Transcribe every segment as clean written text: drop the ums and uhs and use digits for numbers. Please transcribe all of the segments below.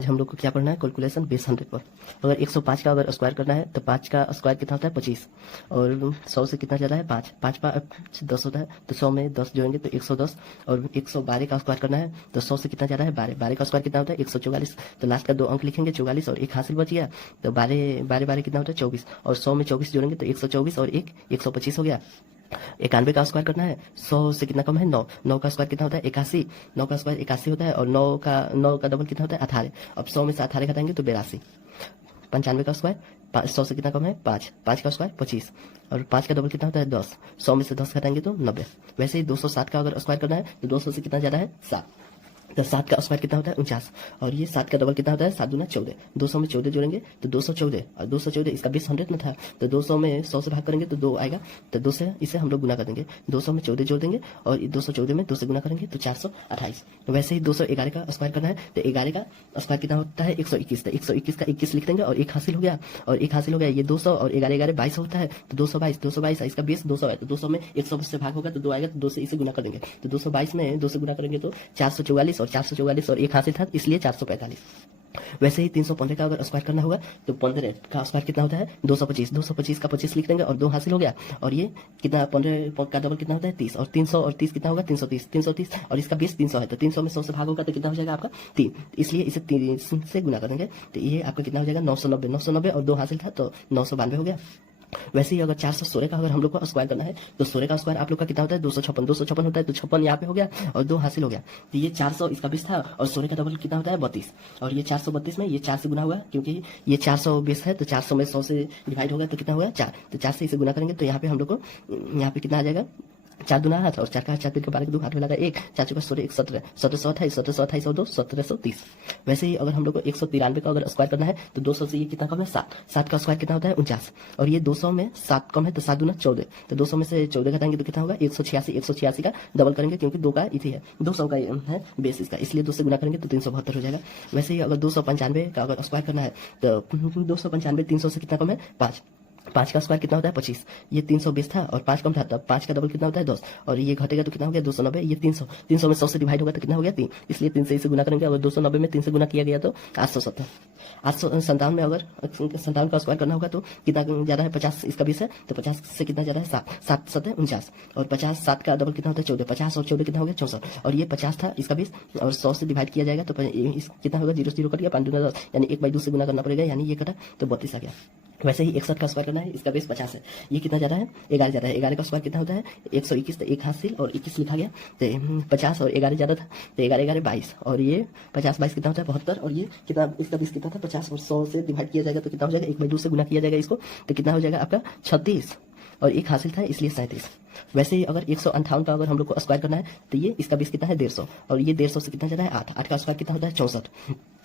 हम लोग को क्या पढ़ना है, कैलकुलेशन बेस 100 पर। अगर 105 का अगर स्क्वायर करना है तो 5 का स्क्वायर कितना होता है 25, और 100 से कितना ज़्यादा है 5, 5 10 होता है, तो 100 में 10 जोड़ेंगे तो 110, और 112 का स्क्वायर करना है तो 100 से कितना ज़्यादा है 12, 12 का स्क्वायर कितना होता है 144, तो लास्ट का 2 अंक लिखेंगे 44 और एक हासिल बच गया, तो 12 12 12 कितना होता है 24, और 100 में 24 जोड़ेंगे तो 124 और एक 125 हो गया। 91 का स्क्वायर करना है, 100 से कितना कम है 9, 9 का स्क्वायर कितना होता है 81, 9 का स्क्वायर 81 होता है, और 9 का डबल कितना होता है 18, अब 100 में से 18 घटाएंगे तो 82। 95 का स्क्वायर 100 से कितना कम है 5, 5 का स्क्वायर 25, और 5 का डबल कितना होता है 10, 100 में से 10 घटाएंगे तो 90। वैसे ही 207 का अगर स्क्वायर करना है तो 200 से कितना ज़्यादा है 7, तो 7 का स्क्वायर कितना होता है 49, और ये 7 का डबल कितना होता है 7 दूना 14, 200 में 14 जोड़ेंगे तो 214, और 214 इसका बेस 100 में था, तो 200 में 100 से भाग करेंगे तो 2 आएगा, तो 2 से इसे हम लोग गुना कर देंगे, 200 में 14 जोड़ देंगे, और 214 में 2 से गुना करेंगे तो 428। वैसे ही 211 का स्क्वायर करना है तो 11 का स्क्वायर कितना होता है 121, तो 121 का 21 लिख देंगे, और एक हासिल हो गया, और एक हासिल हो गया, ये 200 और 11 11 22 होता है, तो 222 इसका बेस 200 है, तो 200 में 100 से भाग होगा तो 2 आएगा, तो 2 से इसे गुना कर देंगे, तो 222 में 2 से गुना करेंगे तो 444, और 444 और एक हासिल था इसलिए 445। वैसे ही 315 का अगर स्क्वायर करना होगा तो 15 का स्क्वायर कितना होता है 225, 225 का 25 लिख देंगे और 2 हासिल हो गया, और ये कितना 15 का डबल कितना होता है 30, और 300 और 30 कितना होगा 330, 330 और इसका बेस 300 है, तो 300 में 100 से भाग होगा तो कितना हो जाएगा आपका 3, इसलिए इसे 3 से गुना कर देंगे, तो ये आपका कितना हो जाएगा 990, 990 और 2 हासिल था तो 992 हो गया। वैसे ही अगर 416 का अगर हम लोग को स्क्वायर करना है तो 16 का स्क्वायर आप लोग का कितना होता है 256, 256 होता है, तो 56 यहाँ पे हो गया और 2 हासिल हो गया, तो ये 400 इसका बेस था, और 16 का डबल कितना होता है 32, और ये 432 में ये 4 से गुना हुआ क्योंकि ये 400 बेस है, तो 400 में 100 से डिवाइड होगा तो कितना होगा 4, तो 4 से इसे गुना करेंगे तो यहाँ पे हम लोग को यहाँ पे कितना आ जाएगा 4 दूना 8, और 4 का 4 के 12 के 2 8 में लगा 1, 4 चौका 16 1 17, 1728, 1728 और 2 1730। वैसे ही अगर हम लोग को 193 का अगर स्क्वायर करना है तो 200 से ये कितना कम है 7, 7 का स्क्वायर कितना होता है 49, और ये 200 में 7 कम है तो 7 दूना 14, तो 200 में से 14 घटाएंगे तो कितना होगा 186, 186 का डबल करेंगे क्योंकि 2 का इसी है 200 का है बेस इसका, इसलिए 2 से गुना करेंगे तो 372 हो जाएगा। वैसे ही अगर 295 का अगर स्क्वायर करना है तो 295 300 से कितना कम है 5, 5 का स्क्वायर कितना होता है 25, ये 300 बेस था और 5 कम था, तब 5 का डबल कितना होता है 10, और ये घटेगा तो कितना हो गया 290, ये 300, 300 में 100 से डिवाइड होगा तो कितना हो गया 3, इसलिए 3 से इसे गुना करेंगे, अगर 290 में 3 से गुना किया गया तो 870। 857 में अगर 57 का स्क्वायर करना होगा तो कितना ज्यादा है 50 इसका बेस है, तो 50 से कितना ज्यादा है 7, 7 7 49, और 50 7 का डबल कितना होता है 14, 50 और 14 कितना हो गया 64, और ये 50 था इसका बेस, और 100 से डिवाइड किया जाएगा तो कितना होगा 0 0 कट गया 5 दूना 10, यानी 1/2 से गुना करना पड़ेगा, यानी ये कटा तो 32 आ गया। वैसे ही 61 का स्क्वायर करना है, इसका बेस 50 है, ये कितना ज्यादा है 11 ज्यादा है, 11 का स्क्वायर कितना होता है 121, तो एक हासिल और 21 लिखा गया, तो 50 और 11 ज्यादा था तो 11 11 22, और ये 50 22 कितना होता है 72, और ये कितना इसका बेस कितना था 50, और 100 से डिवाइड किया जाएगा तो कितना हो जाएगा 1/2 से गुना किया जाएगा इसको, तो कितना हो जाएगा आपका 36, और एक हासिल था इसलिए 37। वैसे ही अगर 158 का अगर हम लोग को स्क्वायर करना है तो ये इसका बेस कितना है 150, और ये 150 से कितना ज्यादा है 8, 8 का स्क्वायर कितना होता है 64,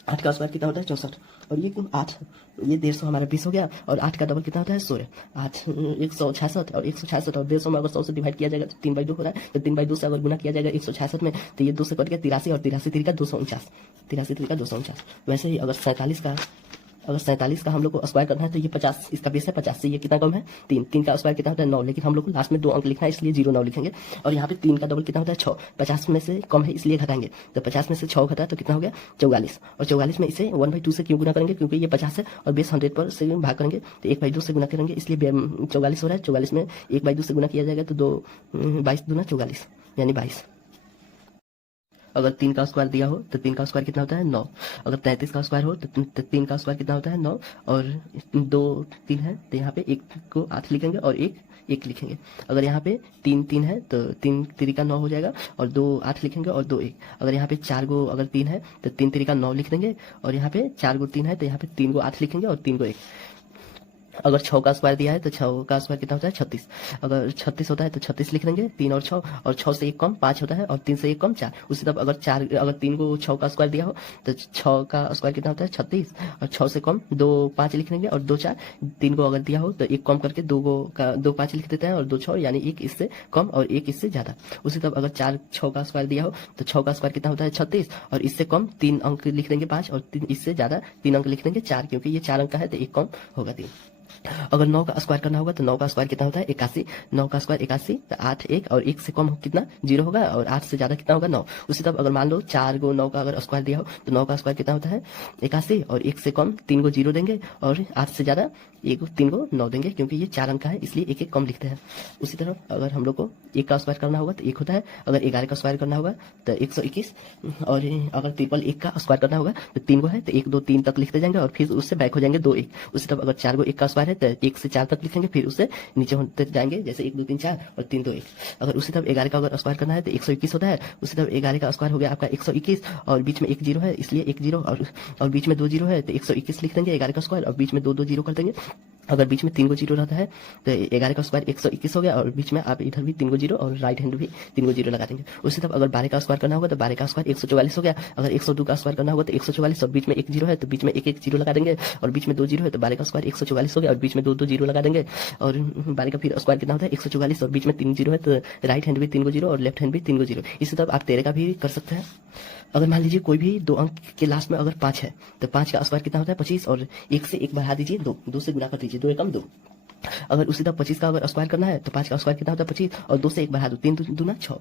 8 का स्क्वायर कितना होता है 64, और ये 8 ये 150 हमारा 20 हो गया, और 8 का डबल कितना होता है 16, 8 166, और 166 और 150 में अगर 100 से डिवाइड किया जाएगा तो 3/2 हो रहा है, तो 3/2 से अगर गुना किया जाएगा 166 में तो ये 2 से कट गया 83, और 83 3 का 249, 83 3 का 249। वैसे ही अगर 47 का हम लोग को स्क्वायर करना है तो ये 50 इसका बेस है 50 से ये कितना कम है 3, 3 का स्क्वायर कितना होता है 9, लेकिन हम लोग को लास्ट में 2 अंक लिखना है इसलिए 09 लिखेंगे, और यहाँ पे 3 का डबल कितना होता है 6, 50 में से कम है इसलिए घटाएंगे, तो 50 में से 6 घटा तो कितना हो गया 44, और 44 में इसे 1/2 से क्यों गुना करेंगे क्योंकि ये 50 है और बेस 100 पर से भाग करेंगे तो 1/2 से गुना करेंगे, इसलिए 44 हो रहा है, 44 में 1/2 से गुना किया जाएगा तो 22 दूना 44 यानी 22। अगर 3 का स्क्वायर दिया हो तो 3 का स्क्वायर कितना होता है 9, अगर 33 का स्क्वायर हो तो 3 का स्क्वायर कितना होता है 9, और 2 3 है तो यहाँ पे 1 को 8 लिखेंगे और 1 लिखेंगे, अगर यहाँ पे 3 3 है तो 3 3 का 9 हो जाएगा, और 2 8 लिखेंगे और 2 1, अगर यहाँ पे 4 गो अगर 3 है तो 3 3 का 9 लिख देंगे, और यहाँ पे 4 गो 3 है तो यहाँ पे 3 गो 8 लिखेंगे और 3 गो 1। अगर 6 का स्क्वायर दिया है तो 6 का स्क्वायर कितना होता है 36, अगर 36 होता है तो 36 लिख देंगे, 3 और 6, और 6 से 1 कम 5 होता है, और 3 से 1 कम 4, उसी तरह अगर 3 को 6 का स्क्वायर दिया हो तो 6 का स्क्वायर कितना होता है 36, और 6 से कम 2 5 लिख देंगे, और 2 4, 3 को अगर दिया हो तो 1 कम करके 2 5 लिख देते हैं, और 2 6 यानी 1 इससे कम और 1 इससे ज्यादा। उसी तरह अगर 4 6 का स्क्वायर दिया हो तो 6 का स्क्वायर कितना होता है 36, और इससे कम 3 अंक लिख देंगे 5, और इससे ज्यादा 3 अंक लिख देंगे 4, क्योंकि ये 4 अंक का है तो 1 कम होगा 3। अगर 9 का स्क्वायर करना होगा तो 9 का स्क्वायर कितना होता है 81। 9 का स्क्वायर 81, तो 8 1 और 1 से कम कितना 0 होगा, और 8 से ज्यादा कितना होगा 9। उसी तरह अगर मान लो 4 गो 9 का अगर स्क्वायर दिया हो तो 9 का स्क्वायर कितना होता है 81, और 1 से कम 3 गो 0 देंगे, और 8 से ज्यादा 3 गो 9 देंगे, क्योंकि ये 4 अंक का है इसलिए एक एक कम लिखते हैं। उसी तरह अगर हम लोग को 1 का स्क्वायर करना होगा तो 1 होता है, अगर 11 का स्क्वायर करना होगा तो 121, और अगर ट्रिपल 1 का स्क्वायर करना होगा तो 3 गो है तो 1 2 3 तक लिखते जाएंगे, और फिर उससे बैक हो जाएंगे 2 1। उसी तरह अगर 4 गो 1 का स्क्वायर है तो 1 से 4 तक लिखेंगे, फिर उससे नीचे होते जाएंगे, जैसे 1 2 3 4 और 3 2 1। अगर उसी तरह 11 का अगर स्क्वायर करना है तो 121 होता है। उसी तरह 11 का स्क्वायर हो गया आपका 121, और बीच में 1 0 है इसलिए 1 0, और बीच में 2 0 है तो 121 लिख देंगे 11 का स्क्वायर, और बीच में 2 2 0 कर देंगे। अगर बीच में 3 गो 0 रहता है तो 11 का स्क्वायर 121 हो गया, और बीच में आप इधर भी 3 गो 0 और राइट हैंड भी 3 गो 0 लगा देंगे। उसी तरह अगर 12 का स्क्वायर करना होगा तो 12 का स्क्वायर 144 हो गया। अगर 102 का स्क्वायर करना होगा तो 144, और बीच में 1 0 है तो बीच में 1 1 0 लगा देंगे, और बीच में 2 0 है तो 12 का स्क्वायर 144 हो गया, और बीच में 2 2 0 लगा देंगे। और 12 का फिर स्क्वायर कितना होता है 144, और बीच में 3 0 है तो राइट हैंड भी 3 गो 0 और लेफ्ट हैंड भी 3 गो 0। इसी तरह आप 13 का भी कर सकते हैं। अगर मान लीजिए कोई भी 2 अंक के लास्ट में अगर 5 है तो 5 का स्क्वायर कितना होता है 25, और 1 से 1 बढ़ा दीजिए 2, 2 से गुणा कर दीजिए, 2 एकम 2। अगर उसी तरह 25 का अगर स्क्वायर करना है तो 5 का स्क्वायर कितना होता है 25, और 2 से 1 बढ़ा दो, 3 दूना 6।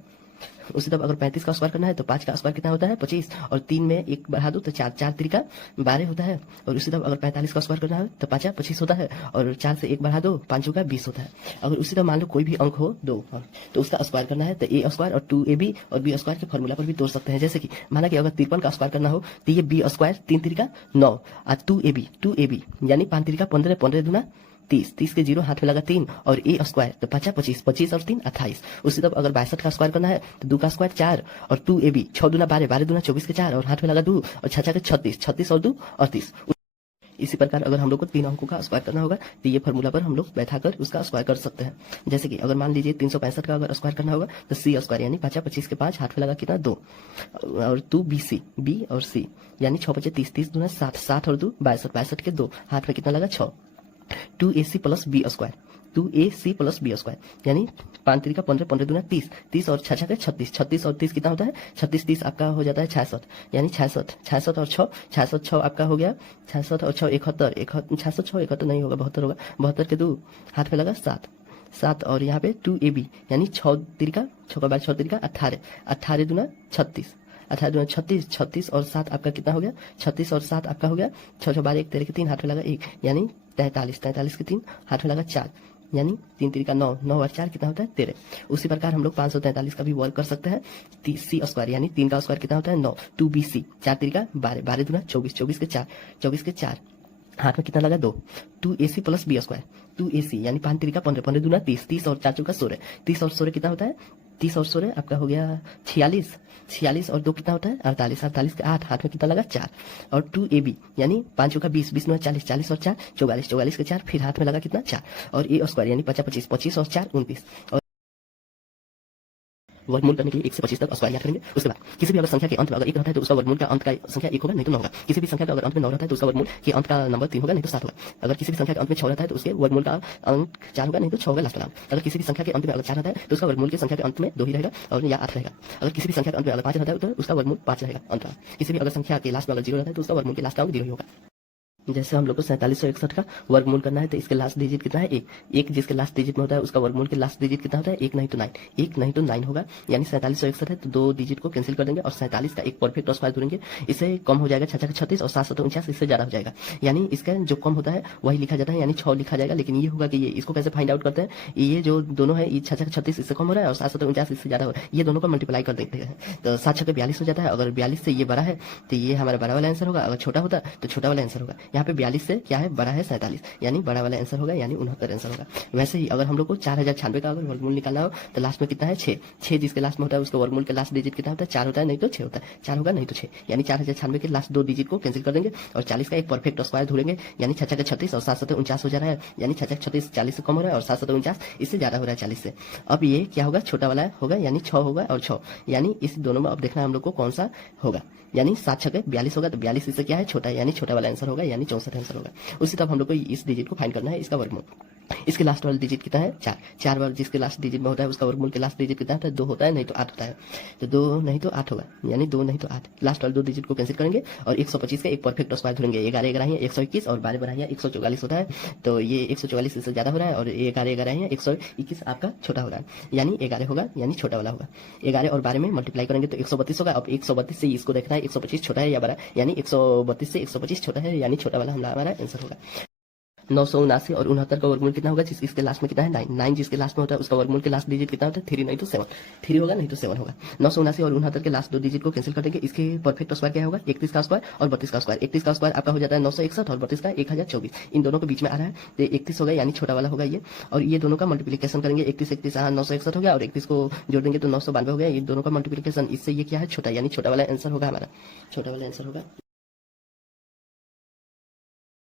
उसी तरह अगर 35 का स्क्वायर करना है तो 5 का स्क्वायर कितना होता है 25, और 3 में 1 बढ़ा दो तो 4 4 3 का 12 होता है। और उसी तरह अगर 45 का स्क्वायर करना है तो 5 25 होता है, और 4 से 1 बढ़ा दो 5 का 20 होता है। अगर उसी तरह मान लो कोई भी अंक हो 2 तो उसका स्क्वायर करना है तो a स्क्वायर और 2ab और b स्क्वायर के फॉर्मूला पर भी तोड़ सकते हैं। जैसे कि माना कि अगर 53 का स्क्वायर करना हो तो ये b स्क्वायर 3 3 का 9 और 2ab यानी 5 3 का 15 15 दूना 30 30 के 0 हाथ में लगा 3, और ए स्क्वायर तो 50 25 25 और 3 28। उसी तरह अगर 62 का स्क्वायर करना है तो 2 का स्क्वायर 4 और 2ab 6 दूना 12 12 दूना 24 के 4 और हाथ में लगा 2 और 6 6 के 36 36 और 2 38। इसी प्रकार अगर हम लोग को 3 अंकों का स्क्वायर करना होगा तो ये फॉर्मूला पर हम लोग बैठाकर उसका स्क्वायर कर सकते हैं। जैसे कि अगर मान लीजिए 365 का अगर स्क्वायर करना होगा तो सी स्क्वायर यानी 50 25 के 5 हाथ में लगा कितना 2, और 2bc b और c यानी 6 5 30 30 दूना 60 60 और 2 62 62 के 2 हाथ में कितना लगा 6। 2ac plus B square 2ac plus B square यानी 5 3 का 15 15 दूना 30 30 और 6 6 का 36 36 और 30 कितना होता है 36 30 आपका हो जाता है 66 यानी 66 66 और 6 66 6 आपका हो गया 66 और 6 71 66 6 71 नहीं होगा 72 होगा 72 के 2 हाथ में लगा 7 7 और यहाँ पे 2ab यानी 6 3 का 6 का 6 3 का 18 18 दूना 36 18 दूना 36 36 और 7 आपका कितना हो गया 36 और 7 आपका हो गया 6 6 12 1 13 के 3 हाथ में लगा 1 यानी 43 43 के 3 हाथ में लगा 4 यानी 3 3 का 9 9 और 4 कितना होता है 13। उसी प्रकार हम लोग 543 का भी वर्क कर सकते हैं। सी स्क्वायर यानी 3 का स्क्वायर कितना होता है 9 2bc 4 3 का 12 12 दूना 24 24 के 4 24 के 4 हाथ में कितना लगा 2 2ac plus B square 2ac यानी 5 3 का 15 15 दूना 30 30 और 4 का 16 30 और 16 कितना होता है 30 और 16 आपका हो गया 46 46 और 2 कितना होता है 48 48 के 8 हाथ में कितना लगा 4 और 2ab यानी 5 का 20 20 40 40 और 4 44 44 के 4 फिर हाथ में लगा कितना 4 और a स्क्वायर यानी 50 25 25 और 4 29 और वर्गमूल करने के लिए 1 से 25 तक स्क्वायर याद करेंगे। उसके बाद किसी भी अगर संख्या के अंत में अगर 1 रहता है तो उसका वर्गमूल का अंत का संख्या 1 होगा नहीं तो 9 होगा। किसी भी संख्या का अगर अंत में 9 रहता है तो उसका वर्गमूल के अंत का नंबर 3 होगा नहीं तो 7 होगा। अगर किसी भी संख्या के अंत में 6 रहता है तो उसके वर्गमूल का अंक 4 होगा नहीं तो 6 होगा लास्ट का नाम। अगर किसी भी संख्या के अंत में अगर 4 रहता है तो उसका वर्गमूल की संख्या के अंत में 2 ही रहेगा और या 8 रहेगा। अगर किसी भी संख्या के अंत में अगर 5 रहता है तो उसका वर्गमूल 5 रहेगा अंत का। किसी भी अगर संख्या के लास्ट में अगर 0 रहता है तो उसका वर्गमूल के लास्ट का अंक 0 ही होगा। जैसे हम लोग को 4761 का वर्गमूल करना है तो इसके लास्ट डिजिट कितना है 1 1 जिसके लास्ट डिजिट में होता है उसका वर्गमूल के लास्ट डिजिट कितना होता है 1 नहीं तो 9 1 नहीं तो 9 होगा। यानी 4761 है तो 2 डिजिट को कैंसिल कर देंगे और 47 का एक परफेक्ट स्क्वायर ढूंढेंगे। इससे कम हो जाएगा 6 36 और 7 49 इससे ज्यादा हो जाएगा। यानी इसका जो कम होता है वही लिखा जाता है यानी 6 लिखा जाएगा। लेकिन ये होगा कि ये इसको कैसे फाइंड आउट करते हैं ये जो दोनों है 6 36 इससे कम हो रहा है और 7 49 इससे ज्यादा हो रहा है ये दोनों को मल्टीप्लाई कर देते हैं तो 7 6 42 हो जाता है। अगर 42 से ये बड़ा है तो ये हमारा बड़ा वाला आंसर होगा। अगर छोटा होता तो छोटा वाला आंसर होगा। यहाँ पे 42 से क्या है बड़ा है 47 यानी बड़ा वाला आंसर होगा यानी 69 आंसर होगा। वैसे ही अगर हम लोग को 4096 का अगर वर्गमूल निकालना हो तो लास्ट में कितना है 6 6 जिसके लास्ट में होता है उसका वर्गमूल के लास्ट डिजिट कितना होता है 4 होता है नहीं तो 6 होता है 4 होगा नहीं तो 6 यानी 4096 के लास्ट 2 डिजिट को कैंसिल कर देंगे और 40 का एक परफेक्ट स्क्वायर ढूंढेंगे यानी 6 6 36 और 7 7 49 हो जा रहा है यानी 6 6 36 40 से कम हो रहा है और 7 7 49 इससे ज्यादा हो रहा है 40 से। अब ये क्या होगा छोटा वाला होगा यानी 6 होगा और 6 यानी इस दोनों में अब देखना है हम लोग को कौन सा होगा यानी 7 6 42 होगा तो 42 इससे क्या है छोटा है यानी छोटा वाला आंसर होगा यानी यानी 64 आंसर होगा। उसी तरह हम लोग को इस डिजिट को फाइंड करना है, इसका वर्गमूल। इसके लास्ट वाला डिजिट कितना है? 4। 4 बार जिसके लास्ट डिजिट में होता है उसका वर्गमूल के लास्ट डिजिट कितना होता है? 2 होता है, नहीं तो 8 होता है। तो 2 नहीं तो 8 होगा, यानी 2 नहीं तो 8। लास्ट वाले 2 डिजिट को कैंसिल करेंगे और 125 का एक परफेक्ट स्क्वायर ढूंढेंगे। 11 11 है 121 और 12 12 है 144 होता है। तो ये 144 इससे ज्यादा हो रहा है और 11 11 है 121 आपका छोटा हो रहा है, यानी 11 होगा, यानी छोटा वाला होगा। 11 और 12 में मल्टीप्लाई करेंगे तो 132 होगा। अब 132 से इसको देखना है 125 छोटा है या बड़ा, यानी 132 से 125 छोटा है, यानी छोटा वाला हमारा आंसर होगा। 979 और 69 का वर्गमूल कितना होगा? इसके लास्ट में कितना है? 9। 9 जिसके लास्ट में होता है उसका वर्गमूल के लास्ट डिजिट कितना होता है? 3 नहीं तो 7। 3 होगा, नहीं तो 7 होगा। 979 और 69 के लास्ट 2 डिजिट को कैंसिल कर देंगे। इसके परफेक्ट स्क्वायर क्या होगा? 31 का स्क्वायर और 32 का स्क्वायर। 31 का स्क्वायर आपका हो जाता है 961 और 32 का 1024। इन दोनों के बीच में आ रहा है तो 31 होगा, यानी छोटा वाला होगा ये। और ये दोनों का मल्टीप्लिकेशन करेंगे। 31 31 961 हो गया और 31 को जोड़ देंगे तो 992 हो गया। ये दोनों का मल्टीप्लिकेशन, इससे ये क्या है? छोटा, यानी छोटा वाला आंसर होगा हमारा। छोटा वाला आंसर होगा।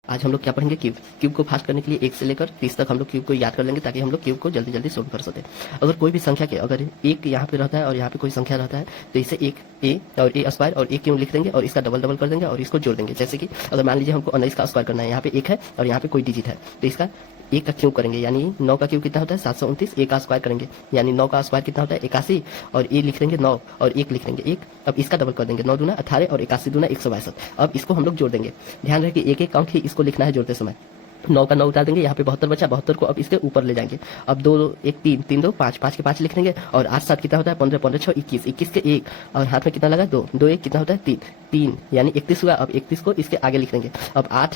आज हम लोग क्या पढ़ेंगे? क्यूब। क्यूब को फास्ट करने के लिए 1 से लेकर 30 तक हम लोग क्यूब को याद कर लेंगे ताकि हम लोग क्यूब को जल्दी जल्दी सोल्व कर सके। अगर कोई भी संख्या के अगर एक यहाँ पे रहता है और यहाँ पे कोई संख्या रहता है तो इसे एक ए और ए स्क्वायर और ए क्यूब लिख देंगे और इसका डबल डबल कर देंगे और इसको जोड़ देंगे। जैसे कि अगर मान लीजिए हमको 19 का स्क्वायर करना है, यहाँ पे 1 है और यहाँ पे कोई डिजिट है तो इसका 1 का क्यूब करेंगे, यानी 9 का क्यूब कितना होता है? 729। 1 का स्क्वायर करेंगे, यानी 9 का स्क्वायर कितना होता है? 81 और ए लिख देंगे 9 और 1 लिख देंगे 1। अब इसका डबल कर देंगे, 9 दूना 18 और 81 दूना 162। अब इसको हम लोग जोड़ देंगे। ध्यान रहे कि एक एक अंक ही इसको लिखना है जोड़ते समय। 9 का 9 उतार देंगे, यहाँ पे 72 बचा, 72 को अब इसके ऊपर ले जाएंगे। अब 2 1 3 3 2 5 5 के 5 लिख देंगे और 8 7 कितना होता है? 15 15 6 21 21 के 1 और हाथ में कितना लगा? 2 2 1 कितना होता है? 3 3, यानी 31 हुआ। अब 31 को इसके आगे लिख देंगे। अब 8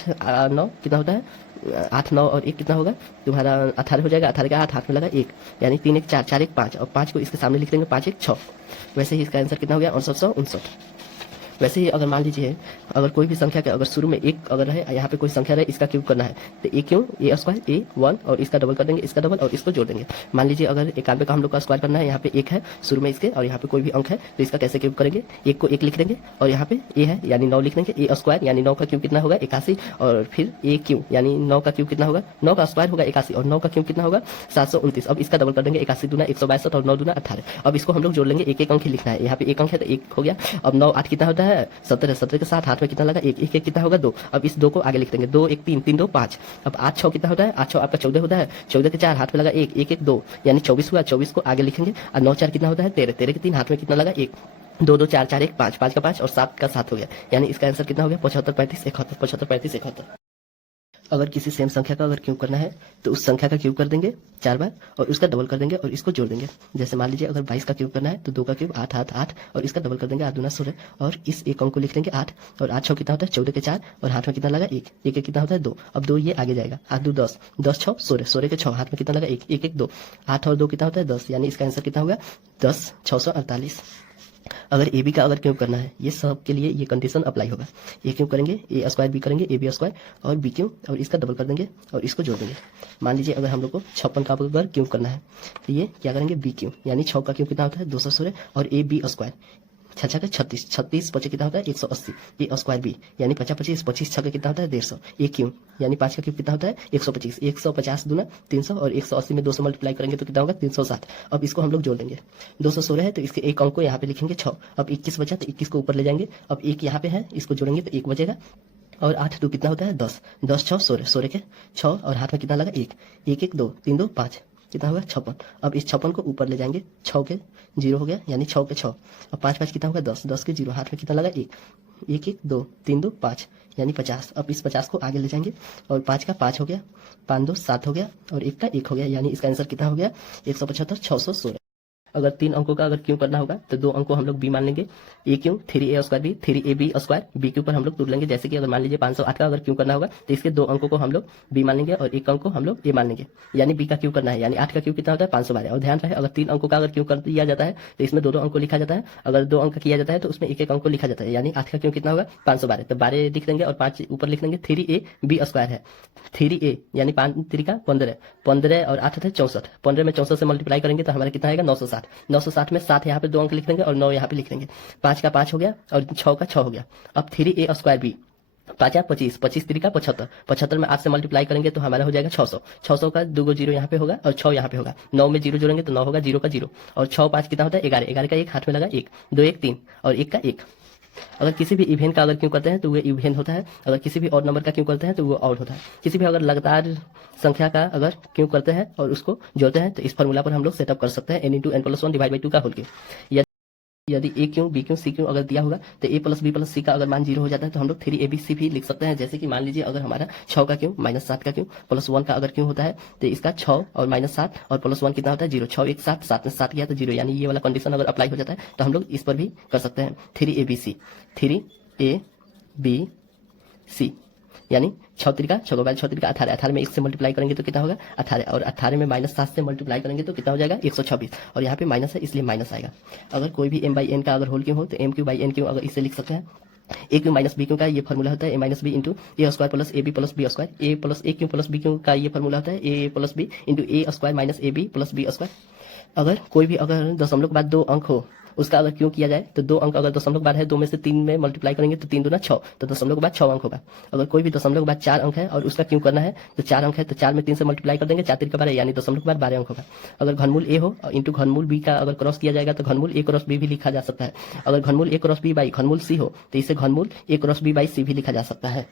9 कितना होता है? 8 9 और 1 कितना होगा तुम्हारा? 18 हो जाएगा। 18 का हाथ में लगा 1, यानी 3 1 4 4 1 5 और 5 को इसके सामने लिख देंगे 5 1 6। वैसे ही इसका आंसर कितना हो गया? 6959। वैसे ही अगर मान लीजिए अगर कोई भी संख्या के अगर शुरू में 1 अगर रहे, यहाँ पे कोई संख्या रहे, इसका क्यूब करना है तो ए क्यूब ए स्क्वायर ए 1 और इसका डबल कर देंगे, इसका डबल और इसको जोड़ देंगे। मान लीजिए अगर 91 का हम लोग का स्क्वायर करना है, यहाँ पे 1 है शुरू में इसके और यहाँ पे कोई भी अंक है तो इसका कैसे क्यूब करेंगे? 1 को 1 लिख देंगे और यहाँ पे ए है यानी 9 लिख देंगे। ए स्क्वायर यानी 9 का क्यूब कितना होगा? 81 और फिर ए क्यूब यानी 9 का क्यूब कितना होगा? 9 का स्क्वायर होगा 81 और 9 का क्यूब कितना होगा? 729। अब इसका डबल कर देंगे, 81 दूना 162 और 9 दूना 18। अब इसको हम लोग जोड़ लेंगे, एक एक अंक ही लिखना है। यहाँ पे 1 अंक है तो 1 हो गया। अब 9 8 कितना होता है? 17 17 के साथ हाथ में कितना लगा? 1 1 1 कितना होगा? 2। अब इस 2 को आगे लिख देंगे, 2 1 3 3 2 5। अब 8 6 कितना होता है? 8 6 आपका 14 होता है। 14 के 4 हाथ में लगा 1 1 1 2, यानी 24 हुआ। 24 को आगे लिखेंगे और 9 4 कितना होता है? 13 13 के 3 हाथ में कितना लगा? 1 2 2 4 4 1 5 5 का 5 और 7 का 7 हो गया, यानी इसका आंसर कितना हो गया? 75 35 71 75 35 71। अगर किसी सेम संख्या का अगर क्यूब करना है तो उस संख्या का क्यूब कर देंगे 4 बार और उसका डबल कर देंगे और इसको जोड़ देंगे। जैसे मान लीजिए अगर 22 का क्यूब करना है तो 2 का क्यूब 8 8 8 और इसका डबल कर देंगे 8 दूना 16 और इस एक अंक को लिख देंगे 8 और 8 6 कितना होता है? 14 के 4 और हाथ में कितना लगा? 1 1 1 कितना होता है? 2। अब 2 ये आगे जाएगा, 8 2 10 10 6 16 16 के 6 हाथ में कितना लगा? 1 1 1 2 8 और 2 कितना होता है? 10, यानी इसका आंसर कितना होगा? 10 648। अगर ए बी का अगर क्यूब करना है, ये सब के लिए ये कंडीशन अप्लाई होगा। ए क्यूब करेंगे, ए स्क्वायर बी करेंगे, ए बी स्क्वायर और बी क्यूब और इसका डबल कर देंगे और इसको जोड़ देंगे। मान लीजिए अगर हम लोग को 56 का अगर क्यूब करना है तो ये क्या करेंगे? बी क्यूब, यानी 6 का क्यूब कितना होता है? 216 और ए बी स्क्वायर 6 6 36 36 25 कितना होता है? 180 ए स्क्वायर बी, यानी 50 25 25 6 कितना होता है? 150 ए क्यूब, यानी 5 का क्यूब कितना होता है? 125 150 दूना 300 और 180 में 200 मल्टीप्लाई करेंगे तो कितना होगा? 360। अब इसको हम लोग जोड़ देंगे। 216 है तो इसके एक अंक को यहाँ पे लिखेंगे 6। अब 21 बचा तो 21 को ऊपर ले जाएंगे। अब 1 यहाँ पे है, इसको जोड़ेंगे तो 1 बचेगा और 8 2 कितना होता है? 10 10 6 16 16 के 6 और हाथ में कितना लगा? 1 1 1 2 3 2 5 कितना होगा? 56। अब इस 56 को ऊपर ले जाएंगे, 6 के 0 हो गया, यानी 6 के 6। अब 5 5 कितना होगा? 10 10 के 0 हाथ में कितना लगा? 1 1 1 2 3 2 5, यानी 50। अब इस 50 को आगे ले जाएंगे और 5 का 5 हो गया, 5 2 7 हो गया और 1 का 1 हो गया, यानी इसका आंसर कितना हो गया? 175 616। अगर 3 अंकों का अगर क्यूब करना होगा तो 2 अंक को हम लोग बी मान लेंगे। A cube 3a square B 3ab square B के ऊपर हम लोग तोड़ लेंगे। जैसे कि अगर मान लीजिए 508 का अगर क्यूब करना होगा तो इसके 2 अंकों को हम लोग बी मान लेंगे और 1 अंक को हम लोग ए मान लेंगे, यानी बी का क्यूब करना है। यानी 8 का क्यूब कितना होता है? 512। और ध्यान रहे अगर 3 अंकों का अगर क्यूब कर दिया जाता है तो इसमें 2 2 अंक को लिखा जाता है। अगर 2 अंक किया जाता है तो उसमें 1 1 अंक को लिखा जाता है, यानी 8 का क्यूब कितना होगा? 512। तो 12 लिख देंगे और 5 ऊपर लिख देंगे। 3a बी स्क्वायर है 3a, यानी 5 3 का 15 15 और 8 है 64। 15 में 64 से मल्टीप्लाई करेंगे तो हमारा कितना आएगा? 960। 960 में 7 यहाँ पे 2 अंक लिख देंगे और 9 यहाँ पे लिख देंगे। 5 का 5 हो गया और 6 का 6 हो गया। अब 3a स्क्वायर बी 5 या 25 25 3 का 75 75 में 8 से मल्टीप्लाई करेंगे तो हमारा हो जाएगा 600 600 का 2 जीरो यहाँ पे होगा और 6 यहाँ पे होगा। 9 में 0 जोड़ेंगे तो 9 होगा, 0 का 0 और 6 5 कितना होता है? 11 11 का 1 हाथ में लगा 1 2 1 3 और 1 का 1 अगर किसी भी इवेंट का अगर क्यों करते हैं तो वो इवेंट होता है, अगर किसी भी ऑड नंबर का क्यों करते हैं तो वो ऑड होता है। किसी भी अगर लगातार संख्या का अगर क्यों करते हैं और उसको जोड़ते हैं तो इस फॉर्मूला पर हम लोग सेटअप कर सकते हैं, n into N plus one divide by two का होल क्यूब। यदि ए क्यों बी क्यों सी क्यों अगर दिया होगा तो ए प्लस बी प्लस सी का अगर मान 0 हो जाता है तो हम लोग 3abc भी लिख सकते हैं। जैसे कि मान लीजिए अगर हमारा 6 का क्यों माइनस 7 का क्यों प्लस 1 का अगर क्यों होता है तो इसका 6 और माइनस 7 और प्लस 1 कितना होता है 0। 6 1 7, 7 में 7 गया तो 0, यानी ये वाला कंडीशन अगर अप्लाई हो जाता है तो हम लोग इस पर भी कर सकते हैं। 3abc यानी 6 3 का 6 बाय 6 3 का 18, 18 में 1 से मल्टीप्लाई करेंगे तो कितना होगा 18, और 18 में माइनस 7 से मल्टीप्लाई करेंगे तो कितना हो जाएगा 126, और यहाँ पे माइनस है इसलिए माइनस आएगा। अगर कोई भी m बाई n का अगर होल क्यों हो तो m cube by n cube अगर इसे लिख सकते हैं। A cube minus B cube का ये फॉर्मूला होता है a minus B into A square plus A B plus B square. A plus A cube plus B cube का ये फॉर्मूला होता है a plus B into A square minus A B plus B square. अगर कोई भी अगर दशमलव के बाद 2 अंक हो उसका अगर क्यों किया जाए तो 2 अंक अगर दशमलव के बाद है 2 में से 3 में मल्टीप्लाई करेंगे तो 3 दूना 6, तो दशमलव के बाद 6 अंक होगा। अगर कोई भी दशमलव के बाद 4 अंक है और उसका क्यों करना है तो 4 अंक है तो 4 में 3 से मल्टीप्लाई कर देंगे, 4 3 का 12 यानी दशमलव के बाद 12 अंक होगा। अगर घनमूल ए हो इंटू घनमूल बी का अगर क्रॉस किया जाएगा तो घनमूल ए क्रॉस बी भी लिखा जा सकता है। अगर घनमूल ए क्रॉस बी बाई घनमूल सी हो तो इसे घनमूल ए क्रॉस बी बाई सी भी लिखा जा सकता है।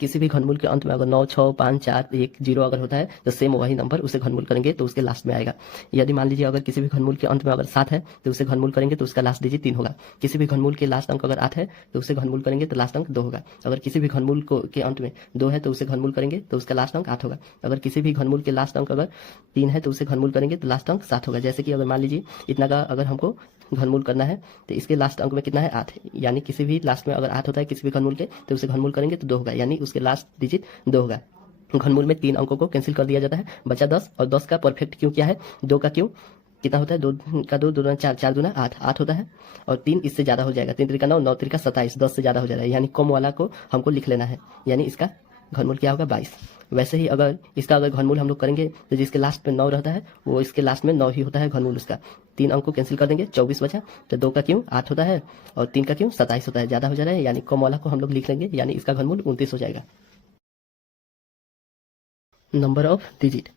किसी भी घनमूल के अंत में अगर 9 6 5 4 1 0 अगर होता है तो सेम वही नंबर उसे घनमूल करेंगे तो उसके लास्ट में आएगा। यदि मान लीजिए अगर किसी भी घनमूल के अंत में अगर 7 है तो उसे घनमूल करेंगे तो उसका लास्ट डिजिट 3 होगा। किसी भी घनमूल के लास्ट अंक अगर 8 है तो उसे घनमूल करेंगे तो लास्ट अंक 2 होगा। अगर किसी भी घनमूल के अंत में 2 है तो उसे घनमूल करेंगे तो उसका लास्ट अंक 8 होगा। अगर किसी भी घनमूल के लास्ट अंक अगर 3 है तो उसे घनमूल करेंगे तो लास्ट अंक 7 होगा। जैसे कि अगर मान लीजिए इतना का अगर हमको घनमूल करना है तो इसके लास्ट अंक में कितना है 8, यानी किसी भी लास्ट में अगर 8 होता है किसी भी घनमूल के तो उसे घनमूल करेंगे तो 2 होगा, यानी उसके लास्ट डिजिट 2 होगा। घनमूल में 3 अंकों को कैंसिल कर दिया जाता है, बचा 10, और 10 का परफेक्ट क्यों क्या है 2 का क्यों कितना होता है 2 का 2 दूना 4, 4 दूना 8, 8 होता है, और 3 इससे ज्यादा हो जाएगा, 3 3 9, 9 3 27, 10 से ज्यादा हो जा रहा है, यानी कम वाला को हमको लिख लेना है, यानी इसका घनमूल क्या होगा 22। वैसे ही अगर इसका अगर घनमूल हम लोग करेंगे तो जिसके लास्ट में 9 रहता है वो इसके लास्ट में 9 ही होता है घनमूल उसका। 3 अंक को कैंसिल कर देंगे 24 बचा, तो 2 का क्यों 8 होता है और 3 का क्यों 27 होता है, ज्यादा हो जा रहा है, यानी कम वाला को हम लोग लिख लेंगे, यानी इसका घनमूल 29 हो जाएगा। Number of digit,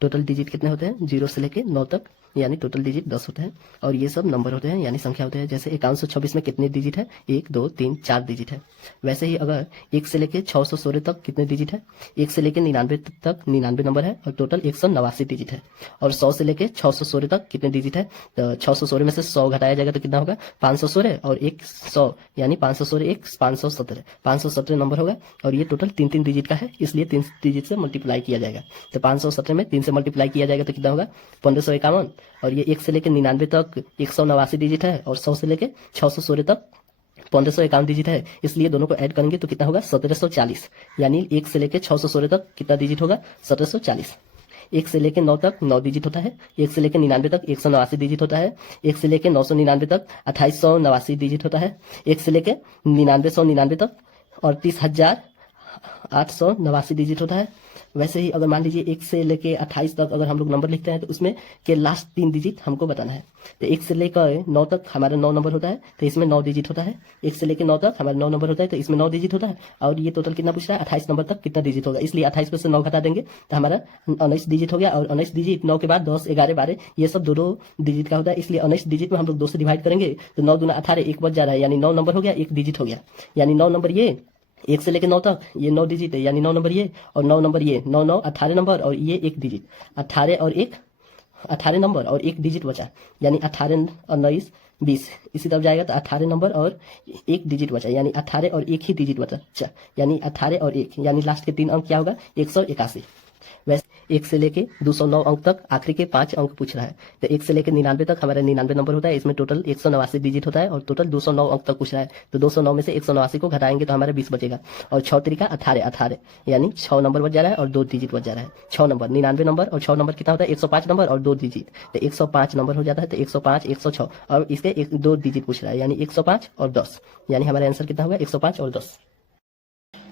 total digit कितने होते हैं 0 से लेके 9 तक, यानी टोटल डिजिट 10 होते हैं, और ये सब नंबर होते हैं यानी संख्या होते हैं। जैसे 5126 में कितने डिजिट है 1 2 3 4 डिजिट है। वैसे ही अगर 1 से लेके 616 तक कितने डिजिट है, 1 से लेके 99 तक 99 नंबर है और टोटल 189 डिजिट है। और 100 से लेके 616 तक कितने डिजिट है, तो 616 में से 100 घटाया जाएगा तो कितना होगा 516, और 100 यानी 516 1 517, 517 नंबर होगा, और ये टोटल 3 डिजिट का है इसलिए 3 डिजिट से मल्टीप्लाई किया जाएगा। तो 517 में 3 से मल्टीप्लाई किया जाएगा तो कितना होगा 1551, और ये 1 से लेके 99 तक 189 डिजिट है, और 100 से लेके 616 तक 1551 डिजिट है, इसलिए दोनों को ऐड करेंगे तो कितना होगा 1740, यानी 1 से लेके 616 तक कितना डिजिट होगा 1740। 1 से लेके 9 तक 9 डिजिट होता है, 1 से लेके 99 तक 189 डिजिट होता है, 1 से लेके 999 तक 2889 डिजिट होता है, 1 से लेके 9999 तक 38,889 डिजिट होता है। वैसे ही अगर मान लीजिए 1 से लेके 28 तक अगर हम लोग नंबर लिखते हैं तो उसमें के लास्ट 3 डिजिट हमको बताना है। तो 1 से लेकर 9 तक हमारा 9 नंबर होता है तो इसमें 9 डिजिट होता है, 1 से लेकर 9 तक हमारा 9 नंबर होता है तो इसमें 9 डिजिट होता है, और ये टोटल कितना पूछ रहा है 28 नंबर तक कितना डिजिट होगा, इसलिए 28 में से 9 घटा देंगे तो हमारा 19 डिजिट हो गया, और 19 डिजिट 9 के बाद 10 11 12 ये सब 2 डिजिट का होता है, इसलिए 19 डिजिट में हम लोग 2 से डिवाइड करेंगे तो 9 दूना 18, 1 बच जा रहा है, यानी 9 नंबर हो गया, 1 डिजिट हो गया, यानी 9 नंबर ये 1 से लेके 9 तक ये 9 डिजिट है, यानी 9 नंबर ये और 9 नंबर ये 9 9 18 नंबर, और ये 1 डिजिट 18 और 1 18 नंबर और 1 डिजिट बचा, यानी 18 और 19 20, इसी तरफ जाएगा तो 18 नंबर और 1 डिजिट बचा, यानी 18 और 1 ही डिजिट बचा, यानी 18 और 1, यानी लास्ट के 3 अंक क्या होगा 181। वैसे 1 से लेके 209 अंक तक आखिरी के 5 अंक पूछ रहा है, तो 1 से लेके 99 तक हमारा 99 नंबर होता है, इसमें टोटल 189 डिजिट होता है, और टोटल 209 अंक तक पूछ रहा है, तो 209 में से 189 को घटाएंगे तो हमारा 20 बचेगा, और 6 3 का 18 18, यानी 6 नंबर बच जा रहा है और 2 डिजिट बच जा रहा है। 6 नंबर 99 नंबर और 6 नंबर कितना होता है 105 नंबर और 2 डिजिट, तो 105 नंबर हो जाता है, तो 105 106, और इसके 2 डिजिट पूछ रहा है, यानी 105 और 10, यानी हमारा आंसर कितना होगा 105 और 10।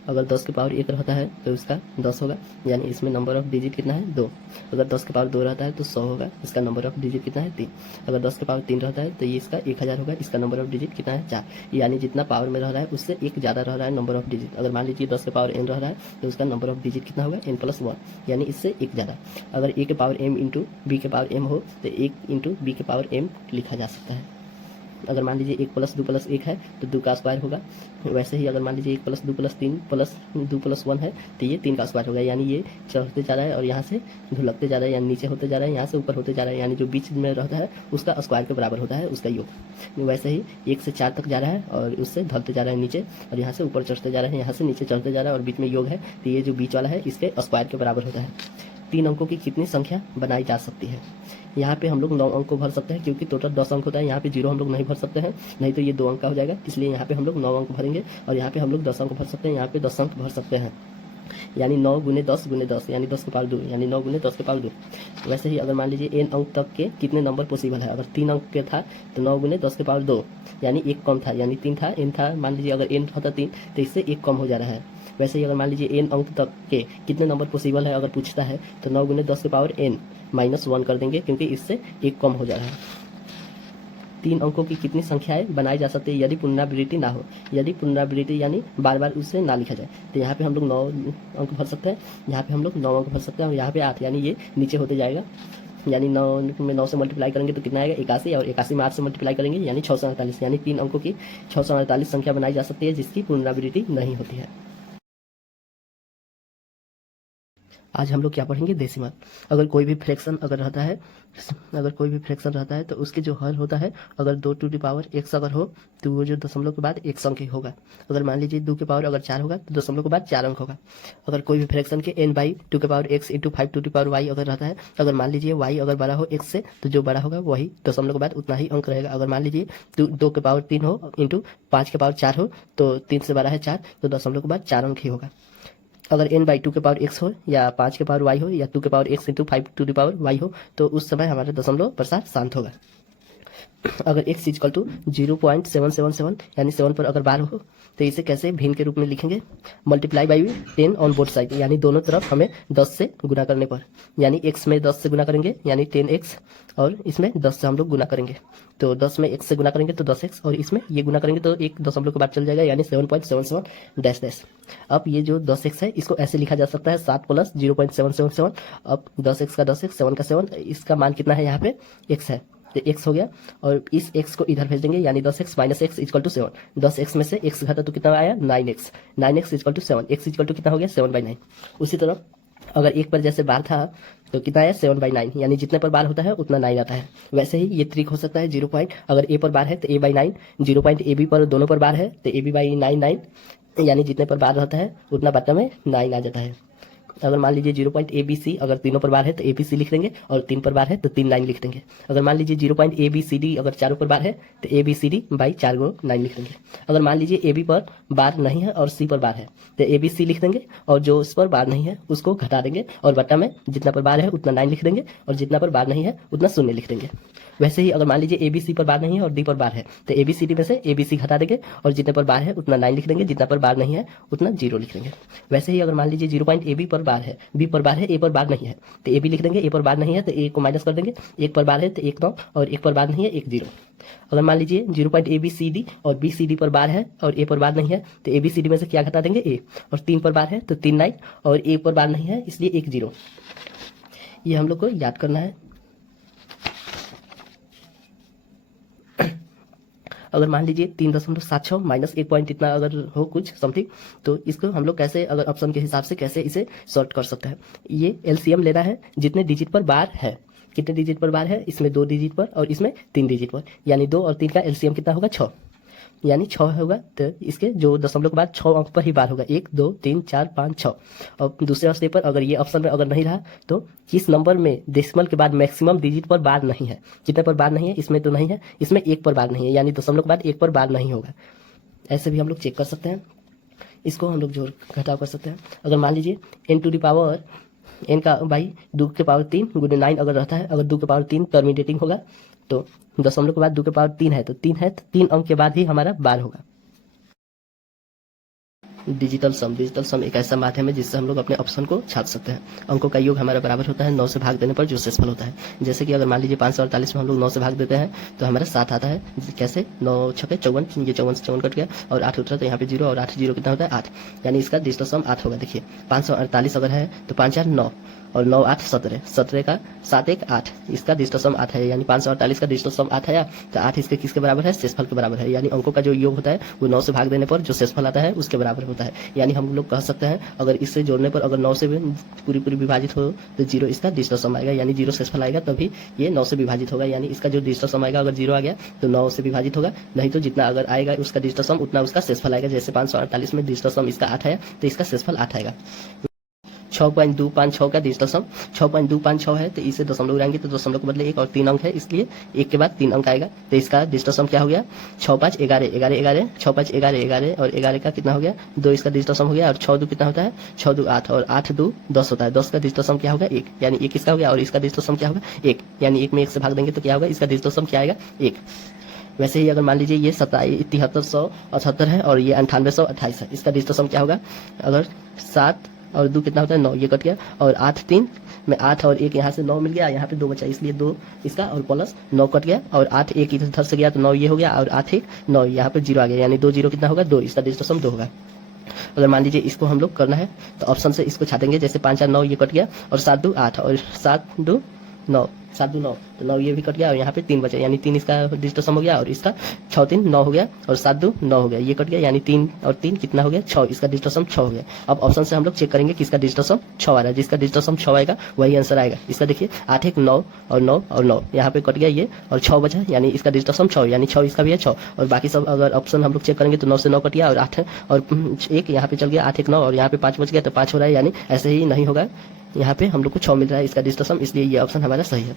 अगर 10 के पावर 1 रहता है तो उसका 10 होगा, यानी इसमें नंबर ऑफ डिजिट कितना है 2। अगर 10 के पावर 2 रहता है तो 100 होगा, इसका नंबर ऑफ डिजिट कितना है 3। अगर 10 के पावर 3 रहता है तो ये इसका 1000 होगा, इसका नंबर ऑफ डिजिट कितना है 4, यानी जितना पावर में रह रहा है उससे 1 ज़्यादा रह रहा है नंबर ऑफ डिजिट। अगर मान लीजिए 10 के पावर n रह रहा है तो उसका नंबर ऑफ डिजिट कितना होगा n+1, यानी इससे 1 ज़्यादा। अगर a के पावर m इंटू बी के पावर m हो तो 1 इंटू बी के पावर m लिखा जा सकता है। अगर मान लीजिए 1 प्लस 2 प्लस 1 है तो 2 का स्क्वायर होगा। वैसे ही अगर मान लीजिए 1 प्लस 2 प्लस 3 प्लस 2 प्लस 1 है तो ये 3 का स्क्वायर होगा। यानी ये चढ़ते जा रहा है और यहाँ से ढुलकते जा रहा है, यानी नीचे होते जा रहा है, यहाँ से ऊपर होते जा रहा है, यानी जो बीच में रहता है उसका स्क्वायर के बराबर होता है उसका योग। वैसे ही 1 से 4 तक जा रहा है और उससे ढलते जा रहा है नीचे, और यहाँ से ऊपर चढ़ते जा रहा है, यहाँ से नीचे चढ़ते जा रहा है और बीच में योग है, तो ये जो बीच वाला है इसके स्क्वायर के बराबर होता है। 3 अंकों की कितनी संख्या बनाई जा सकती है? यहाँ पे हम लोग 9 अंक को भर सकते हैं, क्योंकि टोटल 10 अंक होता है। यहाँ पे 0 हम लोग नहीं भर सकते हैं, नहीं तो ये 2 अंक का हो जाएगा, इसलिए यहाँ पे हम लोग 9 अंक भरेंगे। और यहाँ पे हम लोग 10 अंक भर सकते हैं, यहाँ पे 10 अंक भर सकते हैं, यानी 9 गुने 10 गुने 10, यानी 10 के पावर 2, यानी 9 गुने 10 के पावर 2। वैसे ही अगर मान लीजिए n अंक तक के कितने नंबर पॉसिबल है? अगर 3 अंक के था तो 9 गुने 10 के पावर 2, यानी 1 कम था, यानी 3 था, n था, मान लीजिए अगर n होता 3 तो इससे 1 कम हो जा रहा है। वैसे ही अगर मान लीजिए n अंक तक के कितने नंबर पॉसिबल है अगर पूछता है तो 9 गुने 10 के पावर n -1 कर देंगे, क्योंकि इससे 1 कम हो जा रहा है। 3 अंकों की कितनी संख्याएं बनाई जा सकती है यदि पुनरावृत्ति ना हो? यदि पुनरावृत्ति यानी बार बार उसे ना लिखा जाए, तो यहाँ पे हम लोग 9 अंक भर सकते हैं, यहाँ पे हम लोग 9 अंक भर सकते हैं, और यहाँ पे 8, यानी ये नीचे होते जाएगा। यानी 9 में 9 से मल्टीप्लाई करेंगे तो कितना आएगा? 81, और 81 में 8 से मल्टीप्लाई करेंगे यानी 648, यानी 3 अंकों की 648 संख्या बनाई जा सकती है जिसकी पुनरावृत्ति नहीं होती है। आज हम लोग क्या पढ़ेंगे? डेसिमल। अगर कोई भी फ्रैक्शन रहता है तो उसके जो हल होता है, अगर 2 टू द पावर x अगर हो तो वो जो दशमलव के बाद x अंक ही होगा। अगर मान लीजिए 2 के पावर अगर 4 होगा तो दशमलव के बाद 4 अंक होगा। अगर कोई भी फ्रैक्शन के n/2 के power x into 5 to the power y अगर रहता है, अगर मान लीजिए y अगर बड़ा हो x से तो जो बड़ा होगा वही दशमलव के बाद उतना ही अंक रहेगा। अगर मान लीजिए 2 के पावर 3 हो इंटू 5 के पावर 4 हो तो 3 से बड़ा है 4 तो दशमलव के बाद 4 अंक ही होगा। अगर n/2 के पावर x हो या 5 के पावर y हो या 2 के power x into 5 to the power y हो तो उस समय हमारा दशमलव प्रसार शांत होगा। अगर x इक्वल टू 0.777 यानी 7 पर अगर बार हो तो इसे कैसे भिन्न के रूप में लिखेंगे? Multiply by 10 on both side, यानी दोनों तरफ हमें 10 से गुना करने पर, यानी x में 10 से गुना करेंगे यानी 10x, और इसमें 10 से हम लोग गुना करेंगे तो 10 में x से गुना करेंगे तो 10x, और इसमें ये गुना करेंगे तो एक दशमलव के बाद चल जाएगा यानी 7.77 डैश डैश। अब ये जो 10x है इसको ऐसे लिखा जा सकता है 7 प्लस 0.777। अब 10x का 10x, 7 का 7, इसका मान कितना है? यहाँ पे x है तो x हो गया, और इस x को इधर भेज देंगे यानी 10x minus x equal to 7। 10x में से x घटा तो कितना आया? 9x। 9x equal to 7, x equal to कितना हो गया? 7/9। उसी तरह अगर एक पर जैसे बार था तो कितना आया? 7/9, यानी जितने पर बार होता है उतना 9 आता है। वैसे ही ये ट्रिक हो सकता है 0 पॉइंट, अगर a पर बार है तो a/9, 0 पॉइंट ab पर दोनों पर बार है तो ab/9 9, यानी जितने पर बार रहता है उतना बट्टा में 9 आ जाता है। अगर मान लीजिए 0 पॉइंट ABC अगर तीनों पर बार है तो ABC लिख देंगे, और 3 पर बार है तो 3 9 लिख देंगे। अगर मान लीजिए 0 पॉइंट ABCD अगर चारों पर बार है तो ABCD बाई 4 गुणा 9 लिख देंगे। अगर मान लीजिए AB पर बार नहीं है और C पर बार है तो ABC लिख देंगे, और जो उस पर बार नहीं है उसको घटा देंगे, और बट्टा में जितना पर बार है उतना 9 लिख देंगे, और जितना पर बार नहीं है उतना 0 लिख देंगे। वैसे ही अगर मान लीजिए ABC पर बार नहीं है और D पर बार है तो ABCD में से ABC घटा देंगे, और जितने पर बार है उतना 9 लिख देंगे, जितना पर बार नहीं है उतना 0 लिख देंगे। वैसे ही अगर मान लीजिए 0 पॉइंट AB पर बार है, B पर बार है, A पर बार नहीं है तो AB लिख देंगे, A पर बार नहीं है तो A को माइनस कर देंगे, 1 पर बार है तो 1 9, और 1 पर बार नहीं है 1 0। अगर मान लीजिए 0 पॉइंट ABCD और BCD पर बार है और A पर बार नहीं है तो ABCD में से क्या घटा देंगे? A, और 3 पर बार है तो 3 9, और A पर बार नहीं है इसलिए 1 0। ये हम लोग को याद करना है। अगर मान लीजिए 3.76 माइनस 1 पॉइंट इतना अगर हो कुछ समथिंग, तो इसको हम लोग कैसे, अगर ऑप्शन के हिसाब से कैसे इसे सॉर्ट कर सकते हैं? ये एलसीएम लेना है जितने डिजिट पर बार है। कितने डिजिट पर बार है? इसमें 2 डिजिट पर और इसमें 3 डिजिट पर, यानी 2 और 3 का एलसीएम कितना होगा? 6, यानी 6 होगा तो इसके जो दशमलव के बाद 6 अंक पर ही बार होगा, 1 2 3 4 5 6। और दूसरे स्टेप पर अगर ये ऑप्शन में अगर नहीं रहा तो किस नंबर में डेसिमल के बाद मैक्सिमम डिजिट पर बार नहीं है? कितने पर बार नहीं है? इसमें तो नहीं है, इसमें 1 पर बार नहीं है, यानी दशमलव के बाद 1 पर बार नहीं होगा। ऐसे भी हम लोग चेक कर सकते हैं, इसको हम लोग जोड़ घटाव कर सकते हैं। अगर मान लीजिए n to the power n का बाई 2 के पावर 3 गुने 9 अगर रहता है, अगर 2 के पावर 3 टर्मिनेटिंग होगा तो दशमलव के बाद 2 के पावर 3 है तो 3 है तो 3 अंक के बाद ही हमारा बार होगा। डिजिटल सम एक ऐसा माध्यम है जिससे हम लोग अपने ऑप्शन को छाप सकते हैं। अंकों का योग हमारा बराबर होता है 9 से भाग देने पर जो शेषफल होता है। जैसे कि अगर मान लीजिए 548 में हम लोग 9 से भाग देते हैं तो हमारा 7 आता है। कैसे? 9 छके 54, ये 54 से 54 कट गया और 8 उतरा तो यहाँ पे 0 और 8 0 कितना होता है 8, यानी इसका डिजिटल सम 8 होगा। देखिए 548 अगर है तो 5 4 9 और 9 8 17, 17 का 7 1 8, इसका डिजिटल सम 8 है, यानी 548 का डिजिटल सम 8 आया तो 8 इसके किसके बराबर है? शेषफल के बराबर है। यानी अंकों का जो योग होता है वो 9 से भाग देने पर जो शेषफल आता है उसके बराबर होता है। यानी हम लोग कह सकते हैं अगर इससे जोड़ने पर अगर 9 से पूरी विभाजित हो तो 0 इसका डिजिटल सम आएगा, यानी 0 शेषफल आएगा तभी ये 9 से विभाजित होगा। यानी इसका जो डिजिटल सम आएगा अगर 0 आ गया तो 9 से विभाजित होगा, नहीं तो जितना अगर आएगा उसका डिजिटल सम उतना उसका शेषफल आएगा। जैसे 548 में डिजिटल सम इसका 8 आया तो इसका शेषफल 8 आएगा। 6.256 का डिजिटल सम 6.256 है तो इसे दशमलव उड़ाएंगे तो दशमलव के बदले 1 और 3 अंक है, इसलिए 1 के बाद 3 अंक आएगा तो इसका डिजिटल सम क्या हो गया? 6 5 11 11 11, 6 5 11 11 और 11 का कितना हो गया? 2 इसका डिजिटल सम हो गया और 6 2 कितना होता है? 6 2 8 और 8 2 10 होता है। 10 का डिजिटल सम क्या होगा? 1, यानी 1 इसका हो गया और इसका डिजिटल सम क्या होगा? 1, यानी 1 में 1 से भाग देंगे तो क्या होगा? इसका डिजिटल सम क्या आएगा? 1। वैसे ही अगर मान लीजिए ये 7378 है और ये 9828 है, इसका डिजिटल सम क्या होगा? अगर 7 और 2 कितना होता है? 9, ये कट गया और 8 3 में 8 और 1 यहाँ से 9 मिल गया, यहाँ पे 2 बचा इसलिए 2 इसका और प्लस 9 कट गया और 8 1 इधर से गया तो 9 ये हो गया और 8 1 9, यहाँ पे 0 आ गया, यानी 2 0 कितना होगा? 2, इसका डिजिटल सम 2 होगा। अगर मान लीजिए इसको हम लोग करना है तो ऑप्शन से इसको छाटेंगे, जैसे 5 4 9 ये कट गया और 7 2 8 और 7 2 9, 7 2 9 तो 9 ये भी कट गया और यहाँ पे 3 बचे, यानी 3 इसका डिजिटल सम हो गया और इसका 6 3 9 हो गया और 7 2 9 हो गया, ये कट गया, यानी 3 और 3 कितना हो गया? 6, इसका डिजिटल सम 6 हो गया। अब ऑप्शन से हम लोग चेक करेंगे किसका डिजिटल सम 6 आ रहा है। जिसका डिजिटल सम 6 आएगा वही आंसर आएगा। इसका देखिए 8 1 9 और 9 और 9, यहाँ पे कट गया ये और 6 बचा, यानी इसका डिजिटल सम 6, यानी 6 इसका भी है 6 और बाकी सब अगर ऑप्शन हम लोग चेक करेंगे तो 9 से 9 कट गया और 8 और 1 यहाँ पे चल गया, 8 1 9 और यहाँ पे 5 बच गया तो 5 हो रहा है, यानी ऐसे ही नहीं होगा। यहाँ पे हम लोग को 6 मिल रहा है इसका डिजिटल सम, इसलिए ये ऑप्शन हमारा सही है।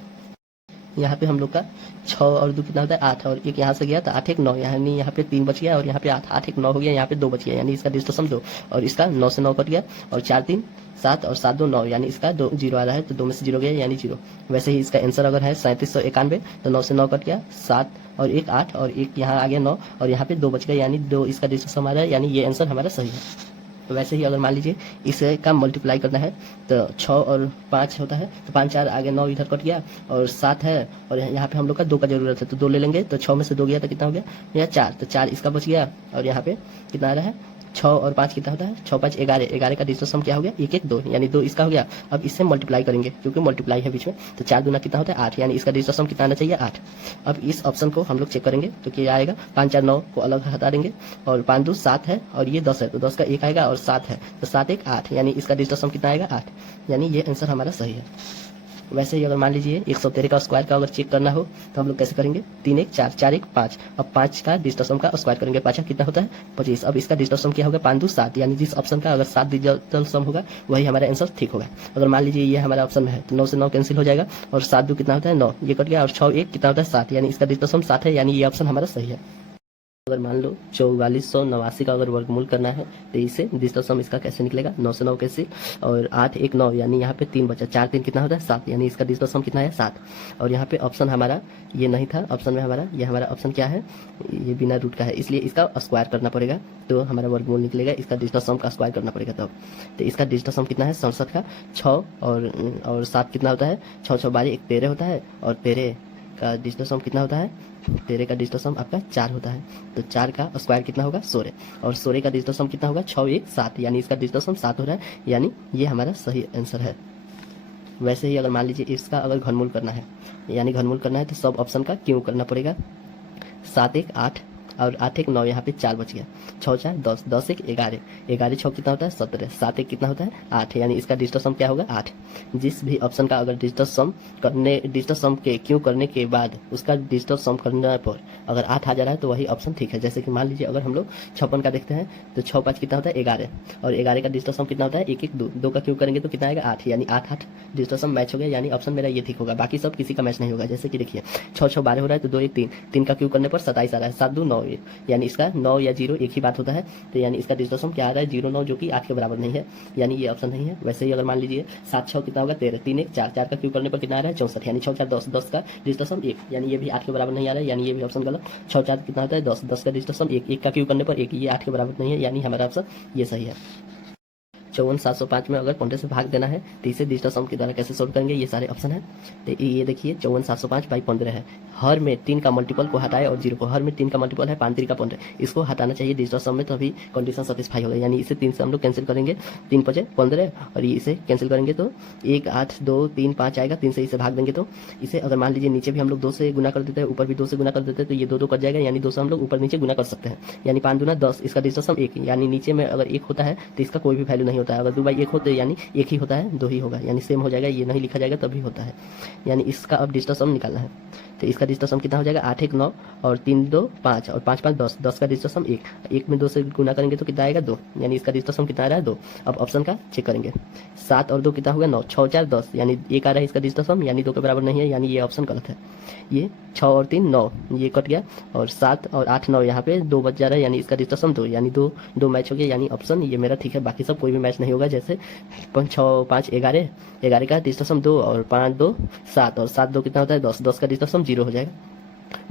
यहाँ पे हम लोग का 6 और 2 कितना होता है? 8 और 1 यहाँ से गया तो 8 1 9, यानी यहाँ पे 3 बच गया और यहाँ पे 8 1 9 हो गया, यहाँ पे 2 बच गया, यानी इसका डिजिटल सम 2 और इसका 9 से 9 कट गया और 4 3 7 और 7 2 9, यानी इसका 2 0 आ रहा है तो 2 में से 0 गया, यानी 0। वैसे ही इसका आंसर अगर है 3791 तो 9 से 9 कट गया, 7 और 1 8 और 1 यहाँ आ गया 9 और यहाँ पे 2 बच गया, यानी 2 इसका डिजिटल सम आ रहा है, यानी ये आंसर हमारा सही है। वैसे ही अगर मान लीजिए इसे का मल्टीप्लाई करना है तो 6 और 5 होता है तो 5 4 आगे 9 इधर कट गया और 7 है और यहाँ पे हम लोग का 2 का जरूरत है तो 2 ले लेंगे तो 6 में से 2 गया तो कितना हो गया? यह 4, तो 4 इसका बच गया और यहाँ पे कितना आ रहा है? 6 और 5 कितना होता है? 6 5 11, 11 का डिजिटल सम क्या हो गया? 1 1 2, यानी 2 इसका हो गया। अब इससे मल्टीप्लाई करेंगे क्योंकि मल्टीप्लाई है बीच में, तो 4 दूना कितना होता है? 8, यानी इसका डिजिटल सम कितना आना चाहिए? 8। अब इस ऑप्शन को हम लोग चेक करेंगे तो क्या आएगा? 5 4 9 को अलग हटा देंगे और 5 2 7 है और ये 10 है तो 10 का 1 आएगा और 7 है तो 7 1 8, यानी इसका डिजिटल सम कितना आएगा? 8, यानी ये आंसर हमारा सही है। वैसे ही अगर मान लीजिए 113 का स्क्वायर का अगर चेक करना हो तो हम लोग कैसे करेंगे? 3 1 4 4 1 5, अब 5 का डिजिटल सम का स्क्वायर करेंगे, 5 कितना होता है? 25। अब इसका डिजिटल सम क्या होगा? 5 2 7, यानी जिस ऑप्शन का अगर 7 डिजिटल सम होगा वही हमारा आंसर ठीक होगा। अगर मान लीजिए ये हमारा ऑप्शन में है तो 9 से 9 कैंसिल हो जाएगा और 7 2 कितना होता है? 9, ये कट गया और 6 1 कितना होता है? 7, यानी इसका डिजिटल सम 7 है, यानी ये ऑप्शन हमारा सही है। अगर मान लो 4489 का अगर वर्गमूल करना है तो इसे डिजिटल सम इसका कैसे निकलेगा? 9 से 9 कैसे और 8 1 9, यानी यहाँ पे 3 बचा, 4 3 कितना होता है? 7, यानी इसका डिजिटल सम कितना है? 7। और यहाँ पे ऑप्शन हमारा ये नहीं था, ऑप्शन में हमारा ये हमारा ऑप्शन क्या है? ये बिना रूट का है, इसलिए इसका स्क्वायर करना पड़ेगा तो हमारा वर्गमूल निकलेगा, इसका डिजिटल सम का स्क्वायर करना पड़ेगा तब। तो इसका डिजिटल सम कितना है? 67 का 6 और 7 कितना होता है? 6 6 12 1 13 होता है और 13 का डिजिटल सम कितना होता है? 13 का डिजिटल सम आपका 4 होता है तो 4 का स्क्वायर कितना होगा? 16 और 16 का डिजिटल सम कितना होगा? 6 1 7, यानी इसका डिजिटल सम 7 हो रहा है, यानी ये हमारा सही आंसर है। वैसे ही अगर मान लीजिए इसका अगर घनमूल करना है, यानी घनमूल करना है तो सब ऑप्शन का क्यों करना पड़ेगा? 7 1 8 और 8 1 9, यहाँ पे 4 बच गया, 6 4 10 10 1 11 11 6 कितना होता है? 17, 7 1 कितना होता है? 8, यानी इसका डिजिटल सम क्या होगा? 8। जिस भी ऑप्शन का अगर डिजिटल सम के क्यों करने के बाद उसका डिजिटल सम करने पर अगर 8 आ जा रहा है तो वही ऑप्शन ठीक है। जैसे कि मान लीजिए अगर हम लोग 56 का देखते हैं तो 6 5 कितना होता है? 11 और 11 का डिजिटल सम कितना होता है? 1 1 2, 2 का क्यों करेंगे तो कितना आएगा? 8, यानी 8 8 डिजिटल सम मैच हो गया, यानी ऑप्शन मेरा ये ठीक होगा, बाकी सब किसी का मैच नहीं होगा। जैसे कि देखिए 6 6 12 हो रहा है तो 2 1 3, 3 का क्यों करने पर 27 आ रहा है, 7 2 9, ये, यानी इसका 9 या 0 एक ही बात होता है। तो यानी इसका डिजिटल सम क्या आ रहा है 0 9, जो कि 8 के बराबर नहीं है, यानी ये ऑप्शन नहीं है। वैसे ही अगर मान लीजिए 7 6 कितना होगा 13, 3 1 4, 4 का क्यूब करने पर कितना आ रहा है 64, यानी 6 4 10, 10 का डिजिटल सम 1, यानी ये भी 8 के बराबर नहीं आ रहा है, यानी ये भी ऑप्शन गलत। 6 4 कितना होता है 10, 10 का डिजिटल सम 1, 1 का क्यूब करने पर 1, ये 8 के बराबर नहीं है, यानी हमारा ऑप्शन ये सही है। 54 705 में अगर 15 से भाग देना है तो इसे डिजिटल सम के द्वारा कैसे सोल्व करेंगे, ये सारे ऑप्शन है। तो ये देखिए 54 705 बाई 15 है, हर में 3 का मल्टीपल को हटाए और 0 को, हर में 3 का मल्टीपल है 5 3 का 15, इसको हटाना चाहिए डिजिटल सम में, तभी कंडीशन सेटिस्फाई होगा। यानी इसे 3 से हम लोग कैंसिल करेंगे, 3 5 15, और ये इसे कैंसिल करेंगे तो 1 8 2 3 5 आएगा, 3 से इसे भाग देंगे तो इसे अगर मान लीजिए नीचे भी हम लोग 2 से गुना कर देते हैं, ऊपर भी 2 से गुना कर देते हैं, तो ये 2 2 कट जाएगा, यानी 2 से हम लोग ऊपर नीचे गुना कर सकते हैं, यानी 5 दूना 10, इसका डिजिटल सम 1, यानी नीचे में अगर 1 होता है तो इसका कोई भी वैल्यू नहीं होता है, अगर 2 बाई 1 होता है यानी 1 ही होता है, 2 ही होगा, यानी सेम हो जाएगा, ये नहीं लिखा जाएगा तभी होता है, यानी इसका अब डिजिटल सम निकालना है। तो इसका डिजिटल सम कितना हो जाएगा 8 1 9 और 3 2 5 और 5 5 10, 10 का डिजिटल सम 1, 1 में 2 से गुना करेंगे तो कितना आएगा 2, यानी इसका डिजिटल सम कितना आ रहा है 2। अब ऑप्शन का चेक करेंगे, 7 और 2 कितना होगा 9, 6 4 10, यानी 1 आ रहा है इसका डिजिटल सम, यानी 2 के बराबर नहीं है, यानी ये ऑप्शन गलत है। ये 6 और 3 9, ये कट गया, और 7 और 8 9, यहाँ पे 2 बच जा रहा है, यानी इसका डिजिटल सम 2, यानी 2 2 मैच हो गया, यानी ऑप्शन ये मेरा ठीक है। बाकी सब कोई भी मैच नहीं होगा, जैसे 6 5 11, 11 का डिजिटल सम 2 और 5 2 7, और 7 2 कितना होता है 10, 10 का डिजिटल सम 0 हो जाएगा।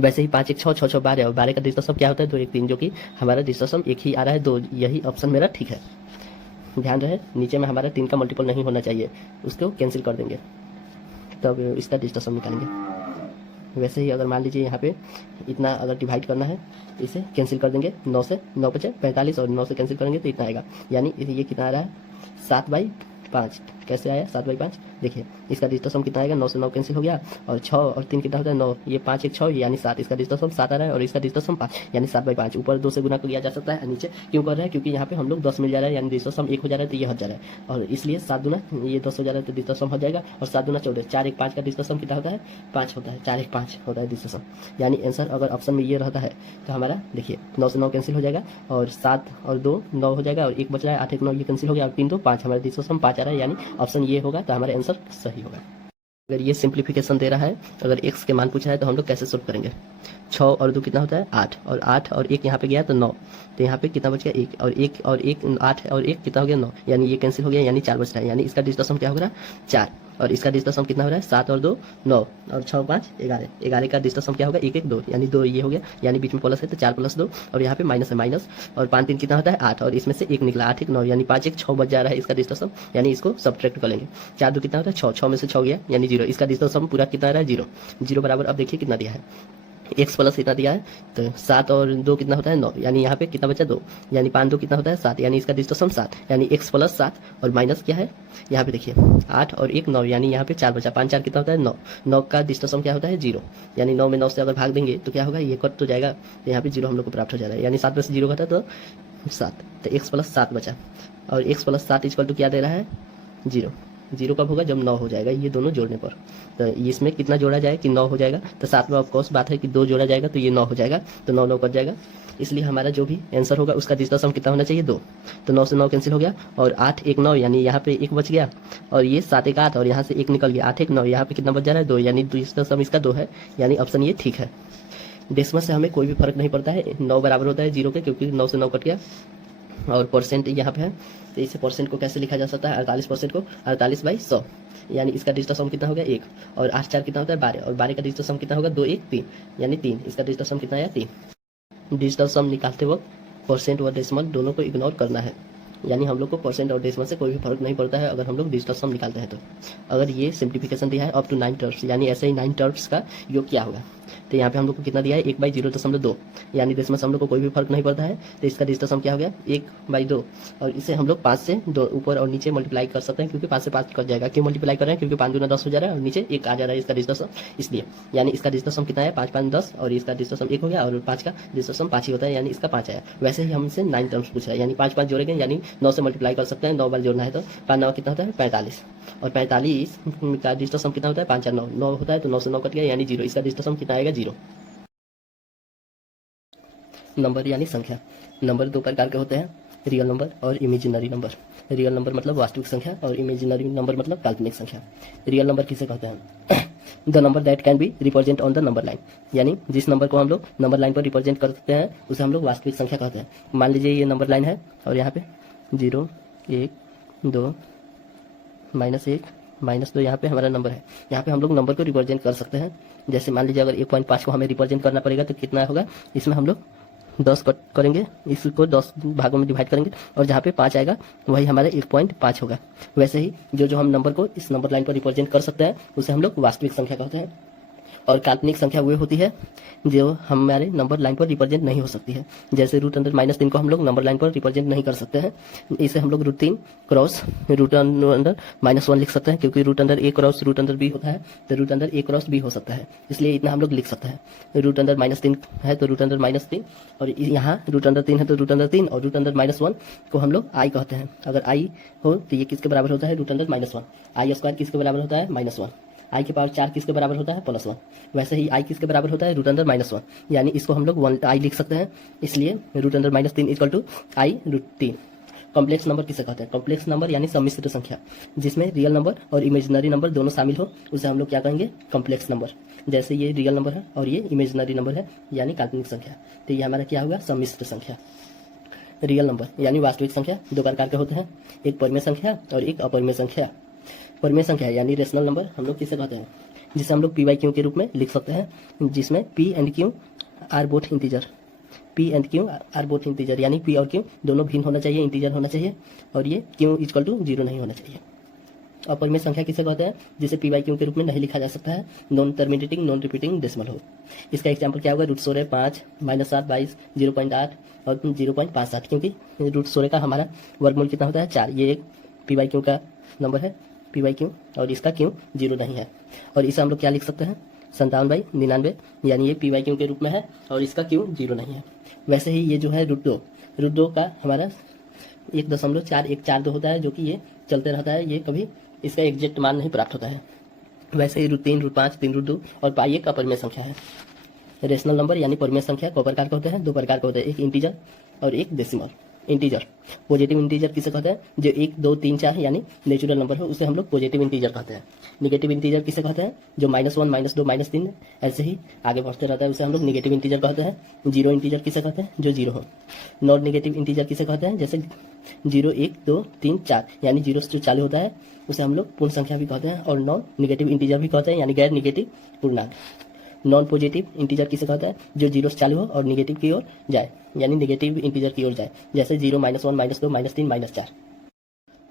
वैसे ही 5 1 6 6 6 12, और 12 का डिजिटल सम क्या होता है 2 1 3, जो कि हमारा डिजिटल सम 1 ही आ रहा है 2, यही ऑप्शन मेरा ठीक है। ध्यान रहे नीचे में हमारा 3 का मल्टीपल नहीं होना चाहिए, उसको कैंसिल कर देंगे तब इसका डिजिटल सम निकालेंगे। वैसे ही अगर मान लीजिए यहाँ पे इतना अगर डिवाइड करना है, इसे कैंसिल कर देंगे, 9 से 9 बचे 45, और 9 से कैंसिल करेंगे तो इतना आएगा, यानी ये कितना आ रहा है 7 बाई 5। कैसे आया 7 बाई 5, देखिए इसका डिजिटल सम कितना आएगा, 9 से 9 कैंसिल हो गया, और 6 और 3 कितना होता है 9, ये 5 1 6, यानी 7, इसका डिजिटल सम 7 आ रहा है, और इसका डिजिटल सम 5, यानी 7 बाई 5। ऊपर 2 से गुना किया जा सकता है, नीचे क्यों कर रहा है, क्योंकि यहाँ पे हम लोग 10 मिल जा रहा है, यानी डिजिटल सम 1 हो जा रहा है, तो ये हट जा रहा है, और इसलिए 7 दूना ये 10 हो जा रहा है, तो डिजिटल सम हो जाएगा, और 7 दूना 14, 4 1 5 का डिजिटल सम कितना होता है 5 होता है, 4 1 5 होता है डिजिटल सम, यानी आंसर अगर ऑप्शन में ये रहता है तो हमारा देखिए 9 से 9 कैंसिल हो जाएगा, और 7 और 2 9 हो जाएगा, और 1 बच रहा है 8 1 9, ये कैंसिल हो गया, और 3 2 5, हमारा डिजिटल सम 5 आ रहा है, यानी ऑप्शन ये होगा, तो हमारा आंसर सही होगा। अगर ये सिंप्लीफिकेशन दे रहा है, अगर x के मान पूछा है तो हम लोग कैसे सोल्व करेंगे। 6 और 2 कितना होता है 8, और 8 और 1 यहाँ पे गया तो 9, तो यहाँ पे कितना बच गया 1, और 1 और 1 8 और 1 कितना हो गया 9, यानी ये कैंसिल हो गया, यानी 4 बच रहा है, यानी इसका डिजिटल सम क्या हो रहा है 4, और इसका डिजिटल सम कितना हो रहा है 7 और 2 9, और 6 5 11, 11 का डिजिटल सम क्या होगा 1 1 2, यानी 2 ये हो गया, यानी बीच में प्लस है तो 4 + 2, और यहाँ पे माइनस है माइनस, और 5 3 कितना होता है 8, और इसमें से 1 निकला 8 1 9, यानी 5 1 6 बच जा रहा है इसका डिजिटल सम, यानी इसको सब्ट्रैक्ट कर लेंगे। 4 2 कितना होता है 6, 6 में से 6 गया, यानी 0, इसका डिजिटल सम पूरा कितना आ रहा है 0, 0 बराबर, अब देखिए कितना दिया है x प्लस इतना दिया है, तो 7 और 2 कितना होता है 9, यानी यहाँ पे कितना बचा 2, यानी 5 2 कितना होता है 7, यानी इसका डिजिटल सम 7, यानी x प्लस 7, और माइनस क्या है यहाँ पे देखिए 8 और 1 9, यानी यहाँ पे 4 बचा, 5 4 कितना होता है 9, 9 का डिजिटल सम क्या होता है 0, यानी 9 में 9 से अगर भाग देंगे तो क्या होगा ये कट तो जाएगा, तो यहाँ पे 0 हम लोग को प्राप्त हो जा रहा है, यानी 7 में से 0 घटा तो 7, तो x प्लस 7 बचा, और x प्लस 7 इक्वल टू क्या दे रहा है 0, 0 कब होगा जब 9 हो जाएगा, ये दोनों जोड़ने पर, तो इसमें कितना जोड़ा जाए कि 9 हो जाएगा, तो साथ में ऑफकोर्स बात है कि 2 जोड़ा जाएगा तो ये 9 हो जाएगा, तो 9 9 कट जाएगा, इसलिए हमारा जो भी आंसर होगा उसका डिजिटल सम कितना होना चाहिए 2, तो 9 से 9 कैंसिल हो गया, और 8 1 9, यानी यहाँ पे 1 बच गया, और ये 7 1 8, और यहाँ से 1 निकल गया, 8 1 9, यहाँ पे कितना बच जा रहा है 2, यानी डिजिटल सम इसका 2 है, यानी ऑप्शन ये ठीक है। डेसिमल से हमें कोई भी फर्क नहीं पड़ता है, 9 बराबर होता है 0 के, क्योंकि 9 से 9 कट गया, और परसेंट यहाँ पे है, तो इसे परसेंट को कैसे लिखा जा सकता है 48% को 48 बाई 100, यानी इसका डिजिटल सम कितना हो गया 1, और 8 4 कितना होता है 12, और 12 का डिजिटल सम कितना होगा 2 1 3, यानी 3, इसका डिजिटल सम कितना आया 3। डिजिटल सम निकालते वक्त परसेंट व डेसिमल दोनों को इग्नोर करना है, यानी हम लोग को परसेंट और डेसिमल से कोई भी फर्क नहीं पड़ता है अगर हम लोग डिजिटल सम निकालते हैं तो। अगर ये सिंप्लीफिकेशन दिया है अप टू 9 टर्म्स, यानी ऐसे ही 9 टर्म्स का योग क्या होगा, तो यहाँ पे हम लोग को कितना दिया है 1/0.2, यानी डेसिमल से हम लोग को कोई भी फर्क नहीं पड़ता है, तो इसका डिजिटल सम क्या हो गया 1/2, और इसे हम लोग 5 से 2 ऊपर और नीचे मल्टीप्लाई कर सकते हैं, क्योंकि 5 से 5 कट जाएगा, क्यों मल्टीप्लाई कर रहे हैं क्योंकि 5 दूना 10 हो जा रहा है, और नीचे 1 आ जा रहा है इसका डिजिटल सम, इसलिए यानी इसका डिजिटल सम कितना है 5 5 10, और इसका डिजिटल सम 1 हो गया, और 5 का डिजिटल सम 5 ही होता है, यानी इसका 5 आया। वैसे ही हमसे 9 टर्म्स पूछ रहा है, यानी 5 5 जोड़ेंगे, यानी 9 से मल्टीप्लाई कर सकते हैं, 9 बार जोड़ना है तो 5 9 कितना होता है 45, और 45 का डिजिटल सम कितना होता है 5 4 9 9 होता है, तो 9 से 9 कट गया, यानी 0, इसका डिजिटल सम कितना आएगा 0। नंबर यानी संख्या। नंबर 2 प्रकार के होते हैं, रियल नंबर और इमेजिनरी नंबर। रियल नंबर मतलब वास्तविक संख्या, और इमेजिनरी नंबर मतलब काल्पनिक संख्या। रियल नंबर किसे कहते हैं the number that can be represent on the number line, यानी जिस नंबर को हम लोग नंबर लाइन पर रिप्रेजेंट कर सकते हैं उसे हम लोग वास्तविक संख्या कहते हैं। मान लीजिए ये नंबर लाइन है और यहाँ पे 0, 1, 2, -1, -2 यहाँ पे हमारा नंबर है। यहाँ पे हम लोग नंबर को रिप्रेजेंट कर सकते हैं। जैसे मान लीजिए अगर 1.5 को हमें रिप्रेजेंट करना पड़ेगा तो कितना होगा, इसमें हम लोग 10 कट करेंगे, इसको 10 भागों में डिवाइड करेंगे और जहाँ पे 5 आएगा वही हमारा 1.5 होगा। वैसे ही जो हम नंबर को इस नंबर लाइन पर रिप्रेजेंट कर सकते हैं उसे हम लोग वास्तविक संख्या कहते हैं। और काल्पनिक संख्या वो होती है जो हमारे नंबर लाइन पर रिप्रेजेंट नहीं हो सकती है। जैसे √3 को हम लोग नंबर लाइन पर रिप्रेजेंट नहीं कर सकते हैं। इसे हम लोग √3 क्रॉस √1 लिख सकते हैं, क्योंकि √a क्रॉस √b होता है तो √a क्रॉस b हो सकता है, इसलिए इतना हम लोग लिख सकते हैं। √3 है तो √3 और यहाँ √3 है तो √3 और √1 को हम लोग i कहते हैं। अगर i हो तो ये किसके बराबर होता है, √1। i² किसके बराबर होता है, -1। i की पावर 4 किसके बराबर होता है, +1। वैसे ही i किसके बराबर होता है, √1, यानी इसको हम लोग i लिख सकते हैं, इसलिए √3 equal to i √3। Complex number किसे कहते हैं, कॉम्प्लेक्स नंबर यानी सम्मिश्र संख्या जिसमें रियल नंबर और इमेजिनरी नंबर दोनों शामिल हो उसे हम लोग क्या कहेंगे, कॉम्प्लेक्स नंबर। जैसे ये रियल नंबर है और ये इमेजिनरी नंबर है यानी काल्पनिक संख्या, तो ये हमारा क्या होगा, सम्मिश्र संख्या। रियल नंबर यानी वास्तविक संख्या दो प्रकार के होते हैं, एक परिमेय संख्या और एक अपरिमेय संख्या। परिमेय संख्या यानी रेशनल नंबर हम लोग किसे कहते हैं, जिसे हम लोग p/q के रूप में लिख सकते हैं, जिसमें p and q are both integer. p and q are both integer यानी p और q दोनों भिन्न होना चाहिए, इंटीजर होना चाहिए, और ये q इक्वल टू 0 नहीं होना चाहिए। अपरिमेय संख्या किसे कहते हैं, जिसे p/q के रूप में नहीं लिखा जा सकता है, non terminating non repeating decimal हो। इसका एग्जाम्पल क्या होगा, √16 5, -7 22, 0.8 और 0.57, क्योंकि √16 का हमारा वर्गमूल कितना होता है, 4। ये एक p/q का नंबर है, p/q, और इसका q 0 नहीं है। और इसे हम लोग क्या लिख सकते हैं, 57/99, यानी ये p/q के रूप में है और इसका q 0 नहीं है। वैसे ही ये जो है √2 का हमारा 1.4142 होता है, जो कि ये चलते रहता है, ये कभी इसका एग्जैक्ट मान नहीं प्राप्त होता है। वैसे ही √3, √5, 3, √2 और पाई एक अपरिमेय संख्या है। रेशनल नंबर यानी परिमेय संख्या दो प्रकार के होते हैं, एक इंटीजर और एक डेसिमल। इंटीजर, पॉजिटिव इंटीजर किसे कहते हैं, जो 1, 2, 3, 4 यानी नेचुरल नंबर हो उसे हम लोग पॉजिटिव इंटीजर कहते हैं। निगेटिव इंटीजर किसे कहते हैं, जो -1, -2, -3 ऐसे ही आगे बढ़ते रहता है उसे हम लोग निगेटिव इंटीजर कहते हैं। जीरो इंटीजर किसे कहते हैं, जो 0 हो। नॉन निगेटिव इंटीजर किसे कहते हैं, जैसे 0, 1, 2, 3, 4 यानी 0 से जो चालू होता है उसे हम लोग पूर्ण संख्या भी कहते हैं, और नॉन निगेटिव इंटीजर भी कहते हैं, यानी गैर निगेटिव पूर्णांक। नॉन पॉजिटिव इंटीजर किसे कहता है, जो 0 से चालू हो और निगेटिव की ओर जाए, यानी निगेटिव इंटीजर की ओर जाए, जैसे 0, -1, -2, -3, -4।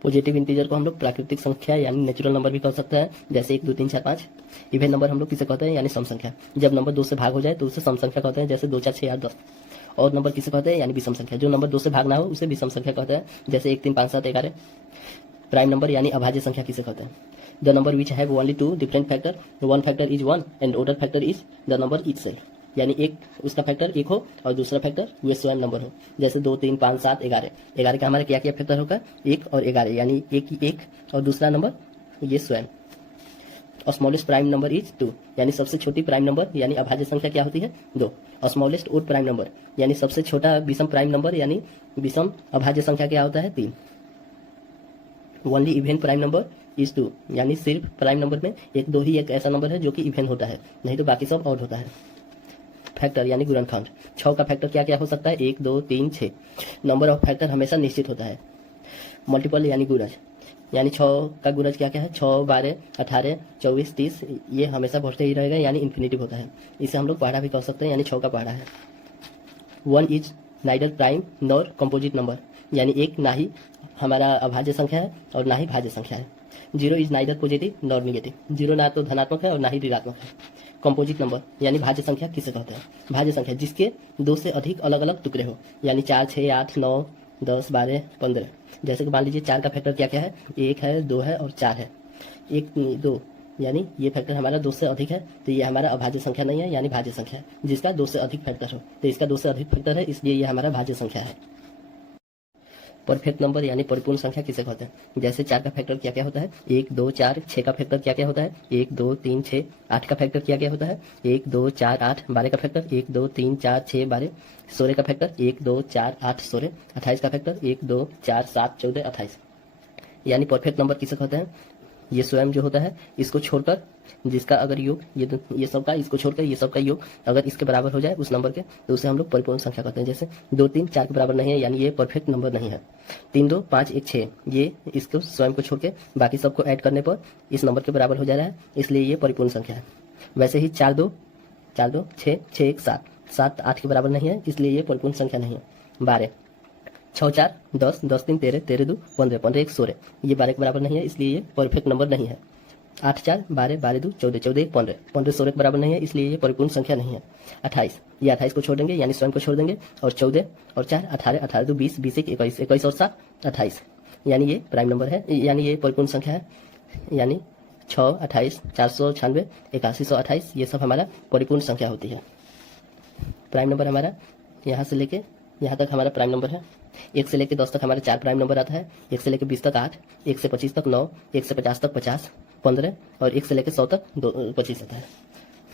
पॉजिटिव इंटीजर को हम लोग प्राकृतिक संख्या यानी नेचुरल नंबर भी कह सकते हैं, जैसे 1, 2, 3, 4, 5। इवन नंबर हम लोग किसे कहते हैं, यानी सम संख्या। जब नंबर 2 से भाग हो जाए तो उसे सम संख्या कहते हैं, जैसे 2, 4, 6, 8, 10। और नंबर किसे कहते हैं, यानी विषम संख्या। जो नंबर 2 से भाग ना हो उसे विषम संख्या कहते हैं, जैसे 1, 3, 5, 7, 11। प्राइम नंबर यानी अभाज्य संख्या किसे कहते हैं, the number which have only 2 different factor, one factor is 1 and other factor is the number itself, यानी एक उसका फैक्टर 1 हो और दूसरा फैक्टर वे स्वयं नंबर हो, जैसे 2, 3, 5, 7, 11। 11 का हमारा क्या क्या फैक्टर होगा, 1 और 11, यानी एक और दूसरा नंबर ये स्वयं। और स्मॉलेस्ट प्राइम नंबर इज 2, यानी सबसे छोटी प्राइम नंबर यानी अभाज्य संख्या क्या होती है, 2। और स्मॉलेस्ट ओड प्राइम नंबर यानी सबसे छोटा विषम प्राइम नंबर यानी विषम अभाज्य संख्या क्या होता है, 3। Only even prime number is 2, यानी सिर्फ प्राइम नंबर में 1, 2 ही एक ऐसा नंबर है जो कि इवन होता है, नहीं तो बाकी सब ऑड होता है। फैक्टर यानी गुणनखंड, 6 का फैक्टर क्या क्या हो सकता है, 1, 2, 3, 6। नंबर ऑफ फैक्टर हमेशा निश्चित होता है। मल्टीपल यानी गुणज, यानी 6 का गुणज क्या क्या है, 6, 12, 18, 24, 30, ये हमेशा बढ़ते ही रहेगा, यानी इन्फिनिटिव होता है। इसे हम लोग पहाड़ा भी कह सकते हैं, यानी 6 का पहाड़ा है। 1 is neither prime nor composite number, यानी एक ना ही हमारा अभाज्य संख्या है और ना ही भाज्य संख्या है। 0 is neither positive nor negative, 0 ना तो धनात्मक है और ना ही ऋणात्मक है। कंपोजिट नंबर यानी भाज्य संख्या किसे कहते हैं, भाज्य संख्या जिसके 2 से अधिक अलग अलग टुकड़े हो, यानी 4, 6, 8, 9, 10, 12, 15। जैसे कि मान लीजिए 4 का फैक्टर क्या क्या है, 1 है, 2 है और 4 है। 1, 2 यानी ये फैक्टर हमारा 2 से अधिक है, तो ये हमारा अभाज्य संख्या नहीं है, यानी भाज्य संख्या है। जिसका 2 से अधिक फैक्टर हो, तो इसका 2 से अधिक फैक्टर है, इसलिए ये हमारा भाज्य संख्या है। परफेक्ट नंबर यानी परिपूर्ण संख्या किसे कहते हैं, जैसे 4 का फैक्टर क्या क्या होता है, 1, 2, 4। 6 का फैक्टर क्या क्या होता है, 1, 2, 3, 6। 8 का फैक्टर क्या क्या होता है, 1, 2, 4, 8। 12 का फैक्टर 1, 2, 3, 4, 6, 12। 16 का फैक्टर 1, 2, 4, 8, 16। 28 का फैक्टर 1, 2, 4, 7, 14, 28। यानी परफेक्ट नंबर किसे कहते हैं, ये स्वयं जो होता है इसको छोड़कर जिसका अगर योग ये सब का इसको छोड़कर ये सब का योग अगर इसके बराबर हो जाए उस नंबर के, तो उसे हम लोग परिपूर्ण संख्या कहते हैं। जैसे 2 3 4 के बराबर नहीं है, यानी ये परफेक्ट नंबर नहीं है। 3 2 5 1 6 ये इसको स्वयं को छोड़ के बाकी सबको ऐड करने पर इस नंबर के बराबर हो जा रहा है, इसलिए ये परिपूर्ण संख्या है। वैसे ही 4 2 6 6 1 7 7 8 के बराबर नहीं है, इसलिए ये परिपूर्ण संख्या नहीं है। 12 6 4 10 10 3 13 13 2 15 15 1 16 ये 12 के बराबर नहीं है, इसलिए ये परफेक्ट नंबर नहीं है। 8 4 12 12 2 14 14 1 15 15 16 के बराबर नहीं है, इसलिए ये परिपूर्ण संख्या नहीं है। 28 ये 28 को छोड़ देंगे, यानी स्वयं को छोड़ देंगे, और 14 और 4 18 18 2 20 20 1 21 21 और 7 28, यानी ये प्राइम नंबर है, यानी ये परिपूर्ण संख्या है। यानी 6 28 496 8128 ये सब हमारा परिपूर्ण संख्या होती है। प्राइम नंबर हमारा यहाँ से लेके यहाँ तक हमारा प्राइम नंबर है। 1 से लेके 10 तक हमारे 4 प्राइम नंबर आता है। 1 से लेके 20 तक 8, 1 से 25 तक 9, 1 से 50 तक 50, 15 और 1 से लेके 100 तक 25 आता है।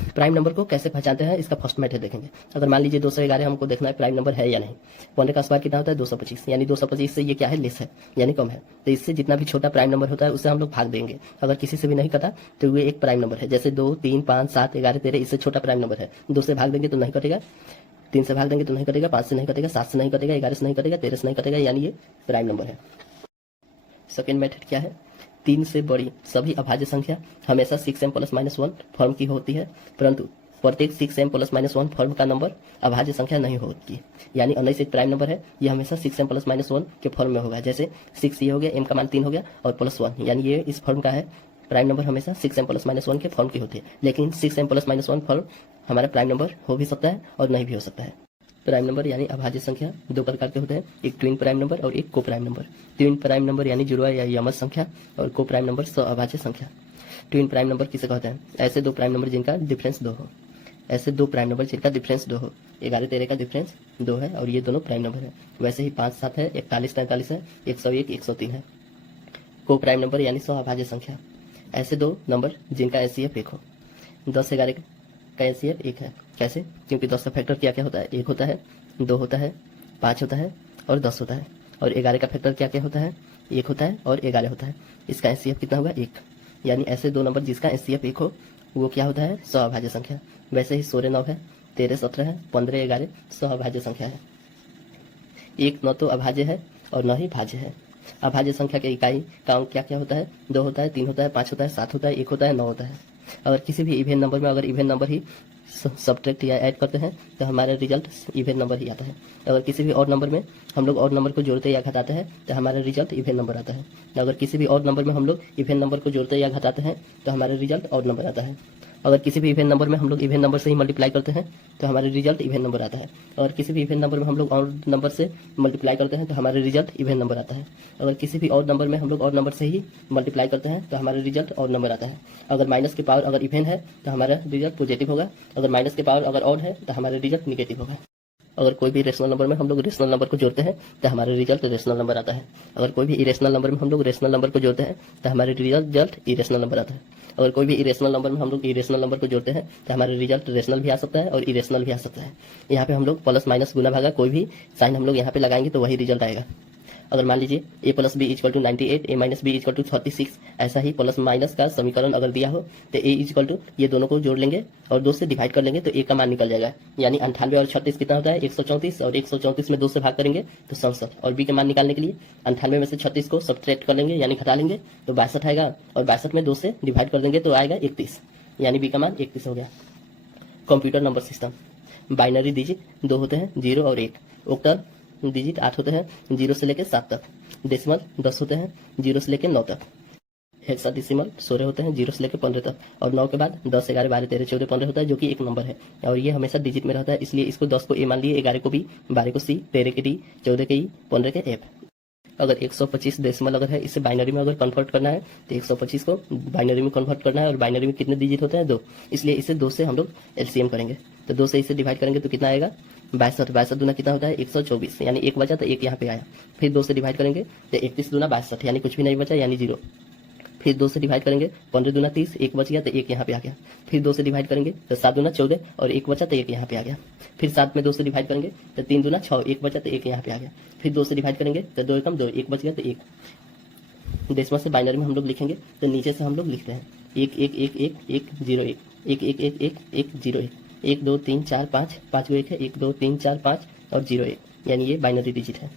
प्राइम नंबर को कैसे पहचानते हैं, इसका फर्स्ट मेथड देखेंगे। अगर मान लीजिए 211 हमको देखना है प्राइम नंबर है या नहीं। 15 का स्क्वायर कितना होता है 225, यानी 225 से ये क्या है, लेस है यानी कम है। तो इससे जितना भी छोटा प्राइम नंबर होता है उससे हम लोग भाग देंगे। अगर किसी से भी नहीं कटा तो ये एक प्राइम नंबर है। जैसे 2 3 5 7 11 13 इससे छोटा प्राइम नंबर है। 2 से भाग देंगे तो नहीं कटेगा, 3 से भाग देंगे तो नहीं कटेगा, 5 से नहीं कटेगा, 7 से नहीं कटेगा, 11 से नहीं कटेगा, 13 से नहीं कटेगा, यानी ये प्राइम नंबर है। सेकेंड मेथड क्या है, 3 से बड़ी सभी अभाज्य संख्या हमेशा 6m + -1 फॉर्म की होती है, परंतु प्रत्येक 6m + -1 फॉर्म का नंबर अभाज्य संख्या नहीं होती। यानी 19 एक प्राइम नंबर है, ये हमेशा 6m + -1 के फॉर्म में होगा। जैसे 6 ये हो गया, m का मान 3 हो गया और +1, यानी ये इस फॉर्म का है। प्राइम नंबर हमेशा 6m + -1 के फॉर्म की होती है, लेकिन 6m + -1 फॉर्म हमारा प्राइम नंबर हो भी सकता है और नहीं भी हो सकता है। प्राइम नंबर यानी अभाज्य संख्या 2 प्रकार के होते हैं, एक ट्विन प्राइम नंबर और एक को prime number. Twin prime number यानी जुड़वा या यमक संख्या, और को प्राइम नंबर अभाज्य संख्या। ट्विन प्राइम नंबर किसे कहते हैं, ऐसे 2 प्राइम नंबर जिनका डिफरेंस 2 हो। ऐसे 2 प्राइम नंबर जिनका डिफरेंस 2 हो। 11 13 का डिफरेंस 2 है और ये दोनों प्राइम नंबर है। वैसे ही 5 7 है, 41 43 है, 101 103 है। को प्राइम नंबर यानी अभाज्य संख्या, ऐसे 2 नंबर जिनका एचसीएफ 1 हो। 10 11 का एचसीएफ 1 है। कैसे, क्योंकि 10 का फैक्टर क्या क्या होता है, 1 होता है, 2 होता है, 5 होता है और 10 होता है। और 11 का फैक्टर क्या क्या होता है, 1 होता है और 11 होता है। इसका एचसीएफ कितना होगा, 1। यानी ऐसे 2 नंबर जिसका एचसीएफ 1 हो वो क्या होता है, अभाज्य संख्या। वैसे ही 16 9 है, 13 17 है, 15 11 अभाज्य संख्या है। 1 न तो अभाज्य है और न ही भाज्य है। अभाज्य संख्या के इकाई का अंक क्या क्या होता है, 2 होता है, 3 होता है, 5 होता है, 7 होता है, 1 होता है, 9 होता है। अगर किसी भी इवेन नंबर में अगर इवेन नंबर ही सब्ट्रैक्ट या ऐड करते हैं तो हमारा रिजल्ट इवेन नंबर ही आता है। अगर किसी भी और नंबर में हम लोग और नंबर को जोड़ते या घटाते हैं तो हमारा रिजल्ट इवेन नंबर आता है। अगर किसी भी और नंबर में हम लोग इवेन नंबर को जोड़ते या घटाते हैं तो हमारा रिजल्ट ऑड नंबर आता है। अगर किसी भी इवेन नंबर में हम लोग इवेन नंबर से ही मल्टीप्लाई करते हैं तो हमारा रिजल्ट इवेन नंबर आता है। और किसी भी इवेन नंबर में हम लोग और नंबर से मल्टीप्लाई करते हैं तो हमारा रिजल्ट इवेन नंबर आता है। अगर किसी भी और नंबर में हम लोग और नंबर से ही मल्टीप्लाई करते हैं तो हमारा रिजल्ट और नंबर आता है। अगर माइनस की पावर अगर इवेन है तो हमारा रिजल्ट पॉजिटिव होगा, अगर माइनस की पावर अगर ऑड है तो हमारा रिजल्ट निगेटिव होगा। अगर कोई भी रेशनल नंबर में हम लोग रेशनल नंबर को जोड़ते हैं तो हमारा रिजल्ट रेशनल नंबर आता है। अगर कोई भी इरेशनल नंबर में हम लोग रेशनल नंबर को जोड़ते हैं तो हमारा रिजल्ट इरेशनल नंबर आता है। अगर कोई भी इरेशनल नंबर में हम लोग इरेशनल नंबर को जोड़ते हैं तो हमारा रिजल्ट रेशनल भी आ सकता है और इरेशनल भी आ सकता है। यहाँ पे हम लोग प्लस माइनस गुना भागा कोई भी साइन हम लोग यहाँ पे लगाएंगे तो वही रिजल्ट आएगा। अगर मान लीजिए a + b = 98, a - b = 36, ऐसा ही प्लस माइनस का समीकरण अगर दिया हो तो a ये दोनों को जोड़ लेंगे और 2 से डिवाइड कर लेंगे तो a का मान निकल जाएगा। यानी 98 और 36 कितना होता है, 134, और 134 में 2 से भाग करेंगे तो 67। और b के मान निकालने के लिए 98 में से 36 को सब्ट्रैक्ट कर लेंगे यानी घटा लेंगे तो 62 आएगा, और 62 में 2 से डिवाइड कर देंगे तो आएगा 31, यानी b का मान 31 हो गया। Computer number system, binary digit 2 होते हैं, 0 और 1। ऑक्टल डिजिट 8 होते हैं, 0 से लेकर 7 तक। डेसिमल 10 होते हैं, 0 से लेकर 9 तक। हेक्साडेसिमल 16 होते हैं, 0 से लेकर 15 तक। और 9 के बाद 10 11 12 13 14 15 होता है, जो कि एक नंबर है और ये हमेशा डिजिट में रहता है, इसलिए इसको 10 को ए मान लिए, 11 को बी, 12 को सी, 13 के डी, 14 के ई, 15 के एफ। अगर 125 डेसिमल अगर है, इसे बाइनरी में अगर कन्वर्ट करना है तो 125 को बाइनरी में कन्वर्ट करना है, और बाइनरी में कितने डिजिट होते हैं, 2, इसलिए इसे 2 से हम लोग एलसीएम करेंगे। तो 2 से इसे डिवाइड करेंगे तो कितना आएगा, 62। 62 दूना कितना होता है, 124, यानी 1 बचा तो 1 यहाँ पे आया। फिर 2 से डिवाइड करेंगे तो 31 दूना 62, यानी कुछ भी नहीं बचा, यानी 0। फिर 2 से डिवाइड करेंगे, 15 दूना 30, 1 बच गया तो 1 यहाँ पे आ गया। फिर 2 से डिवाइड करेंगे तो 7 दूना 14 और 1 बचा तो 1 यहाँ पे आ गया। फिर 7 में 2 से डिवाइड करेंगे तो 3 दूना 6, 1 बचा तो 1 यहाँ पे आ गया। फिर 2 से डिवाइड करेंगे तो 2 एकम 2, 1 बच गया तो 1। डेसिमल से बाइनरी में हम लोग लिखेंगे तो नीचे से हम लोग लिखते हैं 1 1 1 1 1 0 1 1 1 1 1 1 0 1 1 2 3 4 5 5 को 1 है 1 2 3 4 5 और 0 1 यानी ये बाइनरी डिजिट है।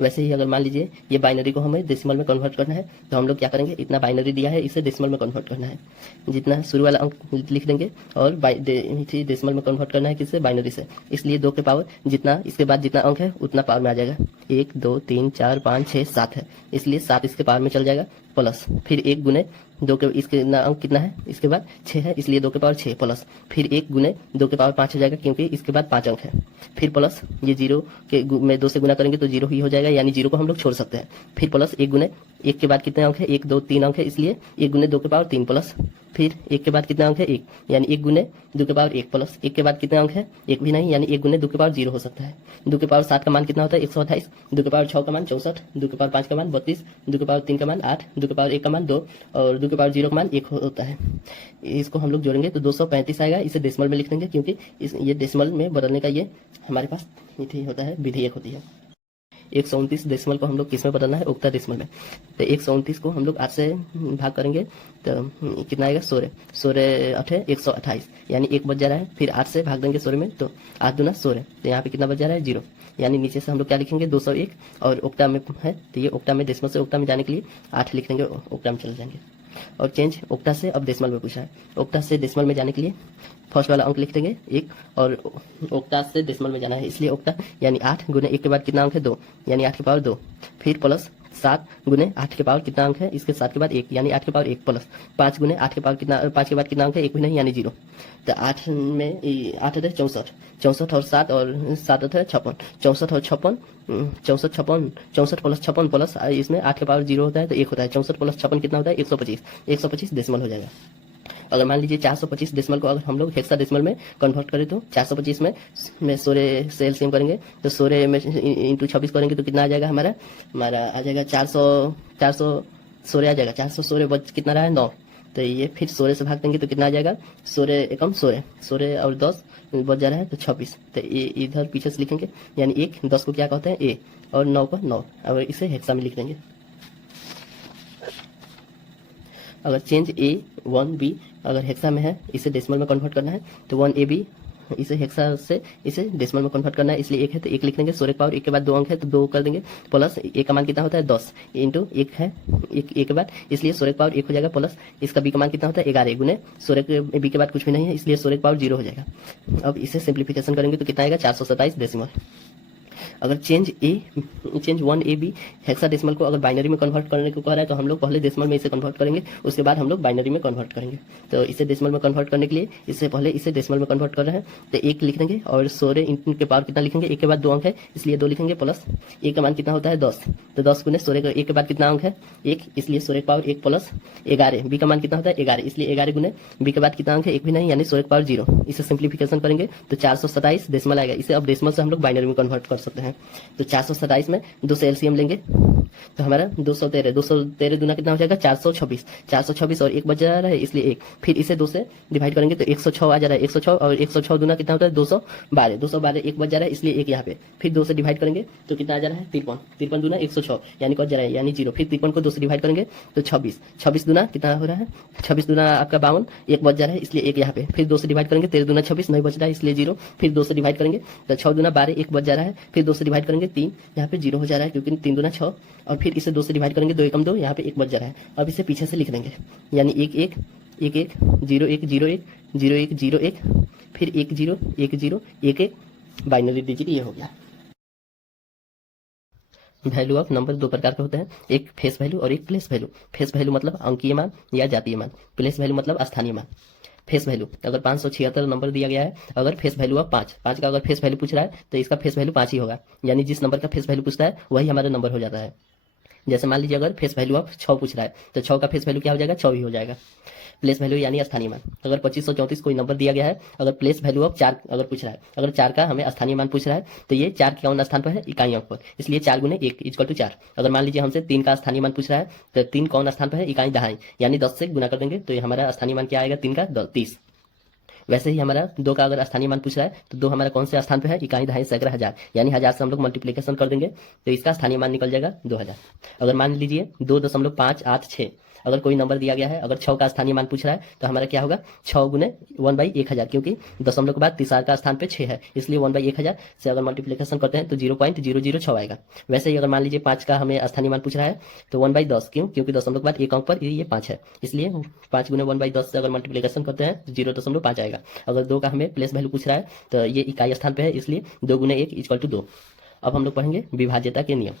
वैसे ही अगर मान लीजिए ये बाइनरी को हमें डेसिमल में कन्वर्ट करना है तो हम लोग क्या करेंगे, इतना बाइनरी दिया है इसे डेसिमल में कन्वर्ट करना है, जितना शुरू वाला अंक लिख देंगे और डेसिमल में कन्वर्ट करना है किससे, बाइनरी से। इसलिए 2 के पावर जितना इसके बाद जितना अंक है उतना पावर में आ जाएगा। 1 2 3 4 5 6 7 है, इसलिए 7 इसके पावर में चल जाएगा प्लस फिर 1 गुने 2 के इसके अंक कितना है इसके बाद 6 है, इसलिए 2 के पावर 6 प्लस फिर 1 गुने 2 के पावर 5 हो जाएगा क्योंकि इसके बाद 5 अंक है, फिर प्लस ये 0 के में 2 से गुना करेंगे तो 0 ही हो जाएगा, यानी 0 को हम लोग छोड़ सकते हैं। फिर प्लस 1 गुने 1 के बाद कितने अंक है 1 2 3 अंक है, इसलिए 1 गुने 2 के पावर 3 प्लस फिर 1 के बाद कितना अंक है 1, यानी 1 गुने 2 के पावर 1 प्लस 1 के बाद कितने अंक है 1 भी नहीं, यानी 1 गुने 2 के पावर 0 हो सकता है। 2 के पावर 7 का मान कितना होता है 128, 2 के पावर 6 का मान 64, 2 के पावर 5 का मान 32, 2 के पावर 3 का मान 8, 2 के पावर 1 का मान 2 और 2 के पावर 0 का मान 1 होता है। इसको हम लोग जोड़ेंगे तो 235 आएगा। इसे डेसिमल में लिख देंगे क्योंकि ये डेसिमल में बदलने का ये हमारे पास होता है विधि एक होती है। 129 डेसिमल को हम लोग किस में बदलना है, उक्ता डेसिमल में। तो 129 को हम लोग 8 से भाग करेंगे तो कितना आएगा 16, 16 8 128, यानी 1 बच जा रहा है। फिर 8 से भाग देंगे 16 में तो 8 दूना 16, तो यहाँ पे कितना बच जा रहा है 0, यानी नीचे से हम लोग क्या लिखेंगे 201 और उक्ता में है तो ये उक्ता में डेसिमल से उक्ता में जाने के लिए 8 लिख देंगे, उक्ता में चले जाएंगे। और चेंज उक्ता से अब डेसिमल में पूछा है, उक्ता से डेसिमल में जाने के लिए फर्स्ट वाला अंक लिख देंगे 1 और उक्ता से डेसिमल में जाना है, इसलिए उक्ता यानी 8 गुने 1 के बाद कितना अंक है 2, यानी 8 के पावर 2, फिर प्लस 7 गुने 8 के पावर कितना अंक है इसके 7 के बाद 1, यानी 8 के पावर 1 प्लस 5 गुने 8 के पावर कितना 5 के बाद कितना अंक है 1 भी नहीं, यानी 0। तो 8 में 8 है 64, 64 और 7 और 7 है 56, 64 और 56 64 56 64 प्लस 56 प्लस इसमें 8 के पावर 0 होता है तो 1 होता है, 64 प्लस 56 कितना होता है 125, 125 डेसिमल हो जाएगा। अगर मान लीजिए 425 डेसिमल को अगर हम लोग हेक्सा डेसिमल में कन्वर्ट करें तो 425 में 16 से एलसीएम करेंगे तो 16 में इंटू 26 करेंगे तो कितना आ जाएगा हमारा आ जाएगा 416 आ जाएगा, 416 बच कितना रहा है 9, तो ये फिर 16 से भाग देंगे तो कितना आ जाएगा 16 एकम 16, 16 और 10 बच जा रहा है तो 26, तो ये इधर पीछे से लिखेंगे, यानी 1 10 को क्या कहते हैं ए और 9 को 9, और इसे हेक्सा में लिख देंगे। अगर चेंज A1B अगर हेक्सा में है इसे डेसिमल में कन्वर्ट करना है तो 1AB इसे हेक्सा से इसे डेसिमल में कन्वर्ट करना है, इसलिए 1 है तो 1 लिख देंगे, 16 पावर 1 के बाद 2 अंक है तो 2 कर देंगे, प्लस 1 का मान कितना होता है 10 इंटू 1 है 1 के बाद, इसलिए 16 पावर 1 हो जाएगा, प्लस इसका बी का मान कितना होता है 11 गुने 16 के बी के बाद कुछ भी नहीं है, इसलिए 16 पावर 0 हो जाएगा। अब इसे सिंप्लीफिकेशन करेंगे तो कितना आएगा 427 डेसिमल। अगर चेंज 1AB हेक्सा डेसिमल को अगर बाइनरी में कन्वर्ट करने को कह रहा है तो हम लोग पहले डेसिमल में इसे कन्वर्ट करेंगे, उसके बाद हम लोग बाइनरी में कन्वर्ट करेंगे। तो इसे डेसिमल में कन्वर्ट करने के लिए इससे पहले इसे डेसिमल में कन्वर्ट कर रहे हैं तो 1 लिख देंगे और 16 के पावर कितना लिखेंगे 1 के बाद 2 अंक है इसलिए 2 लिखेंगे, प्लस 1 का मान कितना होता है 10, तो 10 गुने 16 1 के बाद कितना अंक है 1, इसलिए 16 पावर 1 प्लस 11 बी का मान कितना होता है 11, इसलिए 11 गुने बी के बाद कितना अंक है 1 भी नहीं, यानी 16 पावर 0। इसे सिंप्लीफिकेशन करेंगे तो 427 डेसिमल आएगा। इसे अब डेसिमल से हम लोग बाइनरी में कन्वर्ट कर सकते हैं तो 427 में 2 से एलसीएम लेंगे तो हमारा 213 दूना कितना हो जाएगा 426, 426 और 1 बच जा रहा है इसलिए 1, फिर इसे 2 से डिवाइड करेंगे तो 106 आ जा रहा है, 106 और 106 दूना कितना होता है 212, 212 1 बच जा रहा है इसलिए 1 यहाँ पे, फिर 2 से डिवाइड करेंगे तो कितना आ जा रहा है 53, 53 दूना 106 यानी कट जा रहा है यानी 0, फिर 53 को 2 से डिवाइड करेंगे तो 26, 26 दूना कितना हो रहा है 26 दूना आपका 52, 1 बच जा रहा है इसलिए 1 यहाँ पे, फिर 2 से डिवाइड करेंगे 13 दूना 26 नहीं बच रहा है इसलिए 0, फिर 2 से डिवाइड करेंगे तो 6 दूना 12 1 बच जा रहा है, फिर 2 से डिवाइड करेंगे 3 यहाँ पे 0 हो जा रहा है क्योंकि 3 दूना 6 और फिर इसे 2 से डिवाइड करेंगे 2 एकम 2 यहाँ पे 1 बच जा रहा है। अब इसे पीछे से लिख देंगे यानी 1 1 1 1 0 1 0 1 0 1 0 1 फिर 1 0 1 0 1 1 बाइनरी डिजिट ये हो गया। वैल्यू ऑफ नंबर 2 प्रकार के होते हैं, एक फेस वैल्यू और एक प्लेस वैल्यू। फेस वैल्यू मतलब अंकीय मान या जातीय मान, प्लेस वैल्यू मतलब स्थानीय मान। फेस वैल्यू अगर 576 नंबर दिया गया है, अगर फेस वैल्यू ऑफ 5 का अगर फेस वैल्यू पूछ रहा है तो इसका फेस वैल्यू 5 ही होगा, यानी जिस नंबर का फेस वैल्यू पूछता है वही हमारा नंबर हो जाता है। जैसे मान लीजिए अगर फेस वैल्यू ऑफ 6 पूछ रहा है तो 6 का फेस वैल्यू क्या हो जाएगा 6 ही हो जाएगा। प्लेस वैल्यू यानी स्थानीय मान, अगर 2534 कोई नंबर दिया गया है, अगर प्लेस वैल्यू ऑफ 4 अगर पूछ रहा है, अगर 4 का हमें स्थानीय मान पूछ रहा है तो ये 4 कौन स्थान पर है इकाई अंक पर, इसलिए 4 गुने 1 इक्वल टू 4। अगर मान लीजिए हमसे 3 का स्थानीय मान पूछ रहा है तो 3 कौन स्थान पर है इकाई दहाई, यानी 10 से गुना कर देंगे तो ये हमारा स्थानीय मान क्या आएगा 3 का 30। वैसे ही हमारा 2 का अगर स्थानीय मान पूछ रहा है तो 2 हमारा कौन से स्थान पे है, इकाई, दहाई, सैकड़ा, हजार, यानी 1000 से हम लोग मल्टीप्लीकेशन कर देंगे तो इसका स्थानीय मान निकल जाएगा 2000। अगर मान लीजिए 2.586 अगर कोई नंबर दिया गया है, अगर 6 का स्थानीय मान पूछ रहा है तो हमारा क्या होगा 6 गुने 1/1000, क्योंकि दशमलव के बाद तिसार का स्थान पे 6 है, इसलिए 1/1000 से अगर मल्टीप्लीकेशन करते हैं तो 0.006 आएगा। वैसे ही अगर मान लीजिए 5 का हमें स्थानीय मान पूछ रहा है तो 1/10, क्यों, क्योंकि दशमलव के बाद एक अंक पर ये 5 है, इसलिए 5 गुने 1/10 से अगर मल्टीप्लीकेशन करते हैं तो 0.5 आएगा। अगर 2 का हमें प्लेस वैल्यू पूछ रहा है तो ये इकाई स्थान पे है, इसलिए 2 गुने 1 = 2। अब हम लोग पढ़ेंगे विभाज्यता के नियम।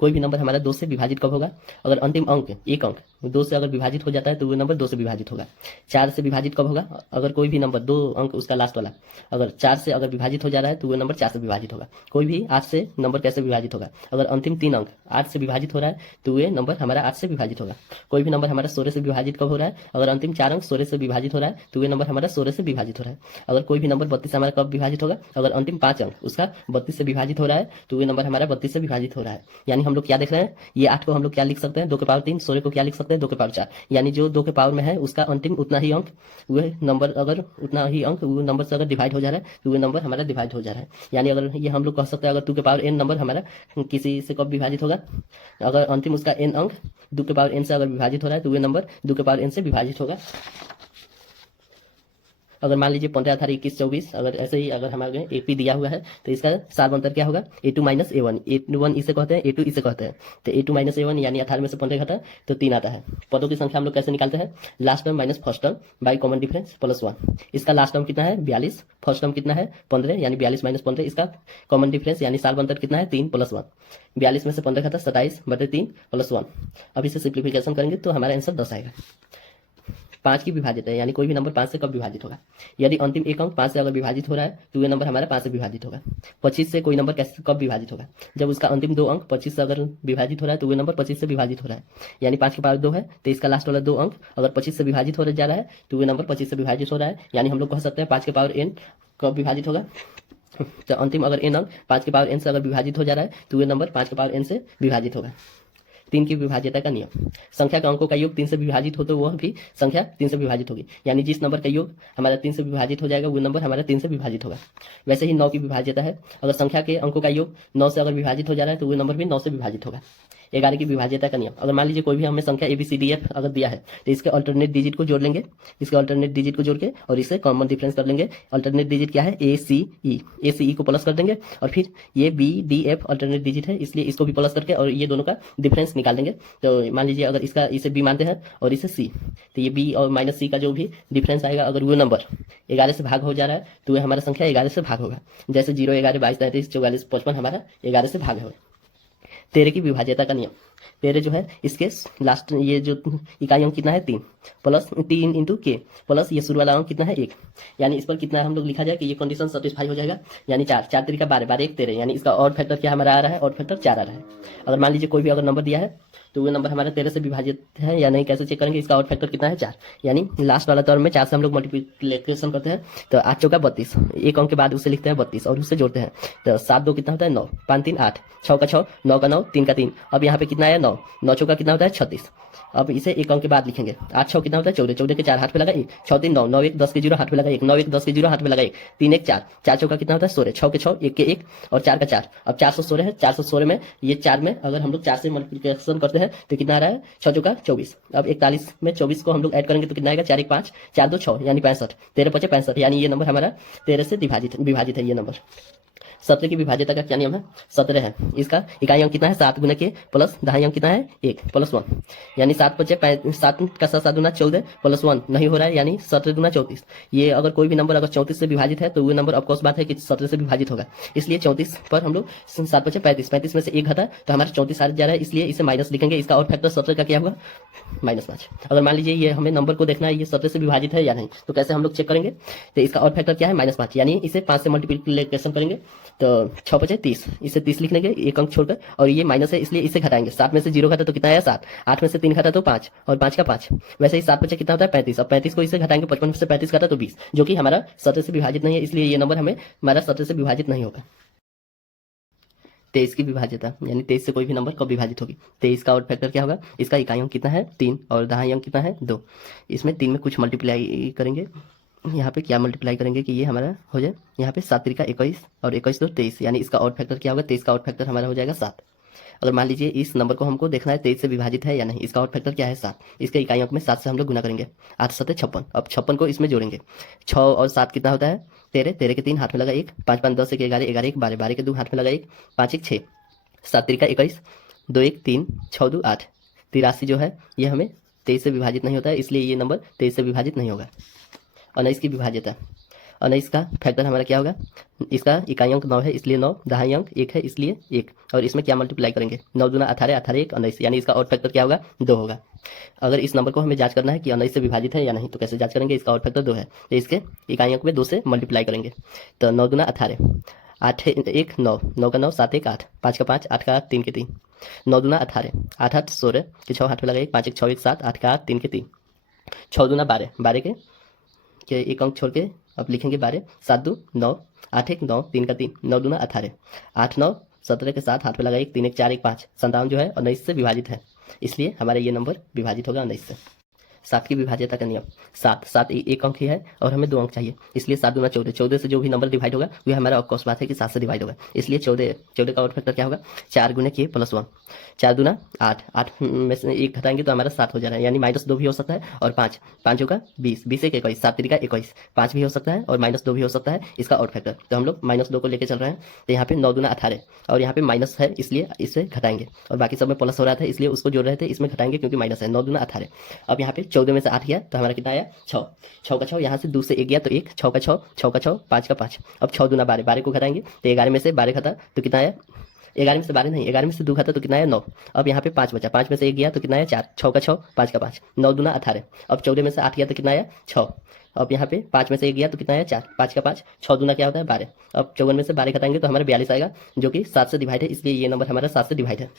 कोई भी नंबर हमारा 2 से विभाजित कब होगा, अगर अंतिम अंक एक अंक 2 से अगर विभाजित हो जाता है तो वो नंबर 2 से विभाजित होगा। 4 से विभाजित कब होगा, अगर कोई भी नंबर 2 अंक उसका लास्ट वाला अगर 4 से अगर विभाजित हो जा रहा है तो वो नंबर 4 से विभाजित होगा। कोई भी 8 से नंबर कैसे विभाजित होगा, अगर अंतिम 3 अंक 8 से विभाजित हो रहा है तो ये नंबर हमारा 8 से विभाजित होगा। कोई भी नंबर हमारा 16 से विभाजित कब हो रहा है, अगर अंतिम 4 अंक 16 से विभाजित हो रहा है तो ये नंबर हमारा 16 से विभाजित हो रहा है। अगर कोई भी नंबर 32 से हमारा कब विभाजित होगा, अगर अंतिम 5 अंक उसका 32 से विभाजित हो रहा है तो ये नंबर हमारा 32 से विभाजित हो रहा है। यानी हम लोग क्या देख रहे हैं, ये 8 को हम लोग क्या लिख सकते हैं 2 के पावर 3, 16 को क्या लिख सकते हैं 2 के पावर 4, यानी जो 2 के पावर में है उसका अंतिम उतना ही अंक वह नंबर अगर उतना ही अंक वो नंबर से अगर डिवाइड हो जा रहा है तो वो नंबर हमारा डिवाइड हो जा रहा है। यानी अगर ये हम लोग कह सकते हैं अगर 2 के पावर n नंबर हमारा किसी से कब विभाजित होगा, अगर अंतिम उसका n अंक 2 के पावर n से अगर विभाजित हो रहा है तो वो नंबर 2 के पावर n से विभाजित होगा। अगर मान लीजिए 15 18 21 24 अगर ऐसे ही अगर हमारे AP दिया हुआ है तो इसका सार अंतर क्या होगा a2 - a1, a1 इसे कहते हैं, a2 इसे कहते हैं, तो a2 - a1 यानी 18 में से 15 घटा तो 3 आता है। पदों की संख्या हम लोग कैसे निकालते हैं, last term minus first term by common difference +1। इसका लास्ट टर्म कितना है 42, फर्स्ट टर्म कितना है 15, यानी 42 - 15, इसका कॉमन डिफरेंस यानी सार अंतर कितना है 3 + 1। 42 में से 15 घटा 27/3 + 1। अब इसे सिंप्लीफिकेशन करेंगे तो हमारा आंसर 10 आएगा। 5 की विभाजित है, यानी कोई भी नंबर 5 से कब विभाजित होगा, यदि अंतिम एक अंक 5 से अगर विभाजित हो रहा है तो ये नंबर हमारा 5 से विभाजित होगा। 25 से कोई नंबर कैसे कब विभाजित होगा, जब उसका अंतिम 2 अंक 25 से अगर विभाजित हो रहा है तो वो नंबर 25 से विभाजित हो रहा है। यानी 5 के पावर 2 है तो इसका लास्ट वाला 2 अंक अगर 25 से विभाजित हो जा रहा है तो वो नंबर 25 से विभाजित हो रहा है। यानी हम लोग कह सकते हैं 5 के पावर n कब विभाजित होगा, तो अंतिम अगर n अंक 5 के पावर n से अगर विभाजित हो जा रहा है तो वो नंबर 5 के पावर n से विभाजित होगा। 3 की विभाज्यता का नियम, संख्या के अंकों का योग 3 से विभाजित हो तो वह भी संख्या 3 से विभाजित होगी, यानी जिस नंबर का योग हमारा 3 से विभाजित हो जाएगा वो नंबर हमारा 3 से विभाजित होगा। वैसे ही 9 की विभाज्यता है, अगर संख्या के अंकों का योग 9 से अगर विभाजित हो जा रहा है तो वो नंबर भी 9 से विभाजित होगा। 11 की विभाज्यता का नियम, अगर मान लीजिए कोई भी हमें संख्या ABCDF अगर दिया है तो इसके अल्टरनेट डिजिट को जोड़ लेंगे, इसके अल्टरनेट डिजिट को जोड़ के और इससे कॉमन डिफरेंस कर लेंगे। अल्टरनेट डिजिट क्या है ACE को प्लस कर देंगे और फिर ये BDF अल्टरनेट डिजिट है इसलिए इसको भी प्लस करके और ये दोनों का डिफरेंस निकाल देंगे। तो मान लीजिए अगर इसका इसे B मानते हैं और इसे C, तो ये B और -C का जो भी डिफरेंस आएगा अगर वो नंबर 11 से भाग हो जा रहा है तो वह हमारा संख्या 11 से भाग होगा। जैसे 0 11 22 33 44 55 हमारा 11 से भाग है। 13 की विभाज्यता का नियम, 13 जो है इसके लास्ट ये जो इकाई अंक कितना है 3 प्लस 3 इंटू के प्लस ये शुरू वाला अंक कितना है 1, यानी इस पर कितना हम लोग लिखा जाए कि ये कंडीशन सेटिस्फाई हो जाएगा, यानी 4 4 3 12 12 1 13, यानी इसका ऑड फैक्टर क्या हमारा आ रहा है, ऑड फैक्टर 4 आ रहा है। अगर मान लीजिए कोई भी अगर नंबर दिया है तो वो नंबर हमारा 13 से विभाजित है या नहीं, कैसे चेक करेंगे, इसका ऑड फैक्टर कितना है 4, यानी लास्ट वाला टर्म में 4 से हम लोग मल्टीप्लिकेशन करते हैं तो 8 चौका 32, एक अंक के बाद उसे लिखते हैं 32 और उससे जोड़ते हैं तो 7 2 कितना होता है 9, 5 3 8, 6 का 6, 9 का 9, 3 का 3। अब यहाँ पे कितना है 9, 9 चौका कितना होता है 36। अब इसे एक अंक के बाद लिखेंगे, 8 6 कितना होता है 14, 14 के 4 हाथ पे लगा 1, 6 3 9, 9 1 10 के 0 हाथ पे लगा 1, 9 1 10 के 0 हाथ पे लगा 1, 3 1 4, 4 चौका कितना होता है 16, 6 के 6 1 के 1 और 4 का 4। अब 416 है, 416 में ये 4 में अगर हम लोग 4 से मल्टीप्लिकेशन करते हैं तो कितना आ रहा है 6 चौका 24। अब 41 में 24 को हम लोग ऐड करेंगे तो कितना आएगा 4 1 5, 4 2 6 यानी 65, 13 5 65, यानी ये नंबर हमारा 13 से विभाजित है ये नंबर। 17 की विभाज्यता का क्या नियम है, 17 है, इसका इकाई अंक कितना है 7 गुना के प्लस दहाई अंक कितना है 1 +1, यानी 7 5 7 का 7 गुना 14 +1 नहीं हो रहा है, यानी 17 गुना 34। ये अगर कोई भी नंबर अगर 34 से विभाजित है तो वो नंबर ऑफकोर्स बात है कि 17 से विभाजित होगा, इसलिए 34 पर हम लोग 7 5 35, 35 में से 1 घटा तो हमारा 34 आ जा रहा है, इसलिए इसे माइनस लिखेंगे। इसका और फैक्टर 17 का क्या होगा -5। अगर मान लीजिए ये हमें नंबर को देखना है ये 17 से विभाजित है या नहीं, तो कैसे हम लोग चेक करेंगे, तो इसका और फैक्टर क्या है -5, यानी इसे 5 से मल्टीप्लिकेशन करेंगे तो 6 5 30, इसे 30 लिख लेंगे एक अंक छोड़कर और ये माइनस है इसलिए इसे घटाएंगे। 7 में से 0 घटा तो कितना आया 7, 8 में से 3 घटा तो 5 और 5 का 5। वैसे ही 7 5 कितना होता है 35, अब 35 को इसे घटाएंगे 55 में से 35 घटा तो 20, जो कि हमारा 17 से विभाजित नहीं है, इसलिए ये नंबर हमारा 17 से विभाजित नहीं होगा। 23 की विभाज्यता, यानी 23 से कोई भी नंबर कब विभाजित होगी, 23 का और फैक्टर क्या होगा, इसका इकाई अंक कितना है 3 और दहाई अंक कितना है 2, इसमें 3 में कुछ मल्टीप्लाई करेंगे यहाँ पे क्या मल्टीप्लाई करेंगे कि ये हमारा हो जाए, यहाँ पे 7 तिरिका 21 और 21 तो 23, यानी इसका ऑड फैक्टर क्या होगा, 23 का ऑड फैक्टर हमारा हो जाएगा 7। अगर मान लीजिए इस नंबर को हमको देखना है 23 से विभाजित है या नहीं, इसका ऑड फैक्टर क्या है 7, इसके इकाई अंक में 7 से हम लोग गुना करेंगे, 8 7 56। अब 56 को इसमें जोड़ेंगे, 6 और 7 कितना होता है 13, 13 के 3 हाथ में लगा 1, 5 5 10 1 11 11 1 12, 12 के 2 हाथ में लगा 1, 5 1 6, 7 तिरिका 21, 2 1 3, 6 2 8, 83 जो है ये हमें 23 से विभाजित नहीं होता है, इसलिए ये नंबर 23 से विभाजित नहीं होगा। 19 की विभाज्यता, 19 का फैक्टर हमारा क्या होगा, इसका इकाई अंक 9 है इसलिए 9, दहाई अंक 1 है इसलिए 1, और इसमें क्या मल्टीप्लाई करेंगे, 9 दूना 18, 18 1 19, यानी इसका ऑड फैक्टर क्या होगा 2 होगा। अगर इस नंबर को हमें जांच करना है कि 19 से विभाजित है या नहीं, तो कैसे जांच करेंगे, इसका ऑड फैक्टर 2 है तो इसके इकाई अंक में 2 से मल्टीप्लाई करेंगे, तो 9 दूना 18, 8 1 9, 9 का 9, 7 1 8, 5 का 5, 8 का 8, 3 के 3, 9 दूना 18, 8 8 16 के 6 हाथ में लगा 1, 5 1 6 1 7, 8 का 8, 3 के 3, 6 दूना 12, 12 के एक अंक छोड़ के अब लिखेंगे 12, 7 2 9, 8 1 9, 3 का 3, 9 दूना 18, 8 9 17 के साथ हाथ में लगा 1, 3 1 4 1 5, 57 जो है 19 से विभाजित है, इसलिए हमारा ये नंबर विभाजित होगा 19 से। 7 की विभाज्यता का नियम, 7 7 एक अंक ही है और हमें 2 अंक चाहिए, इसलिए 7 दूना 14, 14 से जो भी नंबर डिवाइड होगा वह हमारा ऑफकोर्स बात है कि 7 से डिवाइड होगा, इसलिए 14 का आउट फैक्टर क्या होगा 4 गुने के प्लस 1, 4 दूना 8, 8 में से 1 घटाएंगे तो हमारा 7 हो जा रहा है, यानी -2 भी हो सकता है और 5, 5 होगा 20, 20 1 21, 7 तिरिका 21, 5 भी हो सकता है और -2 भी हो सकता है इसका आउट फैक्टर, तो हम लोग -2 को लेकर चल रहे हैं, तो यहाँ पे 9 दूना 18 और यहाँ पे माइनस है इसलिए इसे घटाएंगे, और बाकी सब में प्लस हो रहा था इसलिए उसको जोड़ रहे थे, इसमें घटाएंगे क्योंकि माइनस है, 9 दूना 18। अब यहाँ पे 14 में से 8 गया तो हमारा कितना आया 6, 6 का 6, यहाँ से 2 से 1 गया तो 1, 6 का 6, 6 का 6, 5 का 5, अब 6 दूना 12, 12 को घटाएंगे तो 11 में से 12 घटा तो कितना आया, 11 में से 12 नहीं, 11 में से 2 घटा तो कितना आया 9, अब यहाँ पे 5 बचा, 5 में से 1 गया तो कितना आया 4, 6 का 6, 5 का 5, 9 दूना 18, अब 14 में से 8 गया तो कितना आया 6, अब यहाँ पे 5 में से 1 गया तो कितना आया 4, 5 का 5, 6 दूना क्या होता है 12, अब 54 में से 12 घटाएंगे तो हमारा 42 आएगा जो कि 7 से डिवाइड है, इसलिए ये नंबर हमारा 7 से डिवाइड है।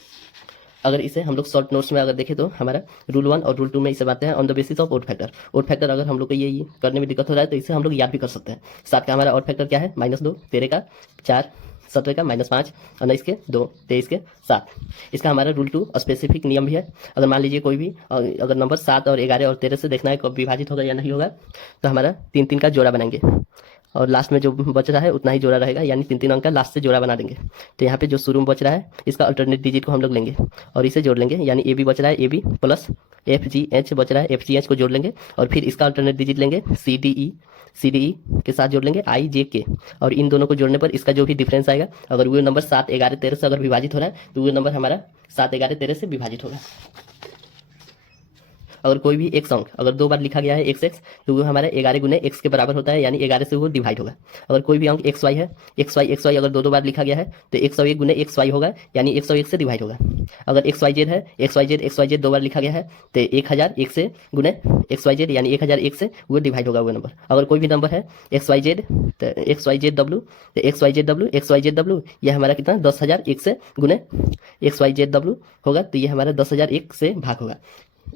अगर इसे हम लोग शॉर्ट नोट्स में अगर देखें तो हमारा रूल 1 और रूल 2 में इसे बातें हैं on the basis of odd factor. Odd factor अगर हम लोग को ये करने में दिक्कत हो रहा है तो इसे हम लोग याद भी कर सकते हैं। 7 का हमारा ऑड फैक्टर क्या है -2, 13 का 4, 17 का -5, 19 के 2, 23 के 7। इसका हमारा रूल 2 स्पेसिफिक नियम भी है। अगर मान लीजिए कोई भी अगर नंबर 7 और 11 और 13 से देखना है कब विभाजित होगा या नहीं होगा, तो हमारा 3 3 का जोड़ा बनाएंगे और लास्ट में जो बच रहा है उतना ही जोड़ा रहेगा, यानी 3 3 अंक का लास्ट से जोड़ा बना देंगे। तो यहाँ पे जो शुरू में बच रहा है इसका अल्टरनेट डिजिट को हम लोग लेंगे और इसे जोड़ लेंगे, यानी ए बी बच रहा है AB प्लस FGH बच रहा है FGH को जोड़ लेंगे और फिर इसका अल्टरनेट डिजिट लेंगे CDE के साथ जोड़ लेंगे IJK, और इन दोनों को जोड़ने पर इसका जो भी डिफरेंस आएगा, अगर वो नंबर 7 11 13 से अगर विभाजित हो रहा है तो वो नंबर हमारा 7 11 13 से विभाजित होगा। अगर कोई भी x अंक अगर 2 बार लिखा गया है x तो वो हमारा 11 गुने x के बराबर होता है, यानी 11 से वो डिवाइड होगा। अगर कोई भी अंक xy है, xy अगर 2 बार लिखा गया है तो 101 गुने xy होगा, यानी 101 से डिवाइड होगा। अगर xyz है, xyz 2 बार लिखा गया है तो 1001 से गुने xyz, यानी 1001 से वो डिवाइड होगा वो नंबर। अगर कोई भी नंबर है xyz तो xyzw, तो xyzw ये हमारा कितना 10,001 से गुने xyzw होगा, तो ये हमारा 10,001 से भाग होगा।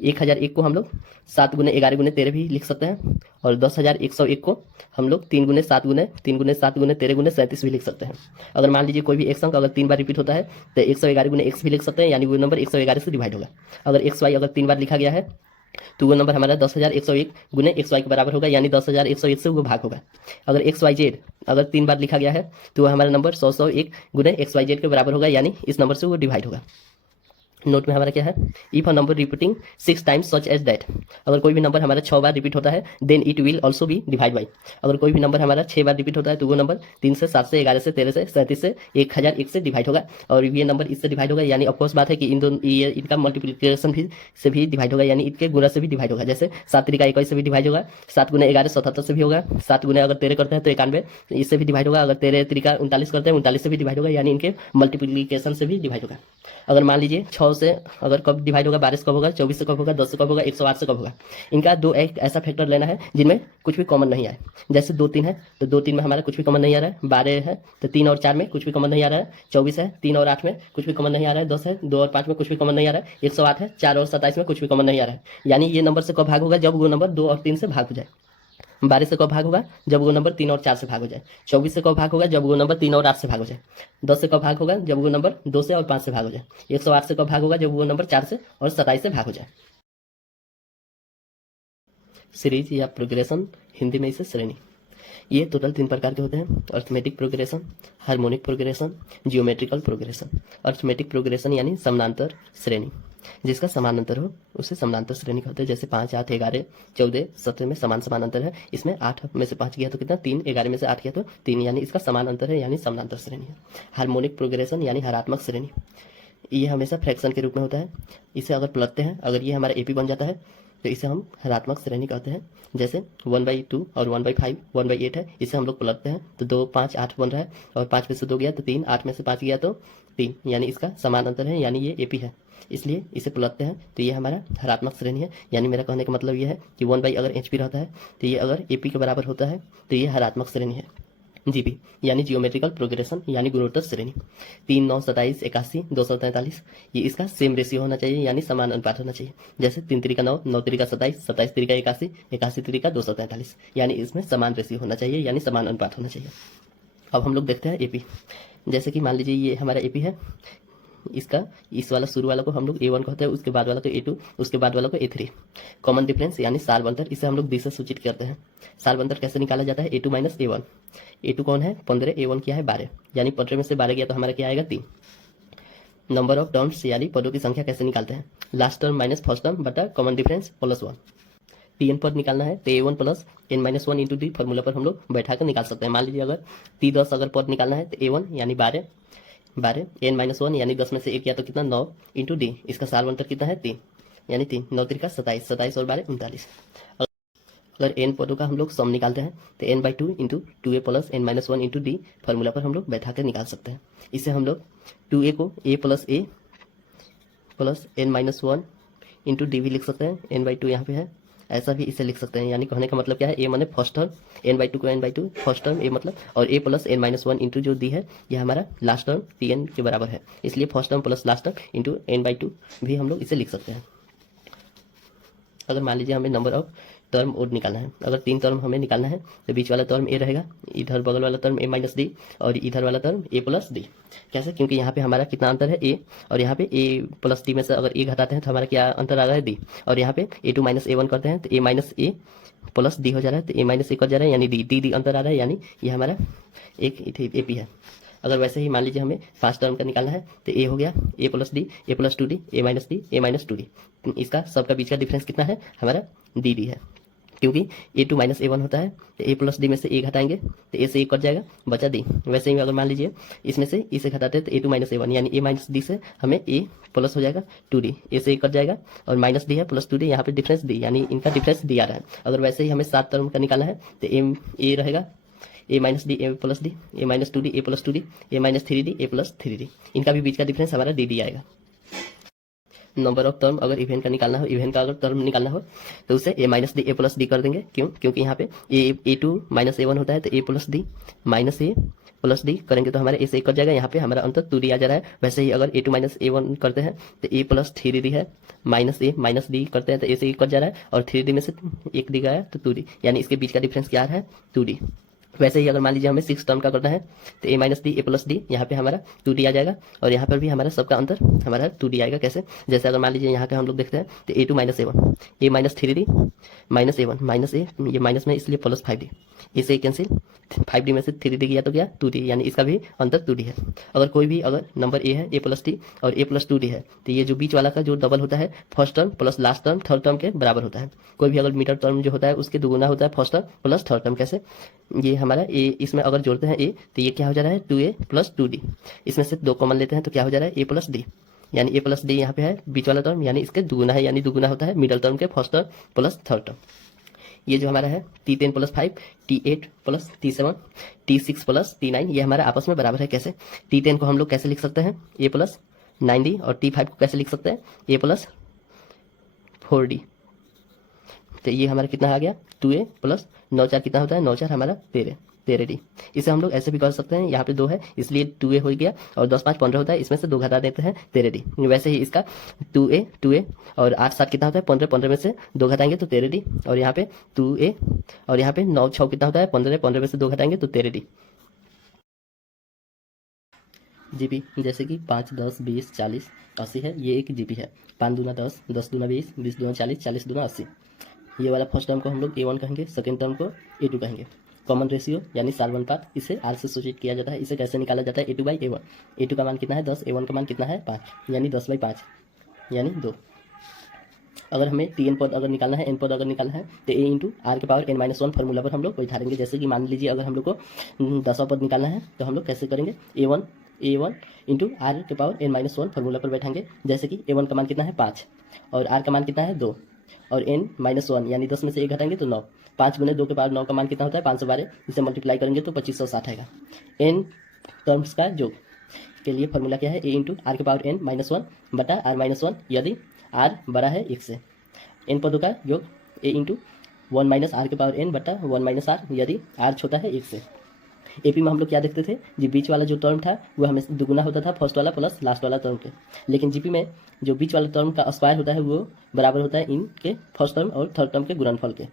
1001 को हम लोग 7 गुने 11 गुने 13 भी लिख सकते हैं, और 10,101 को हम लोग 3 गुने 7 गुने 3 गुने 7 गुने 13 गुने 37 भी लिख सकते हैं। अगर मान लीजिए कोई भी x अंक अगर 3 बार रिपीट होता है तो 111 गुने x भी लिख सकते हैं, यानी वो नंबर 111 से डिवाइड होगा। अगर xy अगर 3 बार लिखा गया है तो वो नंबर हमारा 10,101 गुने xy के बराबर होगा, यानी 10,101 से वो भाग होगा। अगर xyz अगर 3 बार लिखा गया है तो वो हमारा नंबर 100 गुने xyz के बराबर होगा, यानी इस नंबर से वो डिवाइड होगा। नोट में हमारा क्या है, if a number repeating 6 times such as that, अगर कोई भी नंबर हमारा 6 बार रिपीट होता है then it will also be divide by. अगर कोई भी नंबर हमारा 6 बार रिपीट होता है तो वो नंबर 3 से 7 से 11 से 13 से 37 से 1001 से डिवाइड होगा, और ये नंबर इससे डिवाइड होगा, यानी ऑफकोर्स बात है कि इन दोनों ये इनका मल्टीप्लिकेशन भी से भी डिवाइड होगा, यानी इनके गुना से भी डिवाइड होगा। जैसे 7 तिरिका 21 से भी डिवाइड होगा, 7 गुने 11 77 से भी होगा, 7 गुने अगर 13 करते हैं तो 91 इससे भी डिवाइड होगा, अगर 13 तिरिका 39 करते हैं 39 से भी डिवाइड होगा, यानी इनके मल्टीप्लिकेशन से भी डिवाइड होगा। अगर मान लीजिए 6 से अगर कब डिवाइड होगा, 12 से कब होगा, 24 से कब होगा, 10 से कब होगा, 108 से कब होगा। इनका दो एक ऐसा फैक्टर लेना है जिनमें कुछ भी कॉमन नहीं आए। जैसे 2 3 है तो 2 3 में हमारा कुछ भी कॉमन नहीं आ रहा है, 12 है तो 3 और 4 में कुछ भी कॉमन नहीं आ रहा है, 24 है 3 और 8 में कुछ भी कॉमन नहीं आ रहा है, 10 है 2 और 5 में कुछ भी कॉमन नहीं आ रहा है, 108 है 4 और 27 में कुछ भी कॉमन नहीं आ रहा है। यानी ये नंबर से कब भाग होगा, जब वो नंबर 2 और 3 से भाग हो जाए। 12 से कब भाग होगा, जब वो नंबर 3 और 4 से भाग हो जाए। 24 से कब भाग होगा, जब वो नंबर 3 और 8 से भाग हो जाए। 10 से कब भाग होगा, जब वो नंबर 2 से और 5 से भाग हो जाए। 108 से कब भाग होगा, जब वो नंबर 4 से और 27 से भाग हो जाए। सीरीज या प्रोग्रेशन, हिंदी में इसे श्रेणी। ये टोटल 3 प्रकार के होते हैं, arithmetic progression, harmonic progression, geometrical progression. Arithmetic progression यानी समानांतर श्रेणी, जिसका समानांतर हो उसे समानांतर श्रेणी कहते हैं। जैसे 5, 8, 11, 14, 17 में समान समान अंतर है। इसमें 8 में से 5 गया तो कितना 3, 11 में से 8 गया तो 3, यानी इसका समान अंतर है, यानी समानांतर श्रेणी है। हार्मोनिक प्रोग्रेशन यानी हरात्मक श्रेणी, ये हमेशा फ्रैक्शन के रूप में होता है। इसे अगर पलटते हैं, अगर ये हमारा एपी बन जाता है तो इसे हम हरात्मक श्रेणी कहते हैं। जैसे 1/2 और 1/5, 1/8 है, इसे हम लोग पलटते हैं तो 2, 5, 8 बन रहा है, और 5 में से 2 गया तो 3, 8 में से 5 गया तो 3, यानी इसका समान अंतर है, यानी ये एपी है। इसलिए इसे पलटते हैं तो ये हमारा हरात्मक श्रेणी है। यानी मेरा कहने का मतलब ये है कि 1/, अगर एचपी रहता है तो ये अगर एपी के बराबर होता है तो ये हरात्मक श्रेणी है। जीपी यानी जियोमेट्रिकल प्रोग्रेशन यानी गुणोत्तर श्रेणी। 3, 9, 27, 81, 243, ये इसका सेम रेशियो होना चाहिए, यानी समान अनुपात होना चाहिए। जैसे 3 3 9, 9 3 27, 27 3 81, 81 3 243, यानी इसमें समान रेशियो होना चाहिए, यानी समान अनुपात होना चाहिए। अब हम लोग देखते हैं एपी। जैसे कि मान लीजिए ये हमारा एपी है, इसका इस वाला शुरू वाला को हम लोग A1 कहते हैं, उसके बाद वाला को A2, उसके बाद वाला को A3। कॉमन डिफरेंस यानी साल अंतर, इसे हम लोग D से सूचित करते हैं। साल अंतर कैसे निकाला जाता है? A2 minus A1। A2 कौन है? 15, A1 क्या है? 12, यानी 15 में से 12 गया तो हमारा क्या आएगा? 3। नंबर ऑफ टर्म्स यानी पदों की संख्या कैसे निकालते हैं? Last term minus first term बटा कॉमन डिफरेंस प्लस 1। Tn पद निकालना है तो A1 plus n-1 into D formula पर हम लोग बैठा कर निकाल सकते हैं। मान लीजिए अगर T10 अगर पद निकालना है तो A1 यानी 12, n-1 यानी 10 में से 1 किया तो कितना 9 इंटू डी, इसका साल अंतर कितना है? 3, यानी 3, 9 3 27, 27 और 12 39। अगर n पदों का हम लोग सम निकालते हैं तो n/2 into 2a plus n-1 into D formula पर हम लोग बैठा कर निकाल सकते हैं। इससे हम लोग 2a को a plus n-1 into D भी लिख सकते हैं, n/2 यहाँ पे है, ऐसा भी इसे लिख सकते हैं। यानी कहने का मतलब क्या है? a माने फर्स्ट टर्म, n/2 को n/2 फर्स्ट टर्म a मतलब, और a प्लस n-1 इंटू जो डी है ये हमारा लास्ट टर्म Tn के बराबर है, इसलिए first term plus last term into n/2 भी हम लोग इसे लिख सकते हैं। अगर मान लीजिए हमें नंबर ऑफ टर्म और निकालना है, अगर 3 टर्म हमें निकालना है तो बीच वाला टर्म a रहेगा, इधर बगल वाला टर्म a माइनस डी, और इधर वाला टर्म a प्लस डी। कैसे? क्योंकि यहाँ पे हमारा कितना अंतर है? a, और यहाँ पे a प्लस डी में से अगर a घटाते हैं तो हमारा क्या अंतर आ रहा है? d, और यहाँ पे a2 माइनस a1 करते हैं तो a minus a plus D हो जा रहा है, तो a माइनस a कर जा रहा है, यानी डी अंतर आ रहा है, यानी ये हमारा एक एपी है। अगर वैसे ही मान लीजिए हमें फर्स्ट टर्म का निकालना है तो a हो गया a plus D, a plus 2d, a minus D, a minus 2d। इसका सबका बीच का डिफरेंस कितना है? हमारा dd है, क्योंकि a2 माइनस a1 होता है तो a प्लस डी में से a घटाएंगे तो a से a कट जाएगा, बचा d। वैसे ही अगर मान लीजिए इसमें से इसे घटाते हैं तो a2 माइनस a1 यानी a माइनस डी से हमें a प्लस हो जाएगा 2d, a से a कट जाएगा, और माइनस डी है प्लस 2d, यहाँ पे डिफरेंस d, यानी इनका डिफरेंस d आ रहा है। अगर वैसे ही हमें 7 टर्म का निकालना है तो a रहेगा a minus D, a plus D, a minus 2d, a plus 2d, a minus 3d, a plus 3d, इनका भी बीच का डिफरेंस हमारा dd आएगा। नंबर ऑफ टर्म अगर इवेंट का निकालना हो, इवेंट का अगर टर्म निकालना हो तो उसे a minus D, a plus D कर देंगे। क्यों? क्योंकि यहाँ पे a2 माइनस a1 होता है तो a plus D minus a plus D करेंगे तो हमारा a से a कट जाएगा, यहाँ पे हमारा अंतर 2d आ जा रहा है। वैसे ही अगर a2 माइनस a1 करते हैं तो a प्लस 3d है, माइनस a माइनस डी करते हैं तो a से a कट जा रहा है, और 3d में से 1 डी गया तो 2d, यानी इसके बीच का डिफरेंस क्या आ रहा है? 2d। वैसे ही अगर मान लीजिए हमें 6 टर्म का करना है तो a minus D, a plus D, यहाँ पे हमारा 2d आ जाएगा, और यहाँ पर भी हमारा सबका अंतर हमारा 2d आएगा। कैसे? जैसे अगर मान लीजिए यहाँ पे हम लोग देखते हैं तो a2 minus a1, a minus 3d minus a1 minus a, ये माइनस में इसलिए प्लस 5d, इसे कैंसिल, 5d में से 3d गया तो क्या? 2d, यानी इसका भी अंतर 2d है। अगर कोई भी अगर नंबर a है, a प्लस डी और a प्लस 2d है तो ये जो बीच वाला का जो डबल होता है first term plus last term third term के बराबर होता है। कोई भी अगर मीटर टर्म जो होता है उसके दुगुना होता है first term plus third term. कैसे? ये हमारा a, इसमें अगर जोड़ते हैं a तो ये क्या हो जा रहा है? 2a प्लस 2d, इसमें से 2 कॉमन लेते हैं तो क्या हो जा रहा है? a प्लस डी, यानी a प्लस डी यहाँ पे है बीच वाला टर्म, यानी इसके दुगुना है, यानी दुगुना होता है मिडल टर्म के first term plus third term. ये जो हमारा है T10 plus 5, T8 plus T7, T6 plus T9, ये हमारा आपस में बराबर है। कैसे? T10 को हम लोग कैसे लिख सकते हैं? a प्लस 9d, और T5 को कैसे लिख सकते हैं? a plus 4d। तो ये हमारा कितना आ गया? 2a प्लस 9 4 कितना होता है? 9 4 हमारा 13d। इसे हम लोग ऐसे भी कर सकते हैं, यहाँ पे 2 है इसलिए 2a हो गया, और 10 5 15 होता है, इसमें से 2 घटा देते हैं 13d। वैसे ही इसका 2a और 8 7 कितना होता है? 15, 15 में से 2 घटाएंगे तो 13d, और यहाँ पे 2a, और यहाँ पे 9 6 कितना होता है? 15, 15 में से 2 घटाएंगे तो 13d। जीपी जैसे कि 5 10 20 40 80 है, ये एक जीपी है। 5 दूना 10, 10 दूना 20, 20 दूना 40, 40 दूना 80। ये वाला फर्स्ट टर्म को हम लोग A1 कहेंगे, सेकेंड टर्म को A2 कहेंगे। कॉमन रेशियो यानी सार्वनुपात, इसे R से सूचित किया जाता है। इसे कैसे निकाला जाता है? A2/A1। A2 का मान कितना है 10, A1 का मान कितना है 5, यानी 10/5 यानी 2। अगर हमें Tn पद अगर निकालना है, n पद अगर निकालना है, तो a इंटू आर के पावर n-1 फार्मूला पर हम लोग बैठाएंगे। जैसे कि मान लीजिए अगर हम लोग को 10वां पद निकालना है तो हम लोग कैसे करेंगे? a1 इंटू आर के पावर n-1 फार्मूला पर बैठाएंगे। जैसे कि a1 का मान कितना है 5 और r का मान कितना है 2 और n-1 यानी 10 में से 1 घटाएंगे तो 9। 5 गुने 2 के पावर 9 का मान कितना होता है 512। इसे मल्टीप्लाई करेंगे तो 2560 आएगा। n टर्म्स का योग के लिए फॉर्मूला क्या है? a इंटू आर के पावर n-1 बटा r-1 यदि r बड़ा है 1 से। n पदों का योग a इंटू 1 - r के पावर n बटा 1 - r यदि r छोटा है 1 से। एपी में हम लोग क्या देखते थे? जी बीच वाला जो टर्म था वो हमें दुगुना होता था फर्स्ट वाला प्लस लास्ट वाला टर्म के। लेकिन जीपी में जो बीच वाला टर्म का स्क्वायर होता है वो बराबर होता है इनके फर्स्ट टर्म और थर्ड टर्म के गुणनफल के।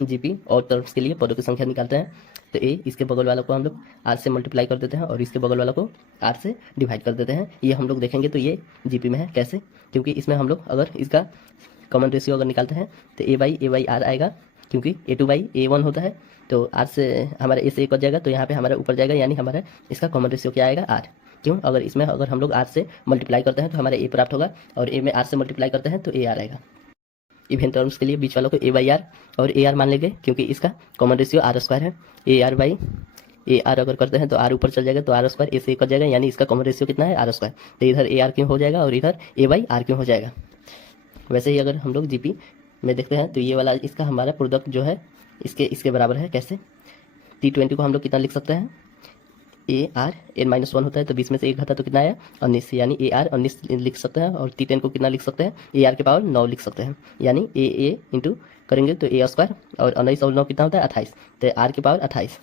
जीपी और टर्म्स के लिए पदों की संख्या निकालते हैं तो ए इसके बगल वाला को हम लोग आर से मल्टीप्लाई कर देते हैं और इसके बगल वाला को आर से डिवाइड कर देते हैं। ये हम लोग देखेंगे तो ये जीपी में है। कैसे? क्योंकि इसमें हम लोग अगर इसका कॉमन रेशियो अगर निकालते हैं तो a/a/r आएगा, क्योंकि a2/a1 होता है तो आर से हमारा ए से एक कट जाएगा तो यहाँ पे हमारा ऊपर जाएगा, यानी हमारा इसका कॉमन रेशियो क्या आएगा? आर। क्यों? अगर इसमें अगर हम लोग आर से मल्टीप्लाई करते हैं तो हमारा ए प्राप्त होगा और ए में आर से मल्टीप्लाई करते हैं तो ए आर आएगा। इवन टर्म्स के लिए बीच वालों को a/r और ar मान लेंगे, क्योंकि इसका कॉमन रेशियो r² है। ar अगर करते हैं तो r ऊपर चल जाएगा तो r² ए से एक कट जाएगा, यानी इसका कॉमन रेशियो कितना है? r²। तो इधर ar क्यों हो जाएगा और इधर a/r क्यों हो जाएगा। वैसे ही अगर हम लोग जीपी में देखते हैं तो ये वाला इसका हमारा प्रोडक्ट जो है इसके बराबर है। कैसे? T20 को हम लोग कितना लिख सकते हैं? ar n-1 होता है तो 20 में से 1 घटा तो कितना आया? 19, यानी ar 19 लिख सकते हैं। और T10 को कितना लिख सकते हैं? ar के पावर 9 लिख सकते हैं, यानी a इंटू करेंगे तो a² और 19 और 9 कितना होता है? 28, तो r के पावर 28।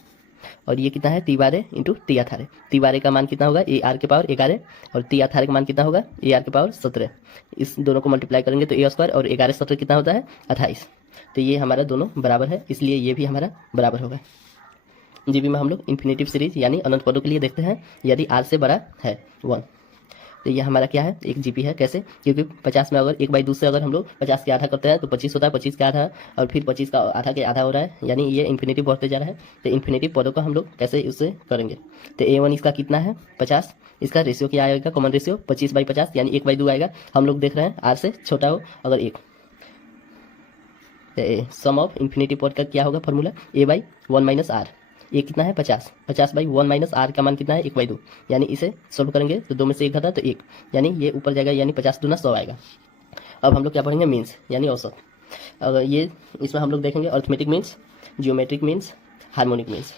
और ये कितना है? T12 into T18। T12 का मान कितना होगा? ar के पावर 11 और T18 का मान कितना होगा? ar के पावर 17। इस दोनों को मल्टीप्लाई करेंगे तो a² और 11 17 कितना होता है? 28। तो ये हमारा दोनों बराबर है, इसलिए ये भी हमारा बराबर होगा। जीपी में हम लोग इन्फिनेटिव सीरीज यानी अनंत पदों के लिए देखते हैं यदि r से बड़ा है 1। तो ये हमारा क्या है? एक जीपी है। कैसे? क्योंकि 50 में अगर 1/2 से अगर हम लोग 50 के आधा करते हैं तो 25 होता है, 25 का आधा और फिर 25 का आधा के आधा हो रहा है, यानी ये इन्फिनेटिव बढ़ते जा रहा है। तो इन्फिनेटिव पदों को हम लोग कैसे उससे करेंगे? तो a1 इसका कितना है? 50। इसका रेशियो क्या आएगा? कॉमन रेशियो 25/50 यानी 1/2 आएगा। हम लोग देख रहे हैं r से छोटा हो अगर 1। सम ऑफ इन्फिनेटिव पद का क्या होगा फॉर्मूला? a/1 - r। ये कितना है? 50। 50/1 - r का मान कितना है? 1/2, यानी इसे सॉल्व करेंगे तो 2 में से 1 घटा तो 1, यानी ये ऊपर जाएगा, यानी 50 दूना 100 आएगा। अब हम लोग क्या पढ़ेंगे? मीन्स यानी औसत। अगर ये इसमें हम लोग देखेंगे arithmetic means, geometric means, harmonic means.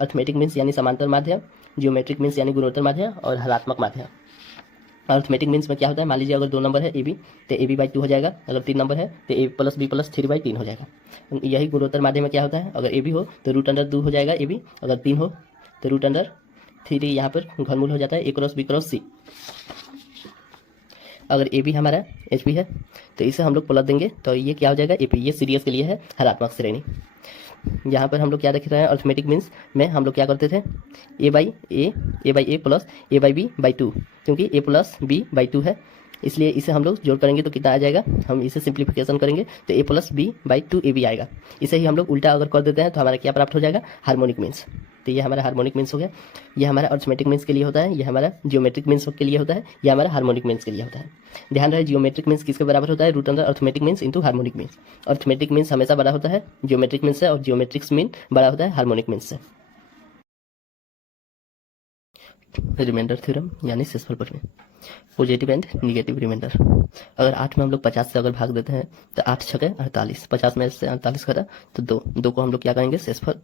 Arithmetic means यानी समांतर माध्य, जियोमेट्रिक मीन्स यानी गुणोत्तर माध्य और हरात्मक माध्य। अर्थमेटिक मीन्स में क्या होता है? मान लीजिए अगर 2 नंबर है AB तो AB/2 हो जाएगा। अगर 3 नंबर है तो A + B + 3/3 हो जाएगा। यही गुणोत्तर माध्य में क्या होता है? अगर AB हो तो √2 हो जाएगा AB, अगर 3 हो तो √3 यहाँ पर घनमूल हो जाता है A × B × C। अगर AB हमारा HP है तो इसे हम लोग पलट देंगे तो ये क्या हो जाएगा? AP। ये सीरीज के लिए है हरात्मक श्रेणी। यहाँ पर हम लोग क्या देख रहे हैं? अर्थमेटिक मीन्स में हम लोग क्या करते थे? a/a प्लस a/b/2, क्योंकि a प्लस b/2 है, इसलिए इसे हम लोग जोड़ करेंगे तो कितना आ जाएगा? हम इसे सिंप्लीफिकेशन करेंगे तो a + b/2 ab आएगा। इसे ही हम लोग उल्टा अगर कर देते हैं तो हमारा क्या प्राप्त हो जाएगा? Harmonic means. तो ये हमारा हार्मोनिक मीन्स हो गया। ये हमारा अर्थमेटिक मीन्स के लिए होता है, ये हमारा जियोमेट्रिक मीन्स के लिए होता है, ये हमारा हार्मोनिक मीन्स के लिए होता है। ध्यान रहे जियोमेट्रिक मीन्स किसके बराबर होता है? √ Arithmetic means into harmonic means. Arithmetic means हमेशा बड़ा होता है जियोमेट्रिक मीन्स से और जियोमेट्रिक्स मीन बड़ा होता है हार्मोनिक मीन्स से। रिमाइंडर थ्योरम यानी शेषफल प्रमेय, पॉजिटिव एंड निगेटिव रिमाइंडर। अगर 8 में हम लोग 50 से अगर भाग देते हैं तो 8 × 6 = 48, 50 में से 48 घटा तो 2 को हम लोग क्या करेंगे? शेषफल।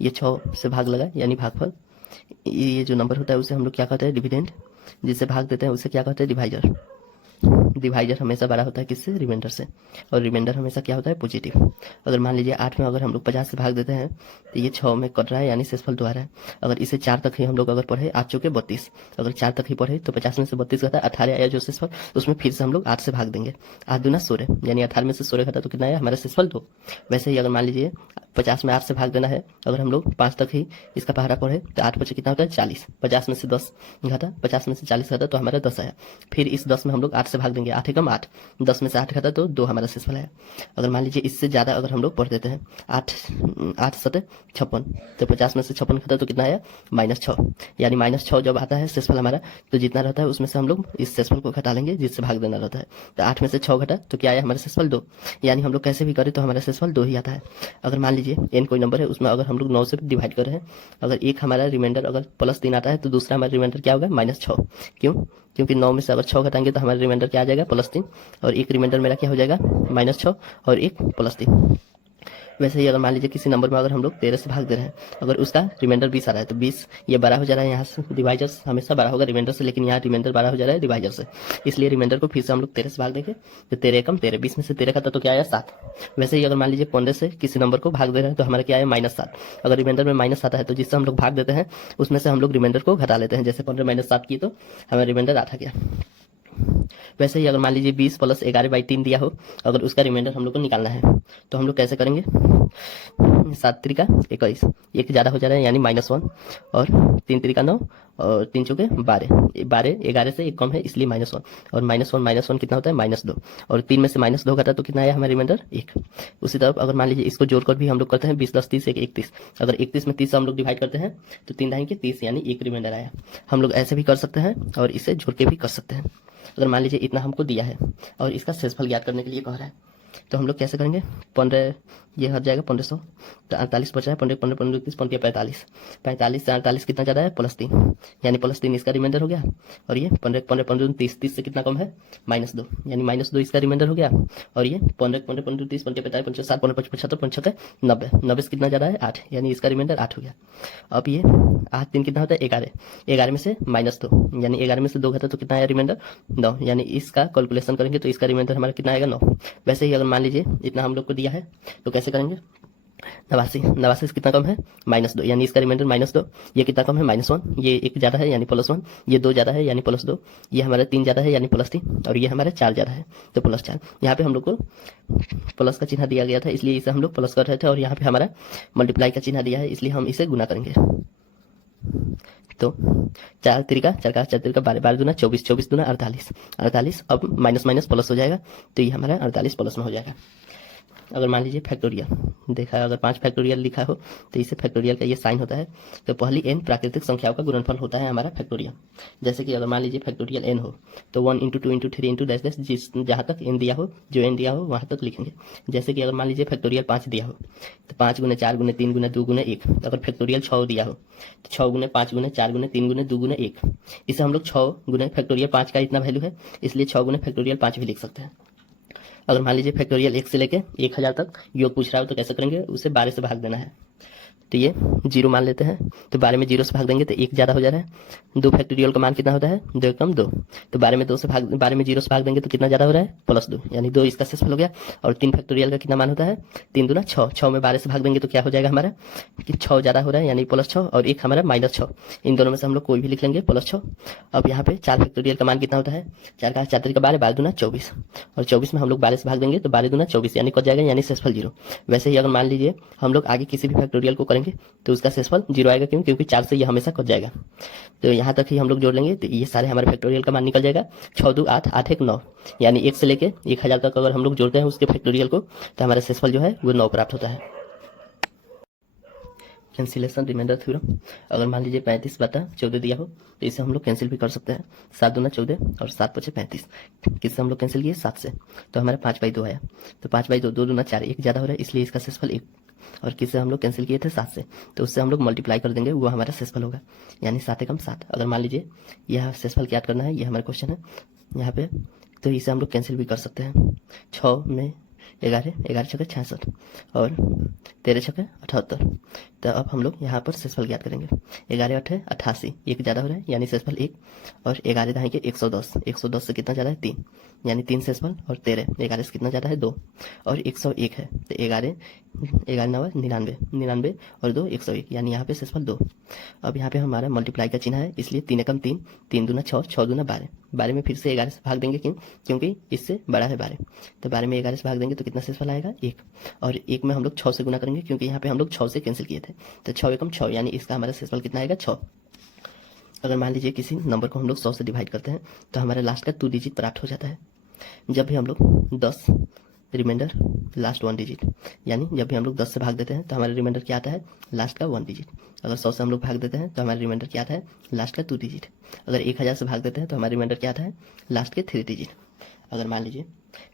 ये 6 से भाग लगा यानी भागफल। ये जो नंबर होता है उसे हम लोग क्या कहते हैं? डिविडेंड। जिसे भाग देते हैं उसे क्या कहते हैं? डिवाइजर। डिवाइजर हमेशा बड़ा होता है किससे? रिमाइंडर से। और रिमाइंडर हमेशा क्या होता है? पॉजिटिव। अगर मान लीजिए 8 में अगर हम लोग 50 से भाग देते हैं तो ये 6 में कट रहा है, यानी शेषफल 2 आ रहा है। अगर इसे 4 तक ही हम लोग अगर पढ़े, 8 चौके 32, अगर 4 तक ही पढ़े तो 50 में से 32 घटा 18 आया जो शेषफल, उसमें फिर से हम लोग 8 से भाग देंगे। 8 दूना 16, यानी 18 में से 16 घटा तो कितना आया? हमारा शेषफल 2। वैसे ही अगर मान लीजिए 50 में 8 से भाग देना है, अगर हम लोग 5 तक ही इसका पहरा पढ़े तो 8 बचे कितना होता है? 40। 50 में से 10 घटा, 50 में से 40 घटा तो हमारा 10 आया। फिर इस 10 में हम लोग 8 से भाग देंगे लेंगे, 8 एकम 8, 10 में से 8 घटा तो 2 हमारा शेषफल है। अगर मान लीजिए इससे ज़्यादा अगर हम लोग पढ़ देते हैं, 8 सत 56, तो 50 में से 56 घटा तो कितना आया -6, यानी -6 जब आता है शेषफल हमारा, तो जितना रहता है उसमें से हम लोग इस शेषफल को घटा लेंगे जिससे भाग देना रहता है। तो 8 में से 6 घटा तो क्या आया हमारा शेषफल 2, यानी हम लोग कैसे भी करें तो हमारा शेषफल 2 ही आता है। अगर मान लीजिए n कोई नंबर है, उसमें अगर हम लोग 9 से डिवाइड कर रहे हैं, अगर एक हमारा रिमाइंडर अगर +3 आता है तो दूसरा हमारा रिमाइंडर क्या होगा -6। क्यों? क्योंकि 9 में से अगर 6 घटाएंगे तो हमारा रिमाइंडर क्या आ जाएगा +3, और एक रिमाइंडर मेरा क्या हो जाएगा -6 और एक +3। वैसे ही अगर मान लीजिए किसी नंबर में अगर हम लोग 13 से भाग दे रहे हैं, अगर उसका रिमाइंडर 20 आ रहा है तो 20 ये बड़ा हो जा रहा है, यहाँ से डिवाइजर हमेशा बड़ा होगा रिमाइंडर से, लेकिन यहाँ रिमाइंडर बड़ा हो जा रहा है डिवाइजर से, इसलिए रिमाइंडर को फिर से हम लोग 13 से भाग देंगे। तो 13 एकम 13, 20 में से 13 खाता तो क्या आया 7। वैसे ही अगर मान लीजिए 15 से किसी नंबर को भाग दे रहे हैं तो हमारा क्या आया -7। अगर रिमाइंडर में माइनस आता है तो जिससे हम लोग भाग देते हैं उसमें से हम लोग रिमाइंडर को घटा लेते हैं, जैसे 15 - 7 की तो हमारा रिमाइंडर 8 आ गया। वैसे ही अगर मान लीजिए 20 + 11/3 दिया हो, अगर उसका रिमाइंडर हम लोग को निकालना है तो हम लोग कैसे करेंगे, 7 त्रिका 21, एक ज़्यादा हो जा रहा है यानी -1, और 3 त्रिका 9 और 3 चौके 12, 12 11 से एक कम है इसलिए -1, और -1 कितना होता है -2, और 3 में से -2 घटा तो कितना आया हमारा रिमाइंडर 1। उसी तरह अगर मान लीजिए इसको जोड़कर भी हम लोग करते हैं, 20 + 30 = 31, अगर 31 में 30 से हम लोग डिवाइड करते हैं तो 3 ढाई के 30 यानी एक रिमाइंडर आया। हम लोग ऐसे भी कर सकते हैं और इसे जोड़ के भी कर सकते हैं। अगर मान लीजिए इतना हमको दिया है और इसका शेषफल ज्ञात करने के लिए कह रहा है तो हम लोग कैसे करेंगे, 15 ये हट जाएगा 1500, तो 48 बचा है, 15 15 15 30 15 45, 45 से 48 कितना ज़्यादा है +3, यानी +3 इसका रिमाइंडर हो गया। और ये 15 15 15 30, 30 से कितना कम है -2, यानी -2 इसका रिमाइंडर हो गया। और ये 15 15 15 30 15 45 50 60 15 75 75 90, 90 से कितना ज़्यादा है 8, यानी इसका रिमाइंडर 8 हो गया। अब ये 8 3 कितना होता है 11, 11 में से -2, यानी 11 में से 2 घटा तो कितना आया रिमाइंडर 9, यानी इसका कैलकुलेशन करेंगे तो इसका रिमाइंडर हमारा कितना आएगा 9। वैसे ही अगर मान लीजिए इतना हम लोग को दिया है तो कैसे करेंगे, 89 से कितना कम है -2, यानी इसका रिमाइंडर -2, ये कितना कम है -1, ये एक ज़्यादा है यानी +1, ये 2 ज़्यादा है यानी +2, ये हमारा 3 ज़्यादा है यानी +3, और ये हमारा 4 ज़्यादा है तो +4। यहाँ पे हम लोग को प्लस का चिन्ह दिया गया था इसलिए इसे हम लोग प्लस कर रहे थे, और यहाँ पे हमारा मल्टीप्लाई का चिन्ह दिया है इसलिए हम इसे गुना करेंगे। तो 4 त्रिका 12, 12 दूना 24, 24 दूना 48, 48 अब माइनस माइनस प्लस हो जाएगा तो ये हमारा 48 प्लस में हो जाएगा। अगर मान लीजिए फैक्टोरियल देखा है, अगर 5 फैक्टोरियल लिखा हो तो इसे फैक्टोरियल का ये साइन होता है, तो पहली n प्राकृतिक संख्याओं का गुणनफल होता है हमारा फैक्टोरियल। जैसे कि अगर मान लीजिए फैक्टोरियल n हो तो 1 × 2 × 3 × डैश डैश, जिस जहाँ तक n दिया हो, जो n दिया हो वहाँ तक लिखेंगे। जैसे कि अगर मान लीजिए फैक्टोरियल 5 दिया हो तो 5 × 4 × 3 × 2 × 1। अगर फैक्टोरियल 6 दिया हो तो 6 × 5 × 4 × 3 × 2 × 1। इसे हम लोग 6 × फैक्टोरियल 5 का इतना वैल्यू है इसलिए 6 × फैक्टोरियल 5 भी लिख सकते हैं। अगर मान लीजिए फैक्टोरियल 1 से लेके 1000 तक योग पूछ रहा हो तो कैसे करेंगे, उसे 12 से भाग देना है। तो ये 0 मान लेते हैं, तो 12 में 0 से भाग देंगे तो 1 ज़्यादा हो जा रहा है। 2 फैक्टोरियल का मान कितना होता है 2 एकम 2, तो 12 में 0 से भाग देंगे तो कितना ज़्यादा हो रहा है +2, यानी 2 इसका शेषफल हो गया। और 3 फैक्टोरियल का कितना मान होता है 3 दूना 6, 6 में 12 से भाग देंगे तो क्या हो जाएगा हमारा कि 6 ज़्यादा हो रहा है यानी +6, और एक हमारा -6, इन दोनों में से हम लोग कोई भी लिख लेंगे +6। अब यहाँ पे 4 फैक्टोरियल का मान कितना होता है 4 का 4 का 12, 12 दूना 24, और 24 में हम लोग 12 से भाग देंगे तो 12 दूना 24 यानी कट जाएगा, यानी शेषफल 0। वैसे ही अगर मान लीजिए हम लोग आगे किसी भी फैक्टोरियल को करेंगे तो उसका शेषफल 0 आएगा, क्यों, क्योंकि 4 से ये हमेशा कट जाएगा। तो यहाँ तक ही हम लोग जोड़ लेंगे तो ये सारे हमारे फैक्टोरियल का मान निकल जाएगा। 6 2 8, 8 1 9, यानी 1 से लेके 1000 तक अगर हम लोग जोड़ते हैं उसके फैक्टोरियल को तो हमारा शेषफल जो है वो 9 प्राप्त होता है। कैंसिलेशन रिमाइंडर थ्योरम, अगर मान लीजिए 35/14 दिया हो तो इसे हम लोग कैंसिल भी कर सकते हैं। 7 दूना 14 और 7 5 35, किससे हम लोग कैंसिल किए 7 से, तो हमारा 5/2 आया। तो 5/2, 2 दूना 4, 1 ज़्यादा हो रहा है इसलिए इसका शेषफल 1। और किससे हम लोग कैंसिल किए थे 7 से, तो उससे हम लोग मल्टीप्लाई कर देंगे, वो हमारा शेषफल होगा, यानी 7 एकम 7। अगर मान लीजिए यह शेषफल ज्ञात करना है, ये हमारा क्वेश्चन है यहाँ पे, तो इसे हम लोग कैंसिल भी कर सकते हैं। 6 में 11, 11 छक्के 66 और 13 छक्के 78। तो अब हम लोग यहाँ पर शेषफल ज्ञात करेंगे। 11 8 88, 1 ज़्यादा हो रहा है यानी शेषफल 1, और 11 दाएं के 110, 110 से कितना ज़्यादा है 3, यानी 3 शेषफल, और 13 11 से कितना ज़्यादा है 2, और 101 है तो 11 9 99, 99 और 2 101, यानी यहाँ पे शेषफल 2। अब यहाँ पे हमारा मल्टीप्लाई का चिन्ह है इसलिए 3 एकम 3, 3 दूना 6, 6 दूना 12, 12 में फिर से 11 से भाग देंगे, क्योंकि इससे बड़ा है 12, तो 12 में 11 से भाग देंगे तो कितना शेषफल आएगा 1, और 1 में हम लोग 6 से गुना करेंगे क्योंकि यहाँ पे हम लोग 6 से कैंसिल किए थे, तो 6 एकम 6, यानी इसका हमारा शेषफल कितना आएगा 6। अगर मान लीजिए किसी नंबर को हम लोग 100 से डिवाइड करते हैं तो हमारा लास्ट का 2 डिजिट प्राप्त हो जाता है। जब भी हम लोग 10 रिमाइंडर लास्ट 1 डिजिट, यानी जब भी हम लोग 10 से भाग देते हैं तो हमारा रिमाइंडर क्या आता है, लास्ट का 1 डिजिट। अगर 100 से हम लोग भाग देते हैं तो हमारा रिमाइंडर क्या आता है, लास्ट का 2 डिजिट। अगर 1000 से भाग देते हैं तो हमारा रिमाइंडर क्या आता है, लास्ट के 3 डिजिट। अगर मान लीजिए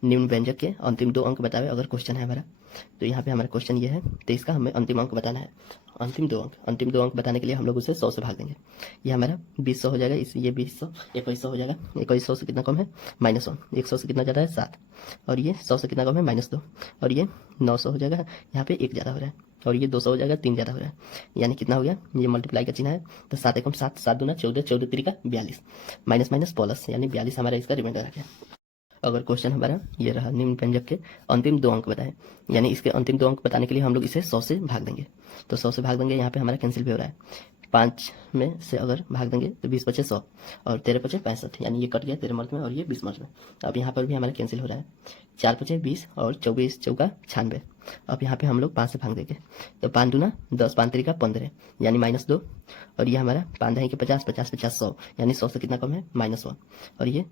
निम्न व्यंजक के अंतिम 2 अंक बतावे, अगर क्वेश्चन है हमारा, तो यहाँ पे हमारा क्वेश्चन ये है, तो इसका हमें अंतिम अंक बताना है। अंतिम 2 अंक बताने के लिए हम लोग उसे 100 से भाग देंगे। ये हमारा 20 हो जाएगा, इस ये 20 2100 हो जाएगा। 2100 से कितना कम है, -1। 100 से कितना ज़्यादा है, 7। और ये 100 से कितना कम है, -2। और ये 900 हो जाएगा, यहाँ पे 1 ज़्यादा हो रहा है। और ये 200 हो जाएगा, 3 ज़्यादा हो रहा है। यानी कितना हो गया, ये मल्टीप्लाई का चिन्ह है, तो 7 एकम 7, 7 दूना 14, 14 तिरिका 42, माइनस माइनस प्लस, यानी 42 हमारा इसका रिमाइंडर आ गया। अगर क्वेश्चन हमारा ये रहा, निम्न व्यंजक के अंतिम 2 अंक बताएं, यानी इसके अंतिम 2 अंक बताने के लिए हम लोग इसे 100 से भाग देंगे। तो 100 से भाग देंगे, यहाँ पे हमारा कैंसिल भी हो रहा है। 5 में से अगर भाग देंगे तो 20 बचे 100 और 13 बचे 65, यानी ये कट गया 13 मार्च में और ये 20 मार्च में। अब यहाँ पर भी हमारा कैंसिल हो रहा है। 4 बचे 20 और 24 चौका 96। अब यहाँ पे हम लोग 5 से भाग देंगे, तो 5 दूना 10, 5 तिरिका 15, यानी -2। और ये हमारा 5 दही के 50, 50 50 100, यानी 100 से कितना कम है, -1। और ये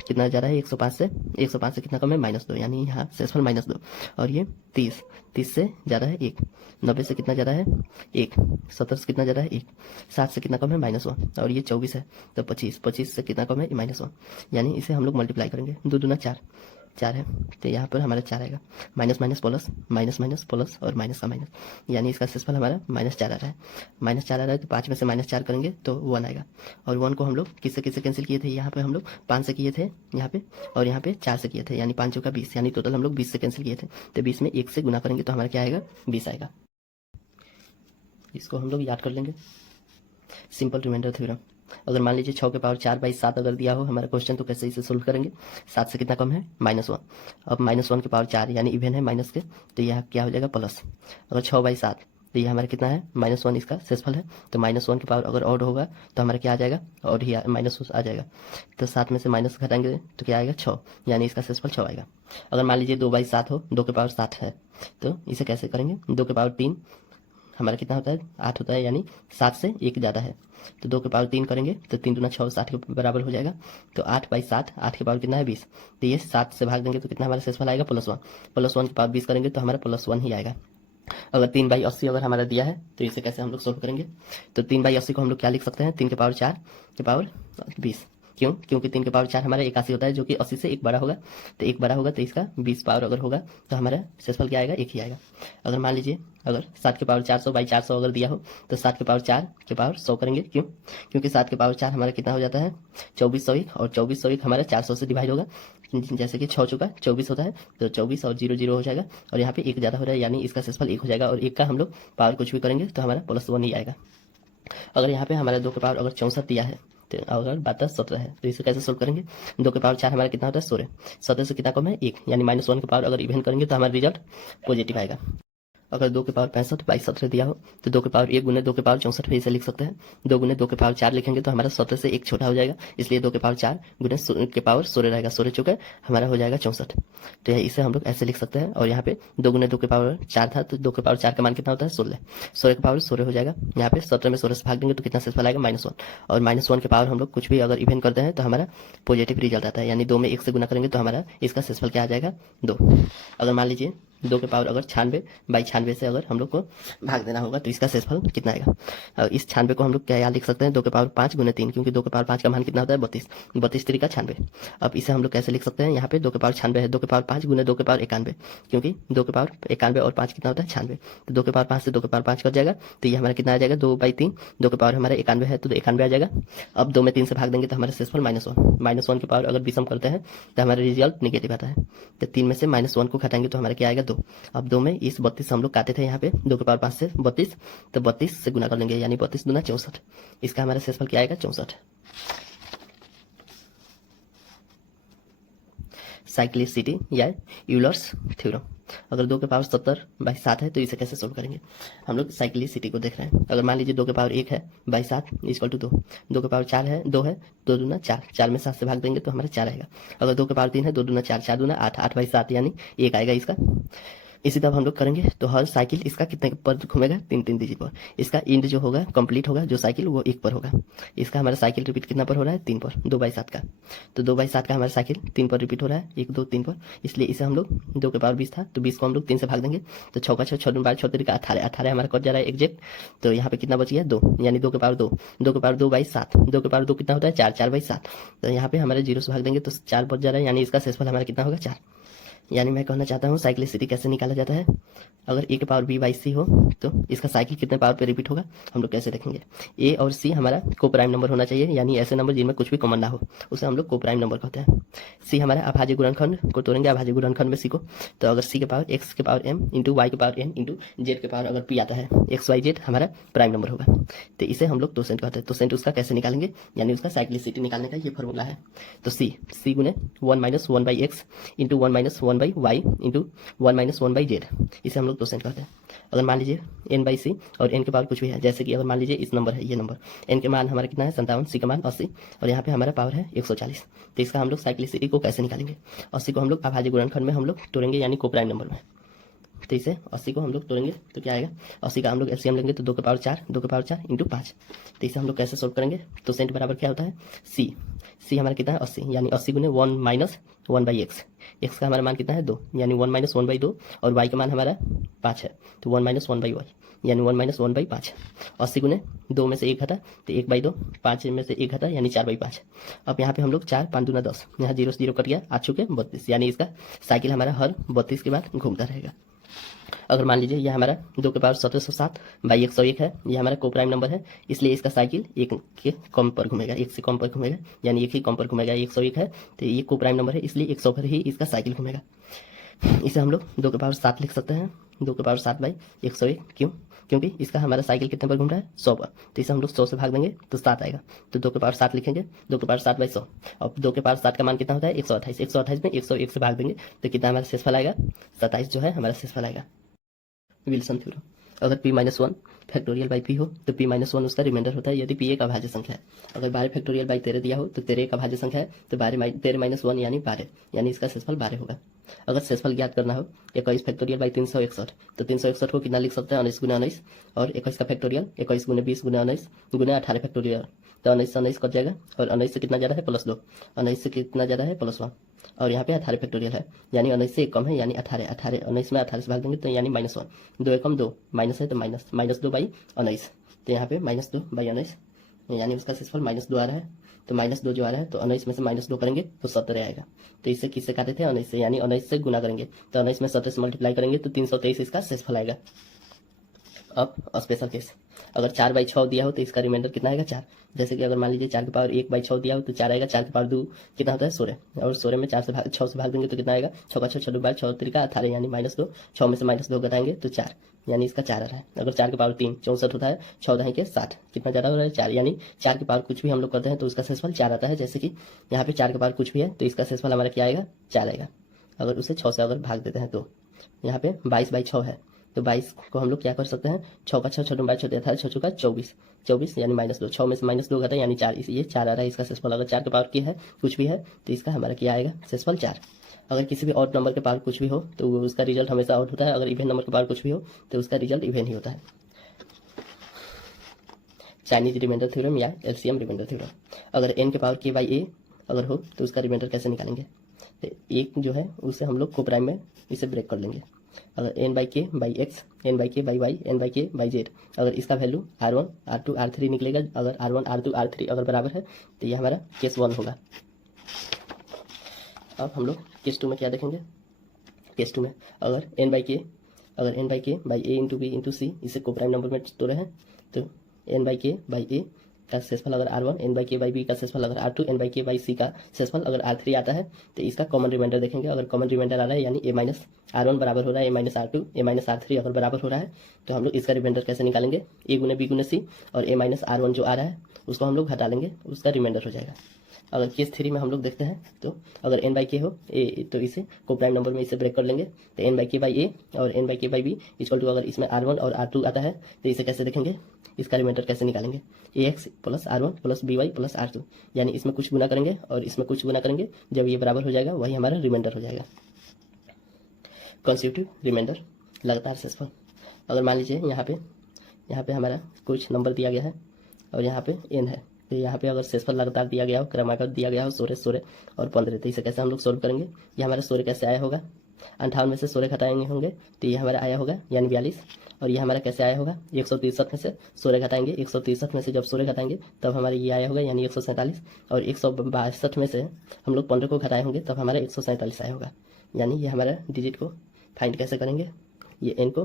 कितना ज़्यादा है, 105 से, 105 से कितना कम है, -2, यानी यहाँ शेषफल -2। और ये 30, 30 से ज़्यादा है 1। 90 से कितना ज़्यादा है, 1। 70 से कितना ज़्यादा है, 1। 7 से कितना कम है, -1। और ये 24 है, तो 25, 25 से कितना कम है, -1। यानी इसे हम लोग मल्टीप्लाई करेंगे, 2 दूना 4, 4 है, तो यहाँ पर हमारा 4 आएगा। Minus minus plus, minus minus plus और माइनस का माइनस, यानी इसका शेषफल हमारा -4 आ रहा है। -4 आ रहा है, तो 5 में से -4 करेंगे तो 1 आएगा। और 1 को हम लोग किससे किससे कैंसिल किए थे, यहाँ पे हम लोग 5 से किए थे यहाँ पे, और यहाँ पे 4 से किए थे, यानी 5 चौका 20, यानी टोटल हम लोग 20 से कैंसिल किए थे। तो 20 में 1 से गुना करेंगे तो हमारा क्या आएगा, 20 आएगा। इसको हम लोग याद कर लेंगे, सिंपल रिमाइंडर थ्योरम। अगर मान लीजिए 6 के पावर 4/7 अगर दिया हो हमारा क्वेश्चन, तो कैसे इसे सोल्व करेंगे। 7 से कितना कम है, -1। अब -1 के पावर 4, यानी इवन है माइनस के, तो यह क्या हो जाएगा, प्लस। अगर 6/7, तो ये हमारा कितना है, -1 इसका शेषफल है। तो -1 के पावर अगर ऑड होगा तो हमारा क्या आ जाएगा, ऑड ही माइनस आ जाएगा। तो 7 में से माइनस घटाएंगे तो क्या आएगा, 6, यानी इसका शेषफल 6 आएगा। अगर मान लीजिए 2/7 हो, 2 के पावर 7 है, तो इसे कैसे करेंगे, 2 के पावर 3 हमारा कितना होता है, 8 होता है, यानी 7 से 1 ज़्यादा है, तो 2 के पावर 3 करेंगे तो 3 दूना 6, 60 के बराबर हो जाएगा। तो 8/7, 8 के पावर कितना है, 20। तो ये 7 से भाग देंगे तो कितना हमारा शेषफल आएगा, +1। +1 के पावर 20 करेंगे तो हमारा +1 ही आएगा। अगर 3/80 अगर हमारा दिया है तो इसे कैसे हम लोग सोल्व करेंगे। तो 3/80 को हम लोग क्या लिख सकते हैं, 3 के पावर 4 के पावर 20। क्यों, क्योंकि 3 के पावर 4 हमारा 81 होता है, जो कि 80 से 1 बड़ा होगा, तो 1 बड़ा होगा, तो इसका 20 पावर अगर होगा तो हमारा शेषफल क्या आएगा, 1 ही आएगा। अगर मान लीजिए अगर 7 के पावर 400/400 अगर दिया हो, तो 7 के पावर 4 के पावर 100 करेंगे। क्यों, क्योंकि 7 के पावर 4 हमारा कितना हो जाता है, 2401, और 2401 हमारा 400 से डिवाइड होगा, जैसे कि 6 चौका 24 होता है, तो 24 और 0 0 हो जाएगा, और यहाँ पे 1 ज़्यादा हो रहा है, यानी इसका शेषफल 1 हो जाएगा। और 1 का हम लोग पावर कुछ भी करेंगे तो हमारा +1 ही आएगा। अगर यहाँ पे हमारा 2 के पावर अगर 64 दिया है, तो अगर 17 है, तो इसे कैसे सोल्व करेंगे। 2 के पावर 4 हमारा कितना होता है, 16। 17 से कितना कम है, 1, यानी -1 के पावर अगर इवन करेंगे तो हमारा रिजल्ट पॉजिटिव आएगा। अगर 2 के पावर 65/17 दिया हो, तो 2 के पावर 1 गुने 2 के पावर 64 भी इसे लिख सकते हैं। 2 गुने 2 के पावर 4 लिखेंगे तो हमारा 17 से 1 छोटा हो जाएगा, इसलिए 2 के पावर 4 गुने के पावर 16 रहेगा, 16 चौका हमारा हो जाएगा 64। तो इसे हम लोग ऐसे लिख सकते हैं। और यहाँ पे 2 गुने 2 के पावर 4 था, तो 2 के पावर 4 का मान कितना होता है, 16। 16 के पावर 16 हो जाएगा। यहाँ पे 17 में 16 से भाग देंगे तो कितना शेषफल आएगा, -1। और -1 के पावर हम लोग कुछ भी अगर इवन करते हैं तो हमारा पॉजिटिव रिजल्ट आता है, यानी 2 में 1 से गुना करेंगे तो हमारा इसका शेषफल क्या आ जाएगा, 2। अगर मान लीजिए 2 के पावर अगर 96/96 से अगर हम लोग को भाग देना होगा तो इसका शेषफल कितना आएगा। और इस 96 को हम लोग क्या याद लिख सकते हैं, 2 के पावर 5 गुने 3, क्योंकि 2 के पावर 5 का मान कितना होता है, 32। 32 3 का 96। अब इसे हम लोग कैसे लिख सकते हैं, यहाँ पे 2 के पावर 96 है, 2 के पावर 5 गुने 2 के पावर 91, क्योंकि 2 के पावर 91 और 5 कितना होता है, 96। तो 2 के पावर 5 से 2 के पावर 5 कट जाएगा, तो ये हमारा कितना आ जाएगा, 2/3। 2 के पावर हमारा 91 है, तो 91 आ जाएगा। अब 2 में 3 से भाग देंगे तो हमारा शेषफल -1। -1 के पावर अगर विषम करते हैं तो हमारा रिजल्ट निगेटिव आता है। तो 3 में से -1 को घटाएंगे तो हमारा क्या आएगा, 2। अब 2 में इस 32 हम लोग काटे थे यहाँ पे, 2 के पावर 5 से 32, तो 32 से गुना कर लेंगे, यानी 32 दूना 64। इसका हमारा शेषफल क्या आएगा, 64। साइक्लिसिटी या यूलर्स थ्योरम। अगर 2 के पावर 70/7 है तो इसे कैसे सोल्व करेंगे। हम लोग साइक्लिसिटी को देख रहे हैं। अगर मान लीजिए 2 के पावर 1 है बाई 7 इक्वल टू 2। 2 के पावर 4 है, 2 है, 2 दूना 4, 4 में 7 से भाग देंगे तो हमारा 4 आएगा। अगर 2 के पावर 3 है, 2 दूना 4, 4 दूना 8, 8/7 यानी 1 आएगा इसका। इसी तरह हम लोग करेंगे तो हर साइकिल इसका कितने पर घूमेगा, 3 3 डिजिट पर। इसका इंड जो होगा कंप्लीट होगा जो साइकिल वो 1 पर होगा। इसका हमारा साइकिल रिपीट कितना पर हो रहा है, 3 पर, 2/7 का। तो 2/7 का हमारा साइकिल 3 पर रिपीट हो रहा है, 1 2 3 पर। इसलिए इसे हम लोग 2 के पावर 20 था तो 20 को हम लोग 3 से भाग देंगे तो 6 का 6, 6 दूनी 12, 6 3 का 18, 18 हमारा कट जा रहा है एग्जैक्ट। तो यहाँ पे कितना बच गया, 2, यानी 2 के पावर 2, 2 के पावर 2/7, 2 के पावर 2 कितना होता है, 4, 4/7। तो यहाँ पे हमारे 0 से भाग देंगे तो 4 बच जा रहा है, यानी इसका शेषफल हमारा कितना होगा, 4। यानी मैं कहना चाहता हूँ साइक्लिसिटी कैसे निकाला जाता है। अगर ए के पावर b/c हो तो इसका साइकिल कितने पावर पे रिपीट होगा हम लोग कैसे देखेंगे। ए और सी हमारा को प्राइम नंबर होना चाहिए, यानी ऐसे नंबर जिनमें कुछ भी कॉमन ना हो उसे हम लोग को प्राइम नंबर कहते हैं। सी हमारा अभाज्य गुणनखंड को तोड़ेंगे, अभाज्य गुणनखंड में सी को। तो अगर सी के पावर x के पावर m इंटू वाई के पावर n इंटू जेड के पावर अगर p आता है, एक्स वाई जेड हमारा प्राइम नंबर होगा। तो इसे हम लोग तोसेंट कहते हैं। तोसेंट उसका कैसे निकालेंगे, यानी उसका साइक्लिसिटी निकालने का ये फॉर्मूला है। तो सी गुने 1 - 1/x into 1 - 1/y into 1 - 1/z, इसे हम लोग तोसेंट कहते हैं। अगर मान लीजिए n/c और n के पावर कुछ भी है, जैसे कि अगर मान लीजिए इस नंबर है, ये नंबर n के मान हमारा कितना है 57, c का मान 80 और यहाँ पे हमारा पावर है 140। तो इसका हम लोग साइक्लिसिटी को कैसे निकालेंगे, 80 को हम लोग अभाज्य गुणनखंड में हम लोग तोड़ेंगे, यानी को प्राइम नंबर में। तो इसे 80 को हम लोग तोड़ेंगे तो क्या आएगा, 80 का हम लोग एलसीएम लेंगे तो 2 के पावर 4, 2 के पावर 4 इंटू 5। तो इसे हम लोग कैसे सोल्व करेंगे, तो सेंट बराबर क्या होता है, सी हमारा कितना है 80, यानी 80 गुने 1 - 1/x। एक्स का हमारा मान कितना है 2, यानी 1 - 1/2 और y का मान हमारा 5 है तो 1 - 1/y, यानी 1 - 1/5। 80 गुने 2 में से 1 घटा तो 1/2, 5 में से 1 घटा यानी 4/5। अब यहाँ पे हम लोग 4 5 दूना 10, यहाँ 0 से 0 कट गया, 8 चुके 32, यानी इसका साइकिल हमारा हर 32 के बाद घूमता रहेगा। अगर मान लीजिए यह हमारा 2 के पावर 1707 बाई 101 है, यह हमारा को प्राइम नंबर है, इसलिए इसका साइकिल 1 के कम पर घूमेगा, 1 से कम पर घूमेगा, यानी 1 ही कम पर घूमेगा। 101 है तो ये को प्राइम नंबर है, इसलिए 100 पर ही इसका साइकिल घूमेगा। इसे हम लोग 2 के पावर 7 लिख सकते हैं, 2 के पावर 7 बाई 101। क्यों, क्योंकि इसका हमारा साइकिल कितने पर घूम रहा है, 100 पर। तो इसे हम लोग 100 से भाग देंगे तो 7 आएगा, तो 2 के पावर 7 लिखेंगे, 2 के पावर 7 बाई 100। अब 2 के पावर 7 का मान कितना होता है 128, 128 में 101 से भाग देंगे तो कितना हमारा शेषफल आएगा, 27 जो है हमारा शेषफल आएगा। विल्सन थ्योरम, अगर p-1 फैक्टोरियल बाई p हो तो p-1 उसका रिमाइंडर होता है यदि p एक अभाज्य संख्या है। अगर 12 फैक्टोरियल बाई 13 दिया हो तो 13 एक अभाज्य संख्या है तो 13 - 1 यानी 12, यानी इसका शेषफल 12 होगा। अगर शेषफल ज्ञात करना हो 21 फैक्टोरियल बाई 361 तो 361 को कितना लिख सकते हैं 19 गुना 19, और 21 का फैक्टोरियल 21 गुने 20 गुना 19 गुना 18 फैक्टोरियल, तो 19 से 19 कट जाएगा और 19 से कितना ज़्यादा है +2, 19 से कितना ज़्यादा है +1, और यहाँ पे 18 फैक्टोरियल है, यानी 19 से 1 कम है यानी 18, 19 में 18 से भाग देंगे तो यानी -1, 2 एकम 2, माइनस है तो -2 बाई 19, तो यहाँ पे -2 बाई 19, यानी उसका शेषफल -2 आ रहा है। तो -2 जो आ रहा है तो 19 में से -2 करेंगे तो 17 आएगा। तो इससे किससे काटे थे 19 से, यानी 19 से गुना करेंगे तो 19 में 17 से मल्टीप्लाई करेंगे तो 323 इसका शेषफल आएगा। अब स्पेशल केस, अगर 4/6 दिया हो तो इसका रिमाइंडर कितना आएगा 4। जैसे कि अगर मान लीजिए 4 के पावर 1/6 दिया हो तो 4 आएगा, 4 के पावर 2 कितना होता है 16, और 16 में 4 से 6 से भाग देंगे तो कितना आएगा 6 का 6, 6 12, 6 3 का 18, यानी -2, 6 में से -2 घटाएंगे तो 4, यानी इसका 4 आ रहा है। अगर 4 के पावर 3 64 होता है, 14 के 60, कितना ज़्यादा हो रहा है 4, यानी 4 के पावर कुछ भी हम लोग करते हैं तो उसका शेषफल 4 आता है। जैसे कि यहाँ पे 4 के पावर कुछ भी है तो इसका शेषफल हमारा क्या आएगा 4 आएगा। अगर उसे 6 से अगर भाग देते हैं तो यहाँ पे 22/6 है तो 22 को हम लोग क्या कर सकते हैं 6 का 6, 6 12, 6 18, 6 चौका 24, 24 यानी -2, 6 में से -2 घटा यानी 4, ये 4 आ रहा है इसका शेषफल। अगर 4 के पावर की है कुछ भी है तो इसका हमारा क्या आएगा शेषफल 4। अगर किसी भी ऑड नंबर के पावर कुछ भी हो तो उसका रिजल्ट हमेशा आउट होता है, अगर इवन नंबर के पावर कुछ भी हो तो उसका रिजल्ट इवन ही होता है। चाइनीज रिमाइंडर थ्योरम या एलसीएम रिमाइंडर थ्योरम, अगर n के पावर k बाई a अगर हो तो उसका रिमाइंडर कैसे निकालेंगे, तो एक जो है उसे हम लोग को प्राइम में इसे ब्रेक कर लेंगे। अगर n/k by x, n/k by y, n/k by z, अगर इसका वैल्यू r1 r2 r3 निकलेगा, अगर r1 r2 r3 अगर बराबर है तो ये हमारा केस 1 होगा। अब हम लोग केस 2 में क्या देखेंगे, केस 2 में अगर n/k by a into b into c इसे को प्राइम नंबर में तोड़े हैं तो n/k बाई a का शेषफल अगर r1, n/k बाई b का शेषफल अगर r2, n/k बाई c का शेषफल अगर r3 आता है तो इसका कॉमन रिमाइंडर देखेंगे। अगर कॉमन रिमाइंडर आ रहा है यानी a-r1 बराबर हो रहा है a-r2, a-r3 अगर बराबर हो रहा है तो हम लोग इसका रिमाइंडर कैसे निकालेंगे, a गुने b गुने c, और a-r1 जो आ रहा है उसको हम लोग घटा लेंगे, उसका रिमाइंडर हो जाएगा। अगर केस 3 में हम लोग देखते हैं तो अगर n/k हो a तो इसे को प्राइम नंबर में इसे ब्रेक कर लेंगे तो n/k बाई a और n/k by b equal to, अगर इसमें r1 और r2 आता है तो इसे कैसे देखेंगे, इसका रिमाइंडर कैसे निकालेंगे, ax plus r1 plus by plus r2, यानी इसमें कुछ गुना करेंगे और इसमें कुछ गुना करेंगे, जब ये बराबर हो जाएगा वही हमारा रिमाइंडर हो जाएगा। कंसेक्यूटिव रिमाइंडर लगातार शेषफल। अगर मान लीजिए यहाँ पे हमारा कुछ नंबर दिया गया है और यहाँ पे n है, तो यहाँ पे अगर शेषफल लगातार दिया गया हो, क्रमागत दिया गया हो 16 16 और 15, तो इसे कैसे हम लोग सोल्व करेंगे। ये हमारा 16 कैसे आया होगा, 58 में से 16 घटाएंगे होंगे तो ये हमारा आया होगा यानी 42। और ये हमारा कैसे आया होगा, 163 में से 16 घटाएंगे, 163 में से जब 16 घटाएंगे तब हमारा ये आया होगा यानी 147। और 162 में से हम लोग 15 को घटाए होंगे तब हमारा 147 आया होगा। यानी ये हमारा डिजिट को फाइंड कैसे करेंगे, ये n को,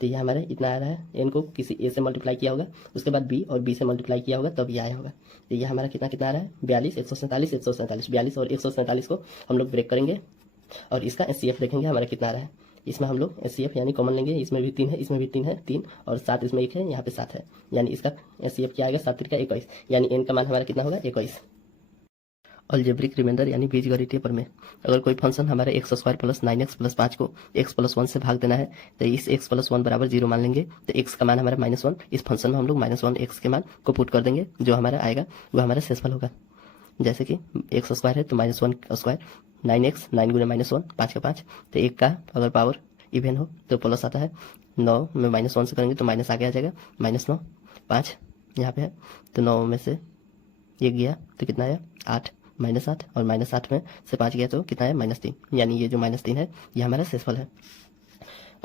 तो ये हमारा इतना आ रहा है, n को किसी a से मल्टीप्लाई किया होगा, उसके बाद b और b से मल्टीप्लाई किया होगा तब ये आया होगा। तो ये हमारा कितना कितना आ रहा है, 42 147 147, 42 और 147 को हम लोग ब्रेक करेंगे और इसका एचसीएफ देखेंगे हमारा कितना आ रहा है। इसमें हम लोग एचसीएफ यानी कॉमन लेंगे, इसमें भी 3 है, इसमें भी 3 है, 3 और 7 इसमें 1 है, यहाँ पे 7 है, यानी इसका एचसीएफ क्या आएगा, 7 का 21, यानी n का मान हमारा कितना होगा 21। अलजेब्रिक रिमाइंडर यानी बीजगणितीय प्रमेय। अगर कोई फंक्शन हमारे x² प्लस 9x प्लस 5 को x प्लस 1 से भाग देना है तो इस x प्लस 1 बराबर 0 मान लेंगे, तो x का मान हमारा -1, इस फंक्शन में हम लोग -1 x के मान को पुट कर देंगे, जो हमारा आएगा वो हमारा शेषफल होगा। जैसे कि x² है तो -1², 9x 9 गुणे -1 5 का 5, तो 1 का अगर पावर इवन हो तो प्लस आता है, 9 में -1 से करेंगे तो माइनस आगे आ जाएगा, -9, 5 यहाँ पे है, तो 9 में से 1 गया तो कितना आया 8, -8 और -8 में से 5 गया तो कितना है -3, यानी ये जो -3 है ये हमारा शेषफल है।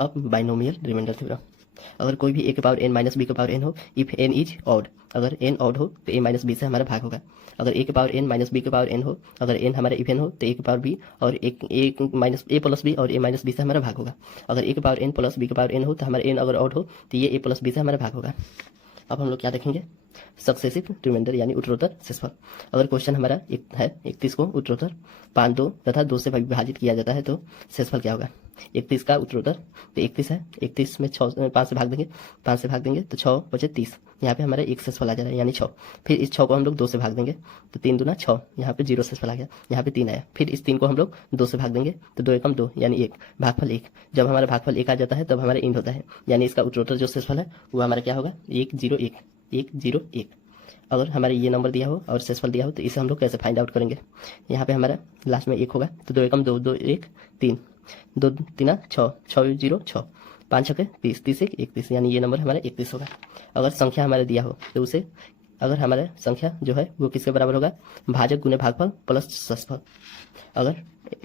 अब बाइनोमियल रिमाइंडर थ्योरम। अगर कोई भी a के पावर n माइनस b के पावर n हो, इफ n इज ऑड, अगर n ऑड हो तो a माइनस b से हमारा भाग होगा। अगर a के पावर n माइनस b के पावर n हो, अगर n हमारा इवन हो तो a के पावर b और एक माइनस a प्लस b और a माइनस b से हमारा भाग होगा। अगर a के पावर n प्लस b के पावर n हो तो हमारा n अगर ऑड हो तो ये a प्लस b से हमारा भाग होगा। अब हम लोग क्या देखेंगे, सक्सेसिव रिमाइंडर यानी उत्तरोत्तर शेषफल। अगर क्वेश्चन हमारा एक है 31 को उत्तरोत्तर 5 2 तथा 2 से विभाजित किया जाता है तो शेषफल क्या होगा। 31 का उत्तरोत्तर तो 31 है, 31 में 5 से भाग देंगे, 5 से भाग देंगे तो 6 बचे 30, यहाँ पे हमारा एक शेषफल आ जा रहा है यानी 6। फिर इस 6 को हम लोग 2 से भाग देंगे तो 3 दूना 6, यहाँ पे 0 शेषफल आ गया, यहाँ पे 3 आया। फिर इस 3 को हम लोग 2 से भाग देंगे तो 2 एकम 2 यानी 1, भागफल 1। जब हमारा भागफल 1 आ जाता है तब हमारा इंड होता है, यानी इसका उत्तरोत्तर जो शेषफल है वो हमारा क्या होगा 1 0 1 1 0 1। अगर हमारे ये नंबर दिया हो और शेषफल दिया हो तो इसे हम लोग कैसे फाइंड आउट करेंगे। यहाँ पे हमारा लास्ट में 1 होगा तो 2 एकम 2 2 1 3, 2 3 6 6 0 6, 5 6 30 30 1 31, यानी ये नंबर हमारा 31 होगा। अगर संख्या हमारा दिया हो तो उसे, अगर हमारा संख्या जो है वो किसके बराबर होगा, भाजक गुने भागफल प्लस शेषफल। अगर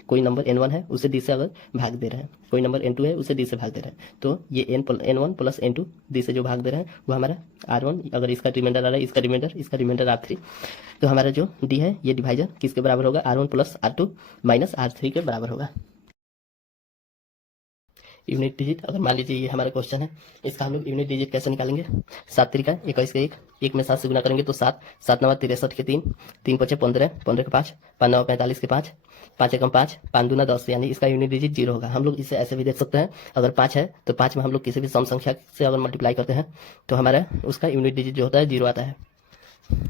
कोई नंबर n1 है उसे d से अगर भाग दे रहे हैं, कोई नंबर n2 है उसे d से भाग दे रहे हैं, तो ये n1 प्लस n2 d से जो भाग दे रहे हैं वो हमारा r1, अगर इसका रिमाइंडर आ रहा है इसका रिमाइंडर r3, तो हमारा जो d है ये डिवाइजर किसके बराबर होगा, r1 plus r2 minus r3 के बराबर होगा। यूनिट डिजिट, अगर मान लीजिए ये हमारा क्वेश्चन है, इसका हम लोग यूनिट डिजिट कैसे निकालेंगे। 7 तरीका 21 का 1 में 7 से गुना करेंगे तो 7, 7 9 63 के 3, 3 5 15, 15 के 5, 5 9 45 के 5, 5 एकम 5, 5 दूना 10, यानी इसका यूनिट डिजिट 0 होगा। हम लोग इसे ऐसे भी देख सकते हैं, अगर 5 है तो 5 में हम लोग किसी भी सम संख्या से अगर मल्टीप्लाई करते हैं तो हमारा उसका यूनिट डिजिट जो होता है 0 आता है।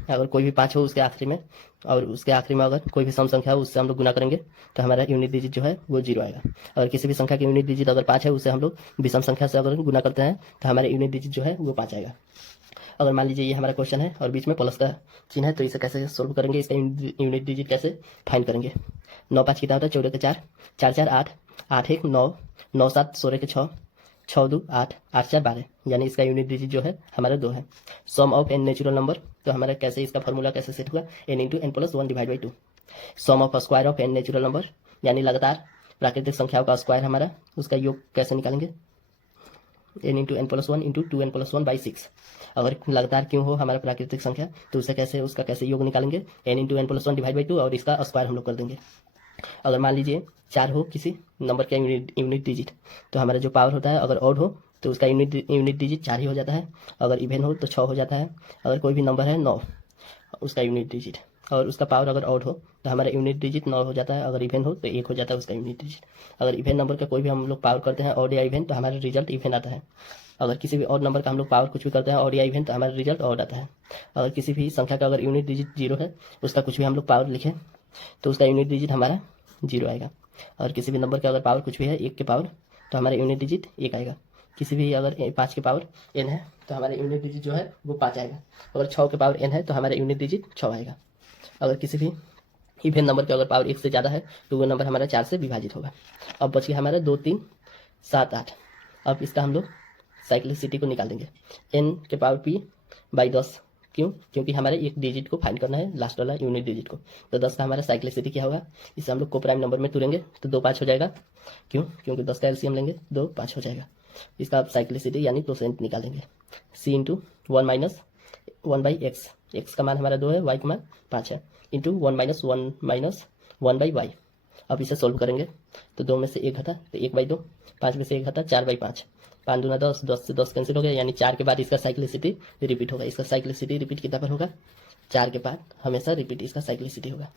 अगर कोई भी 5 हो उसके आखिरी में, और उसके आखिरी में अगर कोई भी सम संख्या हो उससे हम लोग गुना करेंगे तो हमारा यूनिट डिजिट जो है वो 0 आएगा। अगर किसी भी संख्या की यूनिट डिजिट अगर 5 है उससे हम लोग विषम संख्या से अगर गुना करते हैं तो हमारा यूनिट डिजिट जो है वो 5 आएगा। अगर मान लीजिए ये हमारा क्वेश्चन है और बीच में प्लस का चिन्ह है तो इसे कैसे सोल्व करेंगे, इसका यूनिट डिजिट कैसे फाइंड करेंगे। 9 5 कितना होता है, 14 के 4, 4 4 8, 8 1 9, 9 7 16 के 6, 6 2 8, 8 4 12, यानी इसका यूनिट डिजिट जो है हमारा 2 है। Sum of n natural number, तो हमारा कैसे इसका फॉर्मूला कैसे सेट होगा, n into n plus 1 divide by 2। Sum of square of n natural number, यानी लगातार प्राकृतिक संख्याओं का स्क्वायर हमारा, उसका योग कैसे निकालेंगे, n into n plus 1 into 2n plus 1 by 6। अगर लगातार क्यों हो हमारा प्राकृतिक संख्या तो उसे कैसे, उसका कैसे योग निकालेंगे, n into n plus 1 divide by 2 और इसका स्क्वायर हम लोग कर देंगे। अगर मान लीजिए 4 हो किसी नंबर का यूनिट डिजिट, तो हमारा जो पावर होता है अगर ऑड हो तो उसका यूनिट डिजिट 4 ही हो जाता है, अगर इवन हो तो 6 हो जाता है। अगर कोई भी नंबर है 9 उसका यूनिट डिजिट, और उसका पावर अगर ऑड हो तो हमारा यूनिट डिजिट 9 हो जाता है, अगर इवन हो तो 1 हो जाता है उसका यूनिट डिजिट। अगर इवन नंबर का कोई भी हम लोग पावर करते हैं ऑड या इवन तो हमारा रिजल्ट इवन आता है। अगर किसी भी ऑड नंबर का हम लोग पावर कुछ भी करते हैं ऑड या इवन तो हमारा रिजल्ट ऑड आता है। अगर किसी भी संख्या का अगर यूनिट डिजिट 0 है उसका कुछ भी हम लोग पावर लिखें तो उसका यूनिट डिजिट हमारा 0 आएगा। और किसी भी नंबर का अगर पावर कुछ भी है 1 के पावर तो हमारा यूनिट डिजिट 1 आएगा। किसी भी अगर 5 के पावर n है तो हमारा यूनिट डिजिट जो है वो 5 आएगा। अगर 6 के पावर n है तो हमारा यूनिट डिजिट 6 आएगा। अगर किसी भी इवन नंबर के अगर पावर 1 से ज़्यादा है तो वो नंबर हमारा 4 से विभाजित होगा। अब बच गया हमारा 2 3 7 8। अब इसका हम लोग साइक्लिसिटी को निकाल देंगे, n के पावर p बाई 10। क्यों? क्योंकि हमारे एक डिजिट को फाइंड करना है, लास्ट वाला यूनिट डिजिट को। तो 10 का हमारा साइक्लिसिटी क्या होगा, इसे हम लोग को प्राइम नंबर में तुरेंगे तो 2 5 हो जाएगा। क्यों? क्योंकि 10 का एलसीएम लेंगे 2 5 हो जाएगा। इसका आप साइक्लिसिटी यानी परसेंट निकालेंगे, c into 1 minus 1 by x. X का मान हमारा 2 है, वाई का मान 5 है, इंटू 1 माइनस 1 बाई वाई। अब इसे सोल्व करेंगे तो 2 में से 1 घटा तो 1 बाई 2, 5 में से 1 घटा 4 बाई 5, 5 दूना 10, 10 से 10 कैंसिल हो गया, यानी 4 के बाद इसका साइक्लिसिटी रिपीट होगा। इसका साइक्लिसिटी रिपीट कितना पर होगा, 4 के बाद हमेशा रिपीट इसका साइक्लिसिटी होगा।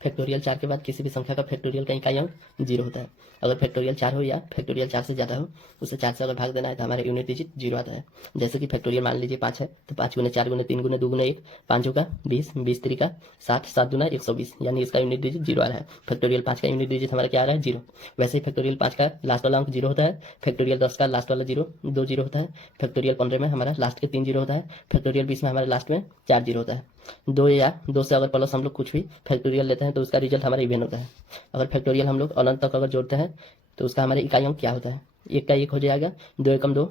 फैक्टोरियल 4 के बाद किसी भी संख्या का फैक्टोरियल का इकाई अंक 0 होता है। अगर फैक्टोरियल 4 हो या फैक्टोरियल 4 से ज़्यादा हो, उसे 4 से अगर भाग देना है तो हमारा यूनिट डिजिट 0 आता है। जैसे कि फैक्टोरियल मान लीजिए 5 है तो 5 गुने 4 गुने 3 गुने 2 गुने 1, 5 होगा 20, 20 3 का 60, 7 दूना 120, यानी इसका यूनिट डिजिट 0 आ रहा है। फैक्टोरियल 5 का यूनिट डिजिट हमारा क्या आ रहा है, 0। वैसे ही फैक्टोरियल 5 का लास्ट वाला अंक 0 होता है, फैक्टोरियल 10 का लास्ट वाला 2 0 होता है, फैक्टोरियल 15 में हमारा लास्ट के 3 0 होता है, फैक्टोरियल 20 में हमारे लास्ट में 4 0 होता है। 2 या 2 से अगर प्लस हम लोग कुछ भी फैक्टोरियल लेते हैं तो उसका रिजल्ट हमारा इवेन होता है। अगर फैक्टोरियल हम लोग अनंत तक अगर जोड़ते हैं तो उसका हमारे इकाई अंक क्या होता है, 1 का 1 हो जाएगा, 2 एकम 2,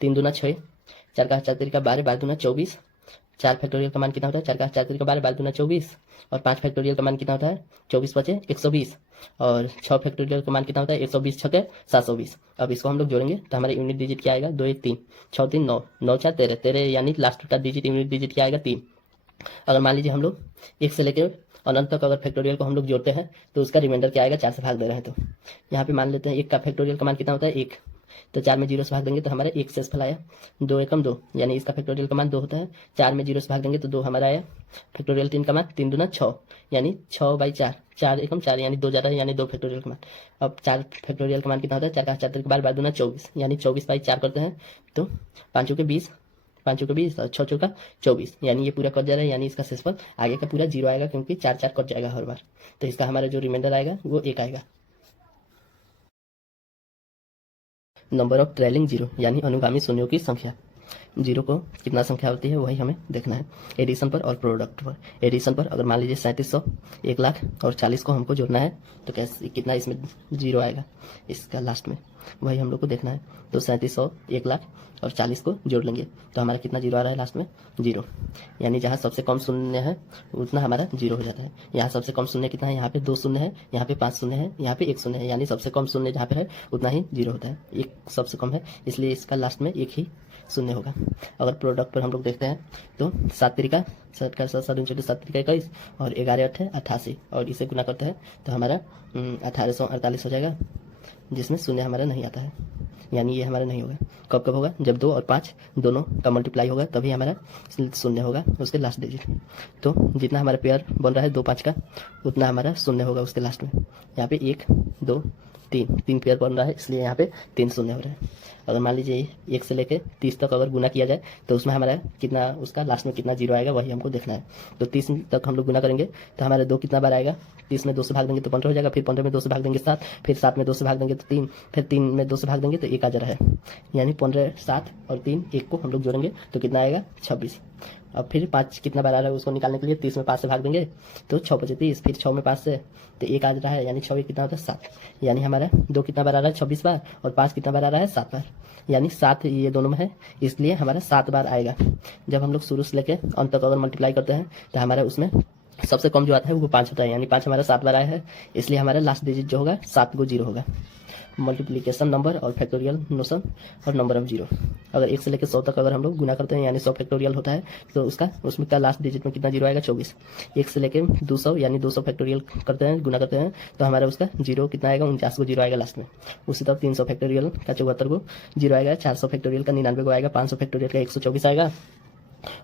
3 दूना 6, 4 का 4 तरीका 12, 12 दूना 24, 4 फैक्टोरियल का मान कितना होता है, 4 का 4 तरीका 12, 12 दूना 24, और 5 फैक्टोरियल का मान कितना होता है, 24 बचे 120, और 6 फैक्टोरियल का मान कितना होता है, 120 छके 720। अब इसको हम लोग जोड़ेंगे तो हमारा यूनिट डिजिट क्या आएगा, 2 1 3, 6 3 9, 9 4 13, 13 यानी लास्ट का डिजिट यूनिट डिजिट क्या आएगा, 3। अगर मान लीजिए हम लोग 1 से लेकर अनंत तक अगर फैक्टोरियल को हम लोग जोड़ते हैं तो उसका रिमाइंडर क्या आएगा, 4 से भाग दे रहे हैं। तो यहाँ पे मान लेते हैं 1 का फैक्टोरियल का मान कितना होता है, 1, तो 4 में 0 से भाग देंगे तो हमारा 1 शेषफल आया, 2 एकम 2, यानी इसका फैक्टोरियल का मान 2 होता है, 4 में 0 से भाग देंगे तो 2 हमारा आया। फैक्टोरियल 3 का मान 3 दूना 6, यानी 6 बाई 4, 4 एकम 4, यानी 2 ज़्यादा है, यानी 2 फैक्टोरियल का मान। अब 4 फैक्टोरियल का मान कितना होता है, 4 का 4 तरीके 12, 12 दूना 24, यानी 24 बाई 4 करते हैं तो 5 के 20, 5 के 20 और 6 चौका 24, यानी ये पूरा कट जा रहा है, यानी इसका शेषफल आगे का पूरा 0 आएगा, क्योंकि 4 4 कट जाएगा हर बार। तो इसका हमारा जो रिमाइंडर आएगा वो 1 आएगा। नंबर ऑफ ट्रेलिंग जीरो यानी अनुगामी शून्यों की संख्या। जीरो को कितना संख्या होती है वही हमें देखना है एडिशन पर और प्रोडक्ट पर। एडिशन पर अगर मान लीजिए 3700, 1 लाख और 40 को हमको जोड़ना है तो कैसे कितना इसमें जीरो आएगा इसका लास्ट में, वही हम लोग को देखना है। तो 3700, 1 लाख और 40 को जोड़ लेंगे तो हमारा कितना जीरो आ रहा है लास्ट में, जीरो। यानी जहाँ सबसे कम शून्य है उतना हमारा जीरो हो जाता है। यहाँ सबसे कम शून्य कितना है, यहाँ पे 2 शून्य है, यहाँ पे 5 शून्य है, यहाँ पे 1 शून्य है, यानी सबसे कम शून्य जहाँ पे है उतना ही जीरो होता है। 1 सबसे कम है इसलिए इसका लास्ट में 1 ही शून्य होगा। अगर प्रोडक्ट पर हम लोग देखते हैं तो 7 तरीका 7 का 7 7 7 तरीका 21 और 11 8 88 और इसे गुना करते हैं तो हमारा 1848 हो जाएगा, जिसमें शून्य हमारा नहीं आता है, यानी ये हमारा नहीं होगा। कब कब होगा, जब 2 और 5 दोनों का मल्टीप्लाई होगा तभी हमारा शून्य होगा उसके लास्ट डिजिट। तो जितना हमारा पेयर बन रहा है 2 5 का उतना हमारा शून्य होगा उसके लास्ट में। यहाँ पे 1 2 3 पेयर बन रहा है इसलिए यहाँ पे 3 शून्य हो रहा है। अगर मान लीजिए 1 से लेके 30 तक अगर गुना किया जाए तो उसमें हमारा कितना उसका लास्ट में कितना जीरो आएगा वही हमको देखना है। तो 30 तक हम लोग गुना करेंगे तो हमारा 2 कितना बार आएगा, 30 में 2 से भाग देंगे तो 15 हो जाएगा, फिर 15 में 2 से भाग देंगे 7, फिर 7 में 2 से भाग देंगे तो 3, फिर 3 में 2 से भाग देंगे तो 1 आ जा रहा है, यानी 15 7 और 3 1 को हम लोग जोड़ेंगे तो कितना आएगा 26। अब फिर 5 कितना बार आ रहा है उसको निकालने के लिए 30 में 5 से भाग देंगे तो 6 बचे 30, फिर 6 में 5 से तो 1 आ रहा है, यानी 6 कितना होता है 7, यानी हमारा 2 कितना बार आ रहा है 26 बार और 5 कितना बार आ रहा है 7 बार, यानी 7 ये दोनों में है इसलिए हमारा 7 बार आएगा। जब हम लोग शुरू से लेके अंत तक अगर मल्टीप्लाई करते हैं तो हमारा उसमें सबसे कम जो आता है वो 5 होता है, यानी 5 हमारा 7 बार आया है इसलिए हमारा लास्ट डिजिट जो होगा 7 को जीरो होगा। मल्टीप्लिकेशन नंबर और फैक्टोरियल नोशन और नंबर ऑफ जीरो। अगर 1 से लेकर 100 तक अगर हम लोग गुना करते हैं यानी 100 फैक्टोरियल होता है तो उसमें का लास्ट डिजिट में कितना जीरो आएगा 24। 1 से लेकर 200 यानी 200 फैक्टोरियल करते हैं गुना करते हैं तो हमारा उसका जीरो कितना आएगा 49 को जीरो आएगा लास्ट में। उसी तरह 300 फैक्टोरियल का 74 को जीरो आएगा, 400 फैक्टोरियल का 99 को आएगा, 500 फैक्टोरियल का 124 आएगा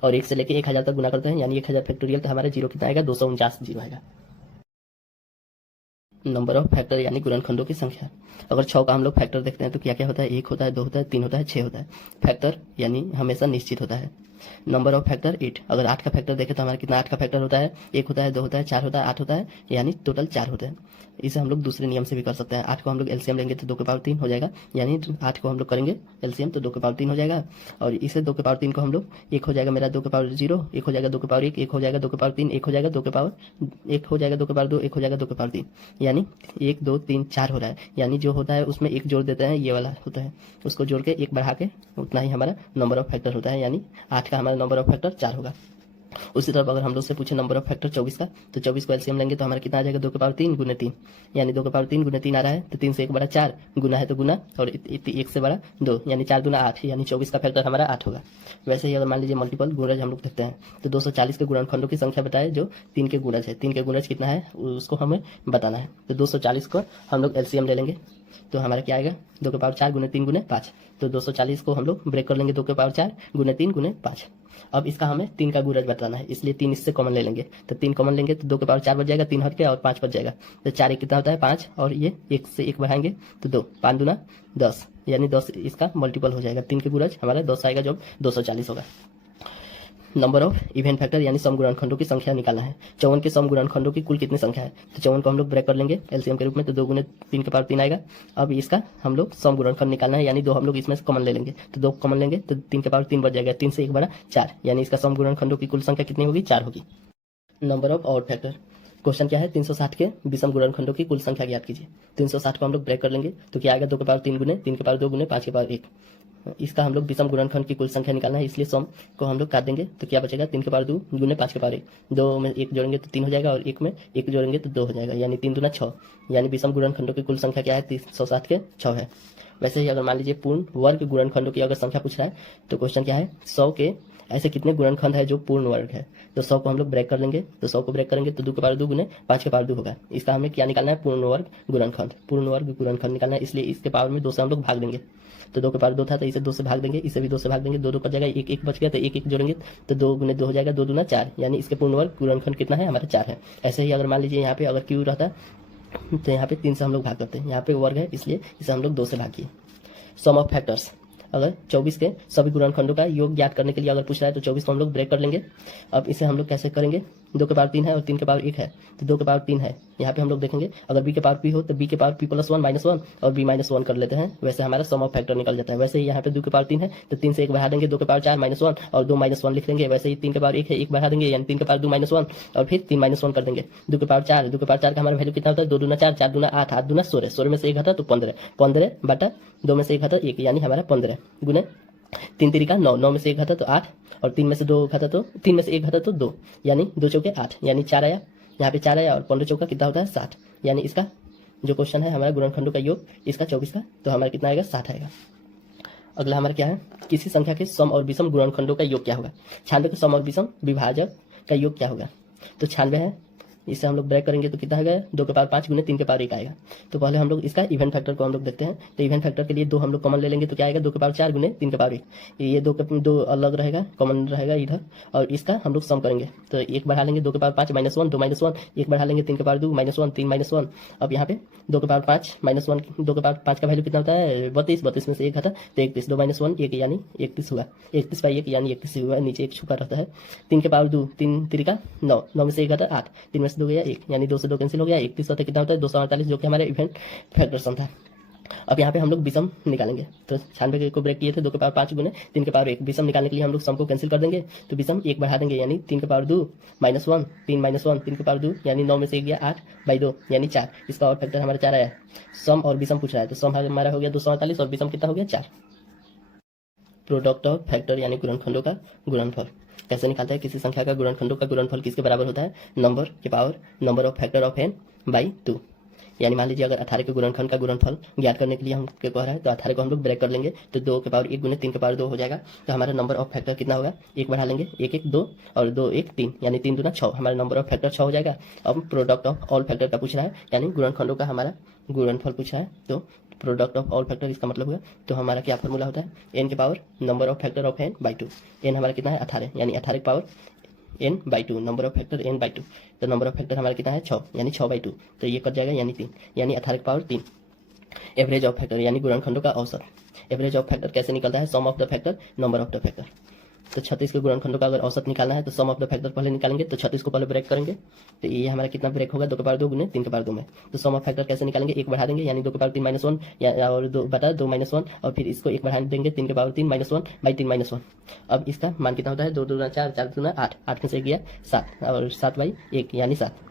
और 1 से लेकर 1000 तक गुना करते हैं यानी 1000 फैक्टोरियल का हमारा जीरो कितना आएगा 249 जीरो आएगा। नंबर ऑफ फैक्टर यानी गुणनखंडों की संख्या। अगर 6 का हम लोग फैक्टर देखते हैं तो क्या क्या होता है, 1 होता है, 2 होता है, 3 होता है, 6 होता है। फैक्टर यानी हमेशा निश्चित होता है। Number of factor 8। अगर 8 का फैक्टर देखें तो हमारा कितना 8 का फैक्टर होता है, 1 होता है, 2 होता है, 4 होता है, 8 होता है, यानी टोटल 4 होते हैं। इसे हम लोग दूसरे नियम से भी कर सकते हैं। 8 को हम लोग एलसीएम लेंगे तो 2 के पावर 3 हो जाएगा, यानी 8 को हम लोग करेंगे एलसीएम तो 2 के पावर 3 हो जाएगा। और इसे 2 के पावर 3 को हम लोग, 1 हो जाएगा मेरा 2 के पावर 0, 1 हो जाएगा 2 के पावर 1, 1 हो जाएगा 2 के पावर 3, 1 हो जाएगा 2 के पावर 1 हो जाएगा 2 के पावर 2, 1 हो जाएगा 2 के पावर 3, यानी 1 2 3 4 हो रहा है। यानी जो होता है उसमें 1 जोड़ देते हैं, ये वाला होता है, उसको जोड़ के 1 बढ़ा के उतना ही हमारा नंबर ऑफ फैक्टर होता है, यानी 8 का हमारा नंबर ऑफ फैक्टर 4 होगा। उसी तरह अगर हम लोग से पूछे नंबर ऑफ फैक्टर 24 का, तो 24 को एलसीएम लेंगे तो हमारा कितना आ जाएगा 2 के पावर 3 गुने 3, यानी 2 के पावर 3 गुने 3 आ रहा है, तो 3 से 1 बड़ा 4, गुना है तो गुना, और 1 से बड़ा 2, यानी 4 दूना 8, यानी 24 का फैक्टर हमारा 8 होगा। वैसे ही अगर मान लीजिए मल्टीपल गुणज हम लोग देखते हैं तो 240 के गुणनखंडों की संख्या बताए जो 3 के गुणज है। 3 के गुणज कितना है उसको हमें बताना है, तो 240 को हम लोग एलसीएम ले लेंगे तो हमारा क्या आएगा 2 के पावर 4 गुने 3 गुने 5, तो 240 को हम लोग ब्रेक कर लेंगे 2 के पावर 4 गुने 3 गुने 5। अब इसका हमें 3 का गुणज बताना है, इसलिए 3 इससे कॉमन ले लेंगे, तो 3 कॉमन लेंगे तो 2 के पावर 4 बच जाएगा, 3 हट गया और 5 बच जाएगा, तो 4 एक कितना होता है 5, और ये 1 से 1 बढ़ाएंगे तो 2, 5 दूना 10, यानी 10 इसका मल्टीपल हो जाएगा। 3 के गुणज हमारा 10 आएगा जो 240 होगा। नंबर ऑफ इवेंट फैक्टर यानी सम गुणनखंडों की संख्या निकालना है। 54 के सम गुणनखंडों की कुल कितनी संख्या है, तो 54 को हम लोग ब्रेक कर लेंगे एलसीएम के रूप में, तो 2 गुने 3 के पावर 3 आएगा। अब इसका हम लोग सम गुणनखंड निकालना है, यानी 2 हम लोग इसमें से कॉमन ले लेंगे, तो 2 कॉमन लेंगे तो 3 के पावर 3 बच जाएगा, 3 से 1 बड़ा 4, यानी इसका सम गुणनखंडों की कुल संख्या कितनी होगी 4 होगी। Number of odd factor, question क्या है 360 के विषम गुणनखंडों की कुल संख्या ज्ञात कीजिए। 360 को हम लोग ब्रेक कर लेंगे तो क्या आएगा 2 के पावर 3 गुने 3 के पावर 2 गुने 5 के पावर 1, इसका हम लोग विषम गुणनखंड की कुल संख्या निकालना है, इसलिए सम को हम लोग काट देंगे तो क्या बचेगा 3 के पावर 2 गुने 5 के पावर 1, 2 में 1 जोड़ेंगे तो 3 हो जाएगा और 1 में 1 जोड़ेंगे तो 2 हो जाएगा, यानी 3 दूना 6, यानी विषम गुणनखंडों की कुल संख्या क्या है 360 के 6 है। वैसे ही अगर मान लीजिए पूर्ण वर्ग गुणनखंडों की अगर संख्या पूछ रहा है तो क्वेश्चन क्या है 100 के ऐसे कितने गुणनखंड है जो पूर्ण वर्ग है, तो 100 को हम लोग ब्रेक कर लेंगे, तो 100 को ब्रेक करेंगे तो 2 के पावर 2 गुने 5 के पावर 2 होगा। इसका हमें क्या निकालना है पूर्ण वर्ग गुणनखंड, पूर्ण वर्ग गुणनखंड निकालना है, इसलिए इसके पावर में 2 से हम लोग भाग देंगे, तो 2 के पावर 2 था तो इसे 2 से भाग देंगे, इसे भी 2 से भाग देंगे, 2 2 बच जाएगा, 1 1 बच गया तो 1 1 जोड़ेंगे तो 2 गुने 2 हो जाएगा, 2 दूना 4, यानी इसके पूर्ण वर्ग गुणनखंड कितना है हमारा 4 है। ऐसे ही अगर मान लीजिए यहाँ पे अगर क्यू रहता तो यहाँ पे 3 से हम लोग भाग करते हैं, यहाँ पे वर्ग है इसलिए इसे हम लोग 2 से भाग किए। सम ऑफ फैक्टर्स, अगर 24 के सभी गुणनखंडों का योग ज्ञात करने के लिए अगर पूछ रहा है तो 24 को हम लोग ब्रेक कर लेंगे। अब इसे हम लोग कैसे करेंगे 2 के पावर 3 है और 3 के पावर 1 है, तो 2 के पावर 3 है, यहाँ पे हम लोग देखेंगे अगर b के पावर p हो तो b के पावर p प्लस 1 माइनस 1 और b माइनस 1 कर लेते हैं, वैसे हमारा सम ऑफ फैक्टर निकल जाता है। वैसे ही यहाँ पे 2 के पावर 3 है तो 3 से 1 बढ़ा देंगे, 2 के पावर 4 माइनस 1 और 2 माइनस 1 लिख लेंगे, वैसे ही 3 के पावर 1 है 1 बढ़ा देंगे, यानी 3 के पावर 2 माइनस 1 और फिर 3 माइनस 1 कर देंगे। 2 के पावर 4, 2 के पावर 4 का हमारा वैल्यू कितना होता है 2 दूना 4, 4 दूना 8, 8 दूना 16, 16 में से 1 घटा तो 15, 15 बटा 2 में से 1 घटा 1, यानी हमारा 15 गुने 3 तिरिका 9, 9 में से 1 घटा तो 8 और 3 में से 2 घटा तो 3 में से 1 घटा तो 2, यानी 2 चौके 8, यानी 4 आया, यहाँ पे 4 आया और 15 चौका कितना होता है 60, यानी इसका जो क्वेश्चन है हमारा गुणनखंडों का योग इसका 24 का, तो हमारा कितना आएगा 60 आएगा। अगला हमारा क्या है किसी संख्या के सम और विषम गुणनखंडों का योग क्या होगा। 96 के सम और विषम विभाजक का योग क्या होगा, तो 96 है, इसे हम लोग ब्रेक करेंगे तो कितना आएगा 2 के पावर 5 गुने 3 के पावर 1 आएगा। तो पहले हम लोग इसका इवेंट फैक्टर को हम लोग देखते हैं, तो इवेंट फैक्टर के लिए 2 हम लोग कॉमन ले लेंगे तो क्या आएगा 2 के पावर 4 गुने 3 के पावर 1, ये 2 अलग रहेगा कॉमन रहेगा इधर, और इसका हम लोग सम करेंगे तो 1 बढ़ा लेंगे 2 के पावर 5 माइनस 1 2 माइनस 1, 1 बढ़ा लेंगे 3 के पावर 2 माइनस 1 3 माइनस 1। अब यहाँ पे 2 के पावर 5 माइनस 1, 2 के पावर 5 का वैल्यू कितना होता है 32, 32 में से 1 घटा तो 31, 2 माइनस 1 1 यानी 31 हुआ, 31 बाई 1 यानी 31 हुआ, नीचे 1 छुपा रहता है। 3 के पावर 2 3 तिरिका 9, 9 में से 1 घटा 8, 3 में से 2 गया 1, यानी 2 से 2 कैंसिल हो गया, 31 होता है कितना होता है 248, जो कि हमारे इवेंट फैक्टर सम था। अब यहाँ पे हम लोग विषम निकालेंगे, तो 96 को ब्रेक किए थे 2 के पावर 5 गुने 3 के पावर 1, विषम निकालने के लिए हम लोग सम को कैंसिल कर देंगे, तो विषम 1 बढ़ा देंगे, यानी 3 के पावर 2 माइनस 1 3 माइनस 1 3 के पावर 2, यानी 9 में से 1 गया 8 बाई 2 यानी 4, इसका और फैक्टर हमारा 4 आया। सम और विषम पूछ रहा है तो सम हमारा हो गया 248 और विषम कितना हो गया 4। प्रोडक्ट ऑफ फैक्टर यानी गुणनखंडों का गुणनफल कैसे निकालता है, किसी संख्या का गुणनखंडों का गुणनफल किसके बराबर होता है नंबर के power number of factor of n by 2। यानी मान लीजिए अगर 18 के गुणनखंड का गुणनफल ज्ञात करने के लिए हम क्या कह रहा है, तो 18 को हम लोग ब्रेक कर लेंगे तो 2 के पावर 1 गुने 3 के पावर 2 हो जाएगा, तो हमारा नंबर ऑफ फैक्टर कितना होगा 1 बढ़ा लेंगे 1 1 2 और 2 1 3, यानी 3 दूना 6, हमारा नंबर ऑफ फैक्टर 6 हो जाएगा। अब प्रोडक्ट ऑफ ऑल फैक्टर का पूछ रहा है, यानी गुणनखंडों का हमारा गुणनफल पूछा है, तो प्रोडक्ट ऑफ ऑल फैक्टर इसका मतलब हुआ, तो हमारा क्या फॉर्मूला होता है n के power number of factor of n by 2, n हमारा कितना है 18, यानी 18 के power n by 2, number of factor n by 2, तो नंबर ऑफ फैक्टर हमारा कितना है 6, यानी 6 बाई 2, तो ये कट जाएगा यानी 3, यानी 18 के पावर 3। एवरेज ऑफ फैक्टर यानी गुणनखंडों का औसत, एवरेज ऑफ फैक्टर कैसे निकलता है sum of the factor number of the factor, तो 36 के गुणनखंडों का अगर औसत निकालना है तो सम ऑफ द फैक्टर पहले निकालेंगे। तो 36 को पहले ब्रेक करेंगे, तो ये हमारा कितना ब्रेक होगा 2 के पावर 2 गुने 3 के पावर 2 में। तो सम ऑफ फैक्टर कैसे निकालेंगे, 1 बढ़ा देंगे यानी 2 के पावर 3 माइनस 1 या और 2 बटा 2 माइनस 1 और फिर इसको 1 बढ़ा देंगे 3 के पावर 3 माइनस 1 बाई 3 माइनस 1। अब इसका मान कितना होता है 2 दूना 4, 4 दूना 8, 8 में से गया 7 और 7 बाई 1 यानी 7।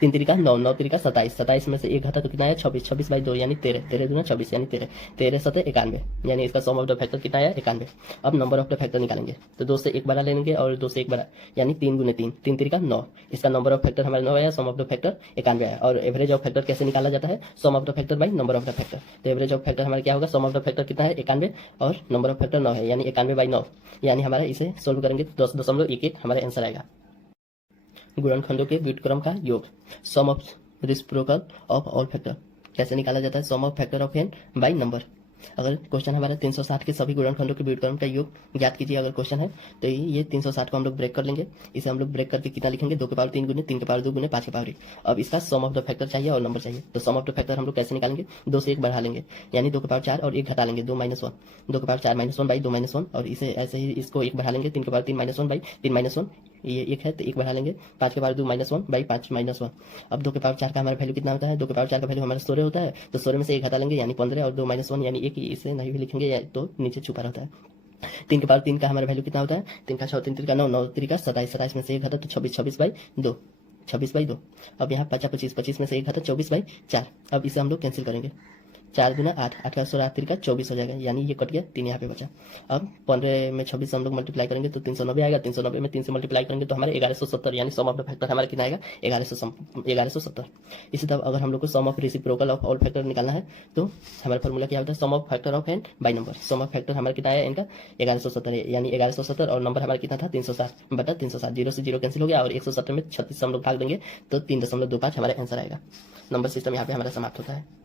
3 तिरिका 9, 9 तिरिका 27, 27 में से 1 घटा तो कितना है 26, 26 बाई 2 यानी 13, 13 दूना 26 यानी 13, 13 सतह 91 यानी इसका सम ऑफ द फैक्टर कितना है 91। अब नंबर ऑफ द फैक्टर निकालेंगे, तो 2 से 1 बड़ा लेंगे और 2 से 1 बड़ा यानी 3 गुने 3, 3 तिरिका 9, इसका नंबर ऑफ फैक्टर हमारा 9 है, सम ऑफ द फैक्टर 91 है। और एवरेज ऑफ फैक्टर कैसे निकाला जाता है, sum of the factor by number of the factor. तो एवरेज ऑफ फैक्टर हमारा क्या होगा, सम ऑफ द फैक्टर कितना है 91 और नंबर ऑफ फैक्टर 9 है यानी 91 बाई 9 यानी हमारा इसे सोल्व करेंगे तो 10.11 हमारा आंसर आएगा। गुणनखंडों के व्युत्क्रम का योग, sum of reciprocal of all factor कैसे निकाला जाता है, sum of factor of N by number. अगर क्वेश्चन हमारा 360 के सभी गुणनखंडों के व्युत्क्रम का योग ज्ञात कीजिए अगर क्वेश्चन है, तो ये 360 को हम लोग ब्रेक कर लेंगे। इसे हम लोग ब्रेक करके कितना लिखेंगे 2 के पावर 3 गुने 3 के पावर 2 गुने 5 के पावर 1। अब इसका सम ऑफ द फैक्टर चाहिए और नंबर चाहिए, तो सम ऑफ द फैक्टर हम लोग कैसे निकालेंगे, 2 से 1 बढ़ा लेंगे यानी 2 के पावर 4 और 1 घटा लेंगे 2 माइनस 1, 2 के पावर 4 माइनस 1 बाई 2 माइनस 1 और इसे ऐसे ही इसको 1 बढ़ा लेंगे 3 के पावर 3 माइनस 1 बाई 3 माइनस 1, ये 1 है तो 1 बढ़ा लेंगे 5 के पावर 2 माइनस 1 बाई 5 माइनस 1। अब 2 के पावर 4 का हमारा वैल्यू कितना होता है, 2 के पावर 4 का वैल्यू हमारा 16 होता है, तो 16 में से 1 घटा लेंगे यानी 15 और 2 माइनस 1 यानी 1, इसे नहीं भी लिखेंगे या तो नीचे छुपा रहता है। 3 के पावर 3 का हमारा वैल्यू कितना होता है, 3 का 6, 3 3 का 9, 9 3 का 27, 27 में से 1 घटा तो 26, 26 बाई 2, 26 बाई 2। अब यहाँ 50, 25, 25 में से 1 घटा 24 बाई 4। अब इसे हम लोग कैंसिल करेंगे, 4 गुना 8, 8 का 16, 8 का 24 हो जाएगा यानी ये कट गया, 3 यहाँ पे बचा। अब 15 में 26 हम लोग मल्टीप्लाई करेंगे तो 390 आएगा, 390 में 3 से मल्टीप्लाई करेंगे तो हमारे 1170 यानी सम ऑफ द फैक्टर हमारा कितना आएगा 1170। इसी तरह अगर हम लोग को sum of reciprocal of all factor निकालना है तो हमारा फॉर्मूला क्या होता है, sum of factor of N by number. Sum of factor हमारा कितना है इनका 1170 है यानी 1170 और नंबर हमारा कितना था 360 बटा 360, 0 से 0 कैंसिल हो गया और 170 में 36 हम लोग भाग देंगे तो 3.25 हमारा आंसर आएगा। नंबर सिस्टम यहाँ पे हमारा समाप्त होता है।